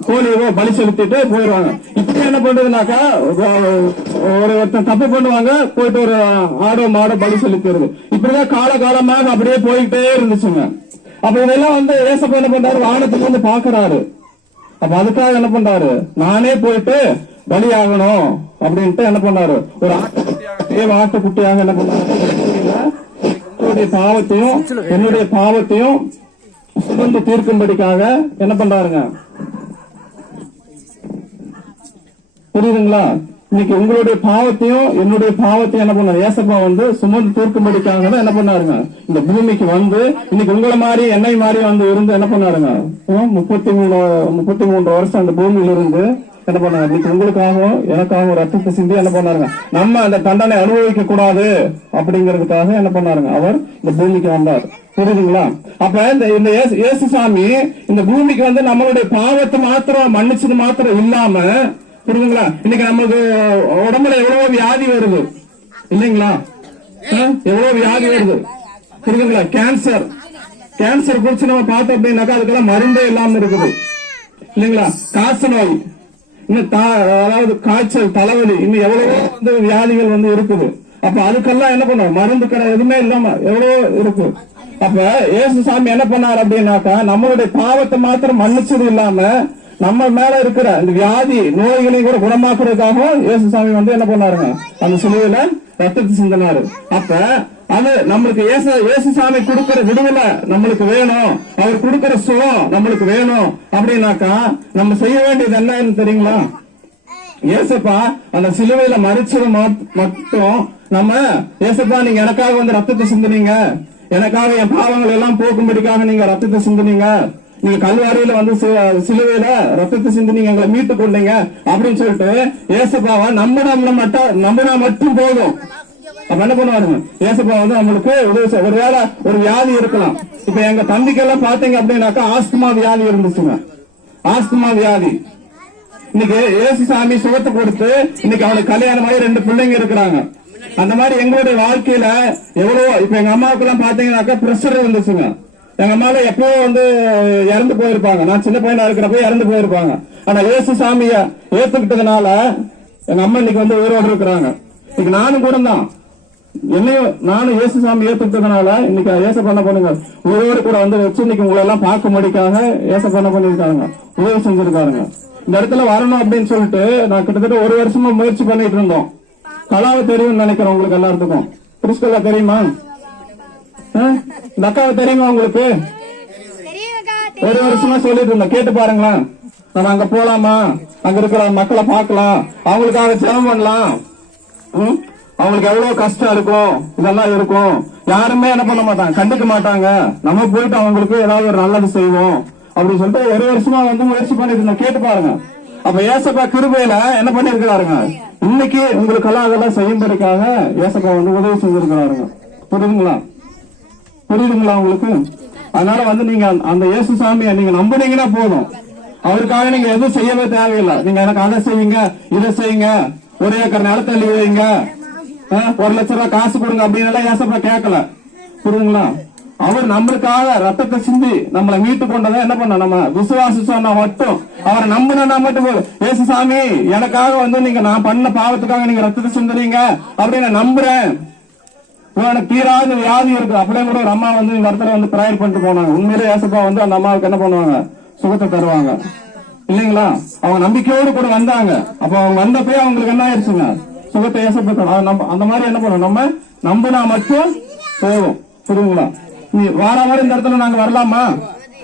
கோழியோ பலி செலுத்திட்டு போயிடுவாங்க. இப்படி என்ன பண்றதுனாக்கா ஒருத்தன் தப்பு பண்ணுவாங்க, போயிட்டு ஒரு ஆடோ மாடோ பலி செலுத்துறது. இப்படிதான் காலகாலமாக அப்படியே போயிட்டே இருந்துச்சுங்க. அப்ப இதெல்லாம் வந்து ஏசப்பா என்ன பண்றாரு? வானத்துல வந்து பாக்குறாரு. அப்ப அதுக்காக என்ன பண்றாரு? நானே போயிட்டு பலி ஆகணும் அப்படின்ட்டு என்ன பண்ணாரு? ஒரு ஆட்டுக்குட்டியாக என்ன பண்ணாரு? என்னுடைய பாவத்தையும் சுமந்து தீர்க்கும்படிக்காக என்ன பண்றாருங்க? புரியுதுங்களா? இன்னைக்கு உங்களுடைய பாவத்தையும் என்னுடைய பாவத்தையும் என்ன பண்ணாரு? ஏசப்பா வந்து சுமந்து தீர்க்கும்படிக்காக தான் என்ன பண்ணாருங்க? இந்த பூமிக்கு வந்து இன்னைக்கு உங்களை மாதிரி என்னை மாதிரி வந்து இருந்து என்ன பண்ணாருங்க? 33 வருஷம் அந்த பூமியில இருந்து என்ன பண்ணாரு? இன்னைக்கு உங்களுக்காகவும் எனக்காகவும் ரத்தத்தை சிந்தி என்ன பண்ணாருங்க? நம்ம அந்த தண்டனை அனுபவிக்க கூடாது அப்படிங்கறதுக்காக என்ன பண்ணாருங்க? அவர் இந்த பூமிக்கு வந்தார். புரியுதுங்களா? அப்ப இந்த இயேசுசாமி இந்த பூமிக்கு வந்து நம்மளுடைய பாவத்தை மாத்திரம் மன்னிச்சது மாத்திரம் இல்லாம, புரியுதுங்களா, இன்னைக்கு நமக்கு உடம்புல எவ்வளவோ வியாதி வருது இல்லைங்களா? எவ்வளவு வியாதி வருது, புரியுதுங்களா? கேன்சர் குறிச்சு நம்ம பார்த்தோம் அப்படின்னாக்கா அதுக்கெல்லாம் மருந்தே இல்லாம இருக்குது இல்லைங்களா? காசு நோய், இன்னும் அதாவது காய்ச்சல், தலைவலி, இன்னும் எவ்வளவோ வந்து வியாதிகள் வந்து இருக்குது. அப்ப அதுக்கெல்லாம் என்ன பண்ணும்? மருந்து கடை எதுவுமே இல்லாம எவ்வளவோ இருக்கு. அப்ப இயேசுசாமி என்ன பண்ணாரு அப்படின்னாக்கா நம்மளுடைய பாவத்தை மாத்திரம் மன்னிச்சது இல்லாம நம்ம மேல இருக்கிற இந்த வியாதி நோய்களையும் கூட குணமாக்குறதுக்காகவும் இயேசுசாமி வந்து என்ன பண்ணாருங்க? அந்த சிலுவையில ரத்தத்தை சிந்தினாரு. அப்ப அது நம்மளுக்கு இயேசுசாமி கொடுக்கிற விடுதலை நம்மளுக்கு வேணும், அவர் கொடுக்கிற சுகம் நம்மளுக்கு வேணும் அப்படின்னாக்கா நம்ம செய்ய வேண்டியது என்னன்னு தெரியுங்களா? ஏசப்பா அந்த சிலுவையில மறிச்சது மட்டும் நம்ம, ஏசப்பா நீங்க எனக்காக வந்து ரத்தத்தை சிந்தினீங்க, எனக்காக என் பாவங்கள் எல்லாம் போக்கும்படிக்காக நீங்க ரத்தத்தை சிந்தினீங்க, நீங்க கல்வாரியில வந்து சிலுவையில ரத்தத்தை சிந்தினீங்க, எங்களை மீட்டு கொண்டீங்க அப்படின்னு சொல்லிட்டு ஏசப்பாவை நம்பினா மட்டும் போதும். அப்ப என்ன பண்ணுவாருங்க? ஏசப்பா வந்து நம்மளுக்கு ஒருவேளை ஒரு வியாதி இருக்கலாம். இப்ப எங்க தம்பிக்கெல்லாம் பாத்தீங்க அப்படின்னாக்கா ஆஸ்துமா வியாதி இருந்துச்சுங்க. ஆஸ்துமா வியாதி இன்னைக்கு இயேசுசாமி சுகத்தை கொடுத்து இன்னைக்கு அவனுக்கு கல்யாணம் ஆகி 2 பிள்ளைங்க இருக்கிறாங்க. அந்த மாதிரி எங்களுடைய வாழ்க்கையில எவ்வளவோ, இப்ப எங்க அம்மாவுக்கு எல்லாம் பாத்தீங்கன்னாக்கா பிரஷர் இருந்துச்சுங்க. எங்க அம்மால எப்பவோ வந்து இறந்து போயிருப்பாங்க. நான் சின்ன பையனா இருக்கிறப்ப இறந்து போயிருப்பாங்க. ஆனா இயேசுசாமிய ஏத்துக்கிட்டதுனால எங்க அம்மா இன்னைக்கு வந்து உயிரோடு இருக்கிறாங்க. இன்னைக்கு நானும் கூட தான் நானும் இயேசுசாமி ஏத்துக்கிட்டதுனால இன்னைக்கு ஏசப்பா என்ன பண்ணுங்க உயிரோடு கூட வந்து வச்சு இன்னைக்கு உங்களை எல்லாம் பார்க்கும்படிக்காக ஏசப்பா என்ன பண்ணிருக்காங்க? உதவி செஞ்சிருக்காருங்க. இந்த இடத்துல வரணும் அப்படின்னு சொல்லிட்டு நான் கிட்டத்தட்ட 1 வருஷமா முயற்சி பண்ணிட்டு இருந்தோம். கலாவை தெரியும்னு நினைக்கிறேன் உங்களுக்கு எல்லாத்துக்கும். பிரிஸ்கலா தெரியுமா? இந்த அக்காவை தெரியுமா உங்களுக்கு? 1 வருஷமா சொல்லிட்டு இருந்தோம். கேட்டு பாருங்களேன். நம்ம அங்க போலாமா, அங்க இருக்கிற மக்களை பார்க்கலாம், அவங்களுக்காக ஜெபம் பண்ணலாம். அவங்களுக்கு எவ்வளவு கஷ்டம் இருக்கும், இதெல்லாம் இருக்கும். யாருமே என்ன பண்ண மாட்டாங்க, கண்டுக்க மாட்டாங்க. நம்ம போயிட்டு அவங்களுக்கு ஏதாவது ஒரு நல்லது செய்வோம் அப்படின்னு சொல்லிட்டு 1 வருஷமா வந்து முயற்சி பண்ணிட்டு இருந்தோம். கேட்டு பாருங்க. அப்ப ஏசப்பா கிருபையில என்ன பண்ணிருக்கிறாருங்க? இன்னைக்கு உங்களுக்கெல்லாம் அதெல்லாம் செய்யும்படிக்காக ஏசப்பா வந்து உதவி செஞ்சிருக்கிறாருங்க. புரியுதுங்களா? உங்களுக்கு? அதனால வந்து நீங்க அந்த இயேசுசாமியை நீங்க நம்பினீங்கன்னா போதும். அவருக்காக நீங்க எதுவும் செய்யவே தேவையில்லை. நீங்க எனக்கு அதை செய்யுங்க, இதை செய்யுங்க, 1 ஏக்கர் நிலத்தை எழுதி வைங்க, 1 லட்சம் ரூபாய் காசு கொடுங்க அப்படின்னு ஏசப்பா கேட்கல. புரியுதுங்களா? அவர் நம்மளுக்காக ரத்தத்தை சிந்தி நம்மளை மீட்டு கொண்டதை என்ன பண்ண, நம்ம விசுவாசிச்சோம்னா மட்டும், அவரை நம்பினா மட்டும் போதும். இயேசுசாமி எனக்காக வந்து நீங்க நான் பண்ண பாவத்துக்காக நீங்க ரத்தத்தை சிந்துறீங்க அப்படின்னு நம்புறேன், எனக்கு தீராத வியாதி இருக்கு அப்படியே கூட ஒரு அம்மா வந்து இந்த இடத்துல வந்து பிரேயர் பண்ணிட்டு போனாங்க. உண்மையிலே ஏசப்பா வந்து அந்த அம்மாவுக்கு என்ன பண்ணுவாங்க? சுகத்தை தருவாங்க இல்லைங்களா? அவங்க நம்பிக்கையோடு கூட வந்தாங்க. அப்ப அவங்க வந்தப்பே அவங்களுக்கு என்ன ஆயிடுச்சுங்க? சுகத்தை ஏசப்பா. அந்த மாதிரி என்ன பண்ணுவோம்? நம்ம நம்பினா மட்டும் போதும். புரியுங்களா? நீ வார வாரம் இந்த இடத்துல நாங்க வரலாமா?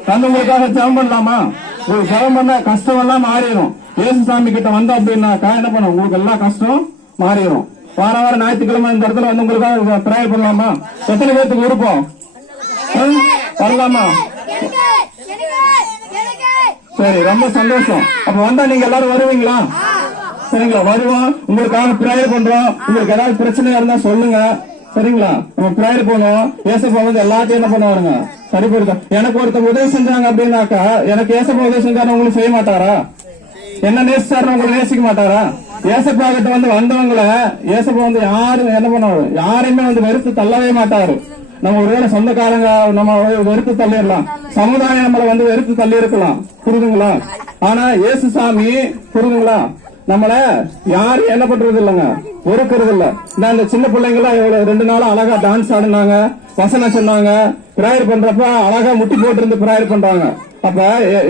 உங்களுக்காக ஜெபம் பண்ணலாமா? உங்களுக்கு ஜெபம் பண்ண கஷ்டம் எல்லாம் மாறிடும். இயேசுசாமி கிட்ட வந்தோம் அப்படின்னாக்கா என்ன பண்ணும்? உங்களுக்கு எல்லாம் கஷ்டம் மாறிடும். வார வாரம் ஞாயிற்றுக்கிழமை இந்த இடத்துல வந்து உங்களுக்காக ப்ரேயர் பண்ணலாமா? எத்தனை பேருக்கு விருப்பம்? வரலாமா? சரி, ரொம்ப சந்தோஷம். அப்ப வந்தா நீங்க எல்லாரும் வருவீங்களா? சரிங்களா? வருவோம். உங்களுக்காக ப்ரேயர் பண்றோம். உங்களுக்கு ஏதாவது பிரச்சனையா இருந்தா சொல்லுங்க. சரிங்களா? நம்ம ப்ரேயர் பண்ணுவோம். ஏசப்பா வந்து எல்லாத்தையும் என்ன பண்ணுவாருங்க? சரிப்படுத்த. எனக்கு ஒருத்தர் உதவி செஞ்சாங்க அப்படின்னாக்கா எனக்கு ஏசப்பா உதவி செஞ்சாரு உங்களுக்கு செய்ய மாட்டாரா? என்ன நேசிச்சாரு உங்களுக்கு நேசிக்க மாட்டாரா? ஏசப்பா கிட்ட வந்து வந்தவங்களை ஏசப்பா வந்து யாரும் என்ன பண்ணுவாரு? யாரையுமே வந்து வெறுத்து தள்ளவே மாட்டாரு. நம்ம ஒருவேளை சொந்தக்காரங்க நம்ம வெறுத்து தள்ளிடலாம், சமுதாயம் நம்மளை வந்து வெறுத்து தள்ளி இருக்கலாம். புரியுதுங்களா? ஆனா இயேசுசாமி புரியுதுங்களா? நம்மள யாரும் என்ன பண்றது இல்லைங்க, வெறுக்கிறது இல்ல. இந்த சின்ன பிள்ளைங்க எல்லாம் 2 நாளா அழகா டான்ஸ் ஆடினாங்க, வசனம் சொன்னாங்க, பிரேயர் பண்றப்ப அழகா முட்டி போட்டு இருந்து பிரேயர் பண்றாங்க. அப்ப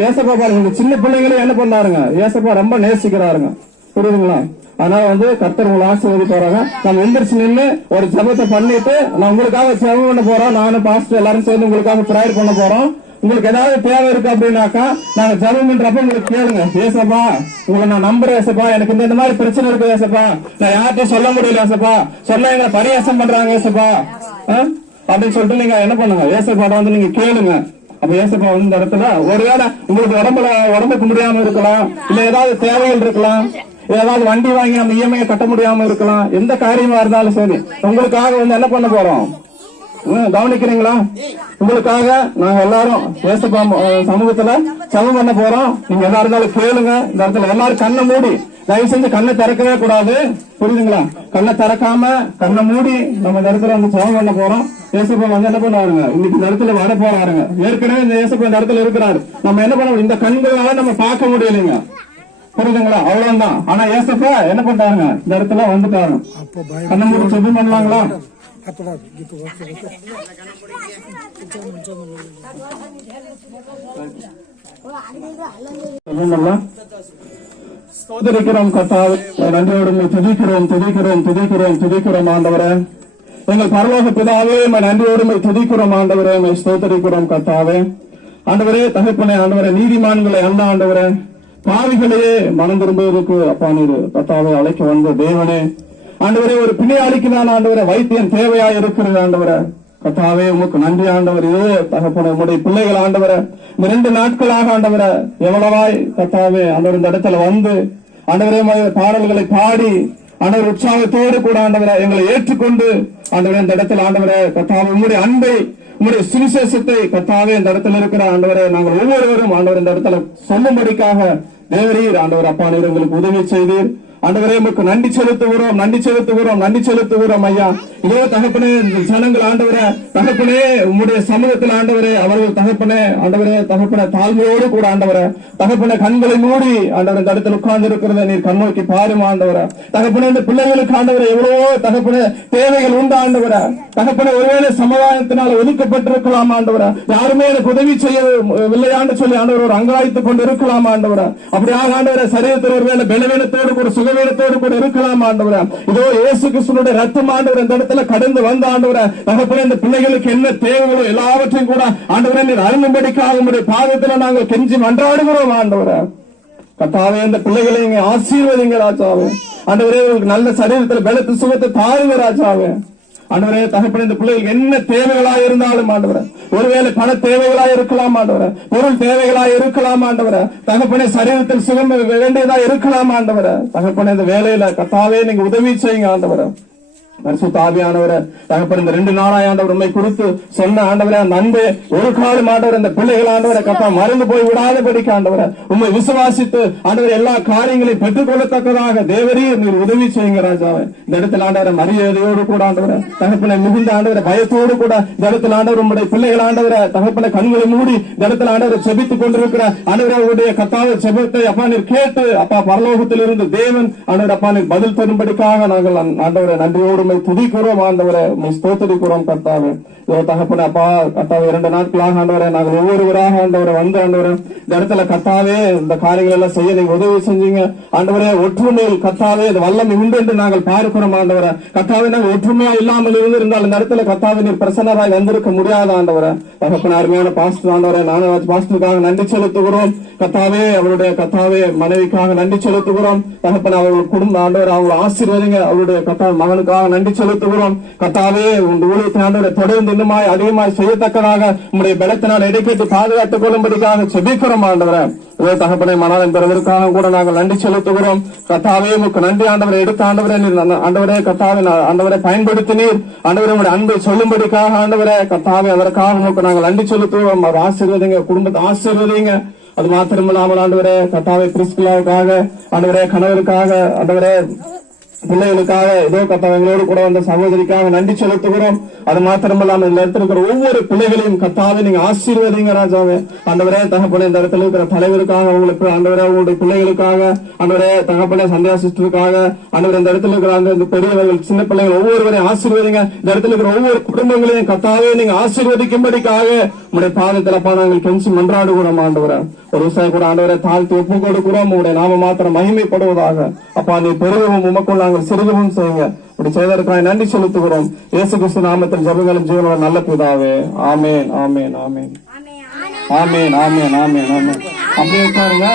ஏசப்பா பாருங்க, சின்ன பிள்ளைங்களும் என்ன பண்ணாருங்க? ஏசப்பா ரொம்ப நேசிக்கிறாருங்க. புரியுதுங்களா? அதனால வந்து கர்த்தர் உங்களை ஆசீர்வதிப்பாராங்க. நம்ம எந்திரிச்சு நின்று ஒரு ஜெபத்தை பண்ணிட்டு நான் உங்களுக்காக ஜெபம் பண்ண போறோம். நானும் பாஸ்டர் எல்லாரும் சேர்ந்து உங்களுக்காக பிரேயர் பண்ண போறோம். உங்களுக்கு ஏதாவது தேவை இருக்கு அப்படின்னாக்கா நாங்க ஜெபம் பண்றப்ப உங்களுக்கு கேளுங்க. ஏசப்பா உங்களை நான் நம்புறேன் ஏசப்பா, எனக்கு இந்த மாதிரி பிரச்சனை இருக்கு ஏசப்பா, நான் யார்கிட்டயும் சொல்ல முடியல ஏசப்பா, சொன்னா எங்களை பரியாசம் பண்றாங்க ஏசப்பா அப்படின்னு சொல்லிட்டு நீங்க என்ன பண்ணுங்க, ஏசப்பாட வந்து நீங்க கேளுங்க. அப்ப ஏசப்பா வந்து இந்த இடத்துல ஒருவேளை உங்களுக்கு உடம்புக்கு முடியாம இருக்கலாம், இல்ல ஏதாவது தேவைகள் இருக்கலாம், ஏதாவது வண்டி வாங்கி நம்ம இஎம்ஐ கட்ட முடியாம இருக்கலாம், எந்த காரியமா இருந்தாலும் சரி உங்களுக்காக வந்து என்ன பண்ண போறோம் கவனிக்கிறீங்களா? உங்களுக்காக நாங்க எல்லாரும் ஏசப்பா சமூகத்துல ஜெபம் பண்ண போறோம். நீங்க எல்லா இருந்தாலும் கேளுங்க. இந்த இடத்துல எல்லாரும் கண்ணை மூடி, தயவு செஞ்சு கண்ணை திறக்கவே கூடாது, புரியுதுங்களா? கண்ணை திறக்காம கண்ணை மூடி நம்ம இந்த இடத்துல வந்து ஜெபம் பண்ண போறோம். ஏசப்பா வந்து என்ன பண்ணுவாருங்க, இன்னைக்கு இந்த இடத்துல வர போறாருங்க. ஏற்கனவே இந்த ஏசப்பா இந்த இடத்துல இருக்கிறாரு. நம்ம என்ன பண்ண, இந்த கண்களால நம்ம பார்க்க முடியலைங்க, புரியுதுங்களா? அவ்வளவுதான். ஆனா ஏசப்பா என்ன பண்றாங்க, இந்த இடத்துல வந்துட்டாரு. கண்ணை மூடி ஜெபம் பண்ணலாங்களா? ஸ்தோத்திரிக்கிறோம் கர்த்தாவே, நன்றியோடு துதிக்கிறோம் துதிக்கிறோம் துதிக்கிறோம் துதிக்கிறோம் ஆண்டவரே. எங்கள் பரலோக பிதாவே, நன்றியோடு துதிக்கிறோம் ஆண்டவரே, ஸ்தோத்திரிக்கிறோம் கர்த்தாவே. ஆண்டவரே தகப்பனே, ஆண்டவரே நீதிமான்களை அல்ல ஆண்டவரே, பாவிகளையே மனம் திரும்புவதற்கு அப்பா நீர் கர்த்தாவே அழைக்க வந்த தேவனே. ஆண்டவரே ஒரு பிணியாளிக்கு தான் ஆண்டவரே வைத்தியம் தேவையா இருக்கிறது ஆண்டவரே. கர்த்தாவே உமக்கு நன்றி ஆண்டவர். இதே தகப்பன உங்களுடைய பிள்ளைகள் ஆண்டவரே, இந்த 2 நாட்களாக ஆண்டவரே எவ்வளவாய் கர்த்தாவே ஆண்டவர் இந்த இடத்துல வந்து ஆண்டவரே பாடல்களை பாடி ஆண்டவர் உற்சாகத்தோடு கூட ஆண்டவரை எங்களை ஏற்றுக்கொண்டு ஆண்டவரே இந்த இடத்துல ஆண்டவரே கர்த்தாவே உங்களுடைய அன்பை, உங்களுடைய சுவிசேஷத்தை கர்த்தாவே இந்த இடத்துல இருக்கிற ஆண்டவரை நாங்கள் ஒவ்வொருவரும் ஆண்டவர் இந்த இடத்துல சொல்லும்படிக்காக தேவரீர் ஆண்டவர் அப்பா நீர் எங்களுக்கு உதவி செய்தீர். ஆண்டவரே உமக்கு நன்றி செலுத்துகிறோம் நன்றி செலுத்துகிறோம் நன்றி செலுத்துகிறோம் ஐயா. இதோ தகப்பனே ஜனங்கள் ஆண்டவரே தகப்பனே உம்முடைய சமூகத்தில் ஆண்டவரே அவர்கள் தகப்பனே ஆண்டவரே தகப்பன தாழ்மையோடு கூட ஆண்டவரே தகப்பன கண்களை மூடி ஆண்டவர் இந்த இடத்துல உட்கார்ந்து இருக்கிறத நீர் கண்ணோக்கி பாரும் ஆண்டவரே. தகப்பனே இந்த பிள்ளைகளுக்கு ஆண்டவரே எவ்வளவோ தகப்பனே தேவைகள் உண்டு ஆண்டவரே. தகப்பனே ஒருவேளை சமுதாயத்தினால் ஒதுக்கப்பட்டிருக்கலாம் ஆண்டவரே, யாருமே எனக்கு உதவி செய்யவில்லையான்னு சொல்லி ஆண்டவர் ஒரு அங்காய்த்துக் கொண்டு இருக்கலாம் ஆண்டவரே. அப்படியாக ஆண்டவரே சரீரத்தில் ஒருவேளை பலவீனத்தோடு கூட சுகவீனத்தோடு கூட இருக்கலாம் ஆண்டவரே. இதோ இயேசு கிறிஸ்துவினுடைய ரத்தம் ஆண்டவர் இந்த இடத்துல கடந்து வந்த ஆண்டவரே தகப்பனே இந்த பிள்ளைகளுக்கு என்ன தேவைகளோ எல்லாவற்றையும் கூட ஆண்டவரே நீர் அருளும்படிக்காக உங்களுடைய பாதத்தில் நாங்கள் கெஞ்சி மன்றாடுகிறோம் ஆண்டவரே. கர்த்தாவே இந்த பிள்ளைகளை நீங்க ஆசீர்வதிங்க ராஜாவே. ஆண்டவரே நல்ல சரீரத்தில் பலத்து சுகத்தை தாருங்க ராஜாவே. ஆண்டவரே தகப்பனே இந்த பிள்ளைகளுக்கு என்ன தேவைகளா இருந்தாலும் ஆண்டவரே, ஒருவேளை பண தேவைகளா இருக்கலாம் ஆண்டவரே, பொருள் தேவைகளா இருக்கலாம் ஆண்டவரே, தகப்பனே சரீரத்தில் சுகம் வேண்டியதா இருக்கலாம் ஆண்டவரே. தகப்பனே இந்த வேலையில கர்த்தாவே நீங்க உதவி செய்யுங்க ஆண்டவரே. பரிசுத்த ஆவியானவரே தகப்பனே இந்த 2 நாளாய் ஆண்டவர் உண்மை குறித்து சொன்ன ஆண்டவரே அந்த அன்பே ஒரு காலம் ஆண்டவர் இந்த பிள்ளைகள் ஆண்டவரை கத்தா மறந்து போய் விடாதபடிக்கு ஆண்டவரை உண்மை விசுவாசித்து ஆண்டவர் எல்லா காரியங்களையும் பெற்றுக் கொள்ளத்தக்கதாக தேவரீர் நீர் உதவி செய்யுங்க ராஜாவே. இந்த இடத்துல ஆண்டவரை மரியாதையோடு கூட ஆண்டவரை தகப்பனை மிகுந்த ஆண்டவரை பயத்தோடு கூட இந்த இடத்துல ஆண்டவர் உங்களுடைய பிள்ளைகள் ஆண்டவரை தகப்பனை கண்களை மூடி இந்த இடத்துல ஆண்டவரை செபித்துக் கொண்டிருக்கிற ஆண்டவரை அவருடைய கத்தாத செபத்தை அப்பா நீர் கேட்டு அப்பா பரலோகத்தில் இருந்து தேவன் ஆண்டவர் அப்பா நீர் பதில் தரும்படிக்காக நாங்கள் ஆண்டவரை நன்றியோடு துதிக்கிறோம் ஆண்டவரை, ஸ்தோத்திரிக்கிறோம் கர்த்தாவே. தகப்பனே அப்பா கர்த்தாவே 2 நாட்களாக ஆண்டவரை நாங்கள் ஒவ்வொருவராக ஆண்டவரை வந்து ஆண்டவரை இந்த இடத்துல கர்த்தாவே இந்த காரியங்கள் எல்லாம் செய்ய நீங்க உதவி செஞ்சீங்க ஆண்டவரே. ஒற்றுமையில் கர்த்தாவே இது வல்லமை உண்டு என்று நாங்கள் பார்க்கிறோம் ஆண்டவரை. கர்த்தாவே நாங்கள் ஒற்றுமையா இல்லாமல் இருந்திருந்தால் இந்த இடத்துல கர்த்தாவே நீர் பிரசன்னராய் வந்திருக்க முடியாத ஆண்டவரை. தகப்பன அருமையான பாஸ்டர் ஆண்டவரை நானும் பாஸ்டருக்காக நன்றி செலுத்துகிறோம் கர்த்தாவே. அவருடைய கர்த்தாவே மனைவிக்காக நன்றி செலுத்துகிறோம் தகப்பன. அவர்கள் குடும்ப ஆண்டவர் அவங்களை ஆசீர்வதிங்க. அவருடைய கர்த்தாவே மகனுக்காக நன்றி செலுத்துகிறோம் கர்த்தாவே. உங்க ஊழியத்தை ஆண்டவரை தொடர்ந்து இன்னுமாய் அதிகமாய் செய்யத்தக்கதாக உங்களுடைய பலத்தினால் இடைக்கேட்டு பாதுகாத்துக் கொள்ளும்படிக்காக செபிக்கிறோம் ஆண்டவரை. தகப்பனை மணாலம் பெறுவதற்காக கூட நாங்கள் நன்றி செலுத்துகிறோம் கர்த்தாவே. உமக்கு நன்றி ஆண்டவரை. எடுத்த ஆண்டவரை ஆண்டவரே கர்த்தாவே ஆண்டவரை பயன்படுத்தினீர் ஆண்டவரை உங்களுடைய அன்பை சொல்லும்படிக்காக ஆண்டவரை கர்த்தாவே. அதற்காக உமக்கு நாங்கள் நன்றி செலுத்துவோம். அவர் ஆசீர்வதிங்க, குடும்பத்தை ஆசீர்வதிங்க. அது மாத்திரமில்லாமல் ஆண்டவரே கர்த்தாவே பிரிஸ்கிலாவுக்காக ஆண்டவரே கணவருக்காக ஆண்டவரே பிள்ளைகளுக்காக ஏதோ கர்த்தாவே எங்களோடு கூட வந்த சகோதரிக்காக நன்றி செலுத்துகிறோம். அது மாத்திரமல்லாமல் இந்த இடத்துல இருக்கிற ஒவ்வொரு பிள்ளைகளையும் கர்த்தாவே நீங்க ஆசீர்வதிங்க ராஜாவே. ஆண்டவரே தகப்பனே இந்த இடத்துல இருக்கிற தலைவருக்காக உங்களுக்கு ஆண்டவரே உங்களுடைய பிள்ளைகளுக்காக ஆண்டவரே தகப்பனே சந்தியா சிஸ்டருக்காக ஆண்டவரே இந்த இடத்துல இருக்கிற அந்த பெரியவர்கள் சின்ன பிள்ளைகள் ஒவ்வொருவரையும் ஆசீர்வதிங்க. இந்த இடத்துல இருக்கிற ஒவ்வொரு குடும்பங்களையும் கர்த்தாவே நீங்க ஆசீர்வதிக்கும்படிக்காக உங்களுடைய பாதத்தில் அப்பா நாங்கள் கெஞ்சி மன்றாடுகிறோம் ஆண்டவரே. ஒரு விவசாய கூட ஆண்டவரை தாழ்த்தி ஒப்பு கொடுக்கிறோம். உங்களுடைய நாம மாத்திரம் மகிமைப்படுவதாக அப்பா. நீ பெருகவும் உமக்குள் நாங்கள் சிறுகவும் செய்யுங்க. இப்படி செய்ததற்காக நன்றி செலுத்துகிறோம். இயேசு கிறிஸ்து நாமத்தில் ஜெபங்களும் ஜீவனுள்ள நல்ல பிதாவே. ஆமேன் ஆமேன் ஆமேன். ஆமேன் ஆமேன் ஆமேன் ஆமேன். அப்படியே உட்காருங்க.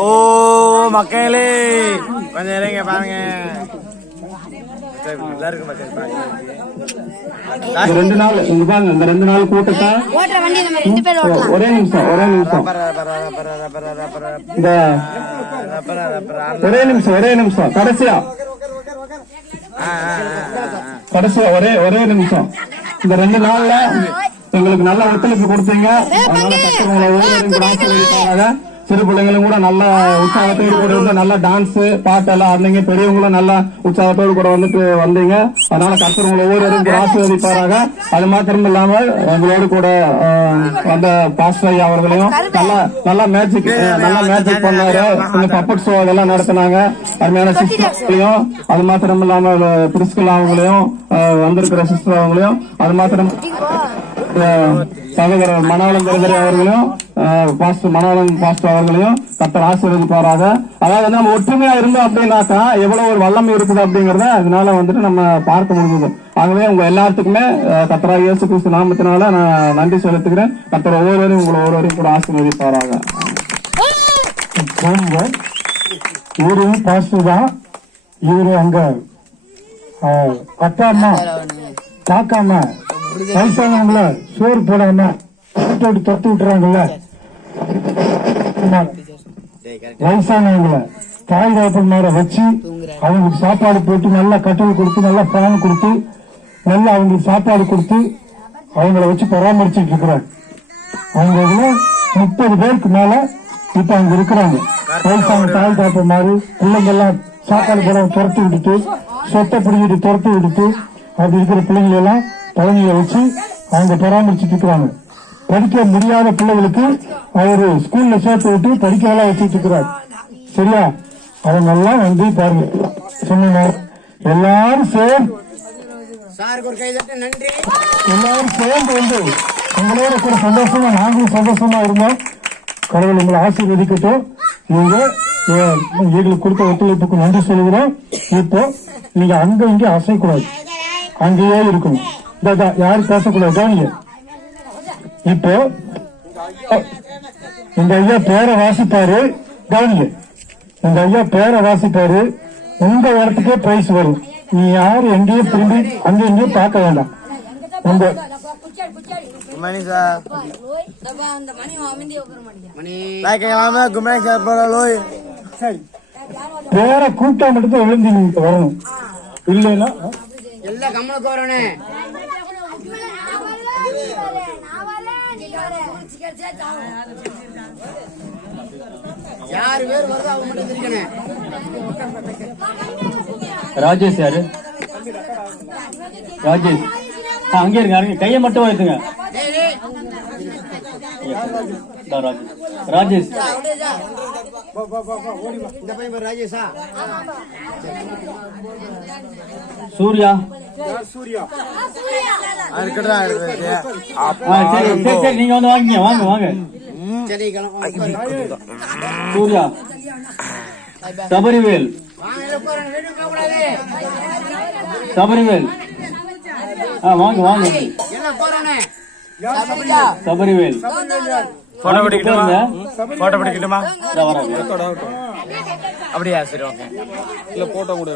ஓ மக்களே கொஞ்சம் இறங்க பாருங்க. எல்லாருக்கும் இந்த 2 நாள் இங்க பாருங்க, இந்த 2 நாள் கூட்டத்தை ஒரே நிமிஷம் இந்த ஒரே நிமிஷம் கடைசியா ஒரே நிமிஷம். இந்த 2 நாள்ல எங்களுக்கு நல்ல ஒத்துழைப்பு கொடுத்தீங்க. அதனால கர்த்தர் உங்களை ஒவ்வொருவரையும் ஆசீர்வதிப்பாராக. சிறு பிள்ளைங்களும் கூட நல்ல உற்சாகத்தோடு கூட வந்து நல்ல டான்ஸ் பாட்டு எல்லாம் ஆடுனீங்க. பெரியவங்களும் நல்ல உற்சாகத்தோடு கூட வந்தீங்க. அதனால கர்த்தர் உங்களை ஒவ்வொருவரையும் ஆசீர்வதிப்பாராக. அது மாத்திரம் இல்லாமல் எங்களோடு கூட வந்த பாஸ்டர் ஐயா அவர்களையும் நல்லா மேஜிக் பண்ணாரு. கொஞ்சம் பப்பட் ஷோ அதெல்லாம் நடத்தினாங்க. அருமையான சிஸ்டர்களையும், அது மாத்திரம் இல்லாமல் பிரிஸ்கல் அவங்களையும், வந்திருக்கிற சிஸ்டர் அவங்களையும், அது மாத்திரம் சகோதரர் மணாளம் பெருதரை அவர்களையும், மணாளம் பாஸ்டர் அவர்களையும் கர்த்தர் ஆசீர்வதிப்பாராக. அதாவது நம்ம ஒற்றுமையா இருந்தோம் அப்படின்னாக்கா எவ்வளவு ஒரு வல்லமை இருக்குது அப்படிங்கறத அதனால வந்துட்டு நம்ம பார்க்க முடியுது. ஆகவே உங்க எல்லாத்துக்குமே கர்த்தராகிய இயேசு கிறிஸ்து நாமத்தினால நான் நன்றி செலுத்துகிறேன். கர்த்தர் ஒவ்வொருவரையும் உங்களை ஒவ்வொருவரையும் கூட ஆசீர்வதிப்பாராக. இவரு பாஸ்டர் தான். இவரு அங்க அப்பா அம்மா பார்க்காம வயசானவங்கள சோறு போடாம தொத்து விட்டுறாங்கல்ல, வயசானவங்கள தாய் தகப்பன் மேல வச்சு அவங்களுக்கு சாப்பாடு போட்டு நல்லா கட்டல் கொடுத்து நல்லா ஃபேன் கொடுத்து நல்லா அவங்களுக்கு சாப்பாடு கொடுத்து அவங்கள வச்சு பராமரிச்சுட்டு இருக்கிறாங்க. அவங்க இதுல 30 பேருக்கு மேல இப்ப அங்க இருக்கிறாங்க. வயசான தாய் தகப்பன் மாதிரி பிள்ளைங்க எல்லாம் சாப்பாடு போட துரத்து விட்டுட்டு சொத்தை பிடிக்கிட்டு துரத்து விட்டுட்டு அப்படி இருக்கிற பிள்ளைங்களை எல்லாம் பழனியை வச்சு அவங்க பராமரிச்சுட்டு இருக்கிறாங்க. படிக்க முடியாத பிள்ளைகளுக்கு அவரு ஸ்கூல்ல சேர்த்து விட்டு படிக்கலாம் வச்சுட்டு இருக்கிறார். சரியா? அவங்க எல்லாம் வந்து பாருங்க சொன்ன எல்லாரும் சேர்ந்து வந்து உங்களோட கூட சந்தோஷமா நாங்களும் சந்தோஷமா இருந்தோம். கடவுள் உங்களை ஆசீர்வதிக்கட்டும். நீங்க எங்களுக்கு கொடுத்த ஒத்துழைப்புக்கு நன்றி சொல்லுகிறோம். இப்போ நீங்க அங்க இங்கே அசைக்கூடாது, அங்கேயே இருக்கணும். யாரும் பேசக்கூடாது. கவனிங்க. இப்போ இந்த ஐயா பேரை வாசிப்பாரு. கவனிங்க. இந்த ஐயா பேரை வாசிப்பாரு. உங்க இடத்துக்கே பிரைஸ் வரும். நீ யாரும் எங்கேயும் திரும்பி அங்க எங்கேயும் பார்க்க வேண்டாம். உங்க பேரை கூட்டா மட்டும் எழுந்தி நீங்க வரணும். இல்லைன்னா எல்லாம் கம்மனுக்கு வரணும். யாரு பேர் வருதோ அவங்க மட்டும் இருக்கணும். ராஜேஷ் யாரு? ராஜேஷ் அங்கே இருங்க. கையை மட்டும் வைத்துங்க. ராஜேஷ் இந்த பையன் ராஜேஷா? சூர்யா சரி நீங்க வந்து வாங்கிங்க. வாங்க சூர்யா. சபரிவேல் வாங்க சபரிவேல். போட்டோ பிடிக்கட்டுமா? அப்படியா? சரி, ஓகே. இல்ல போட்டோ கூட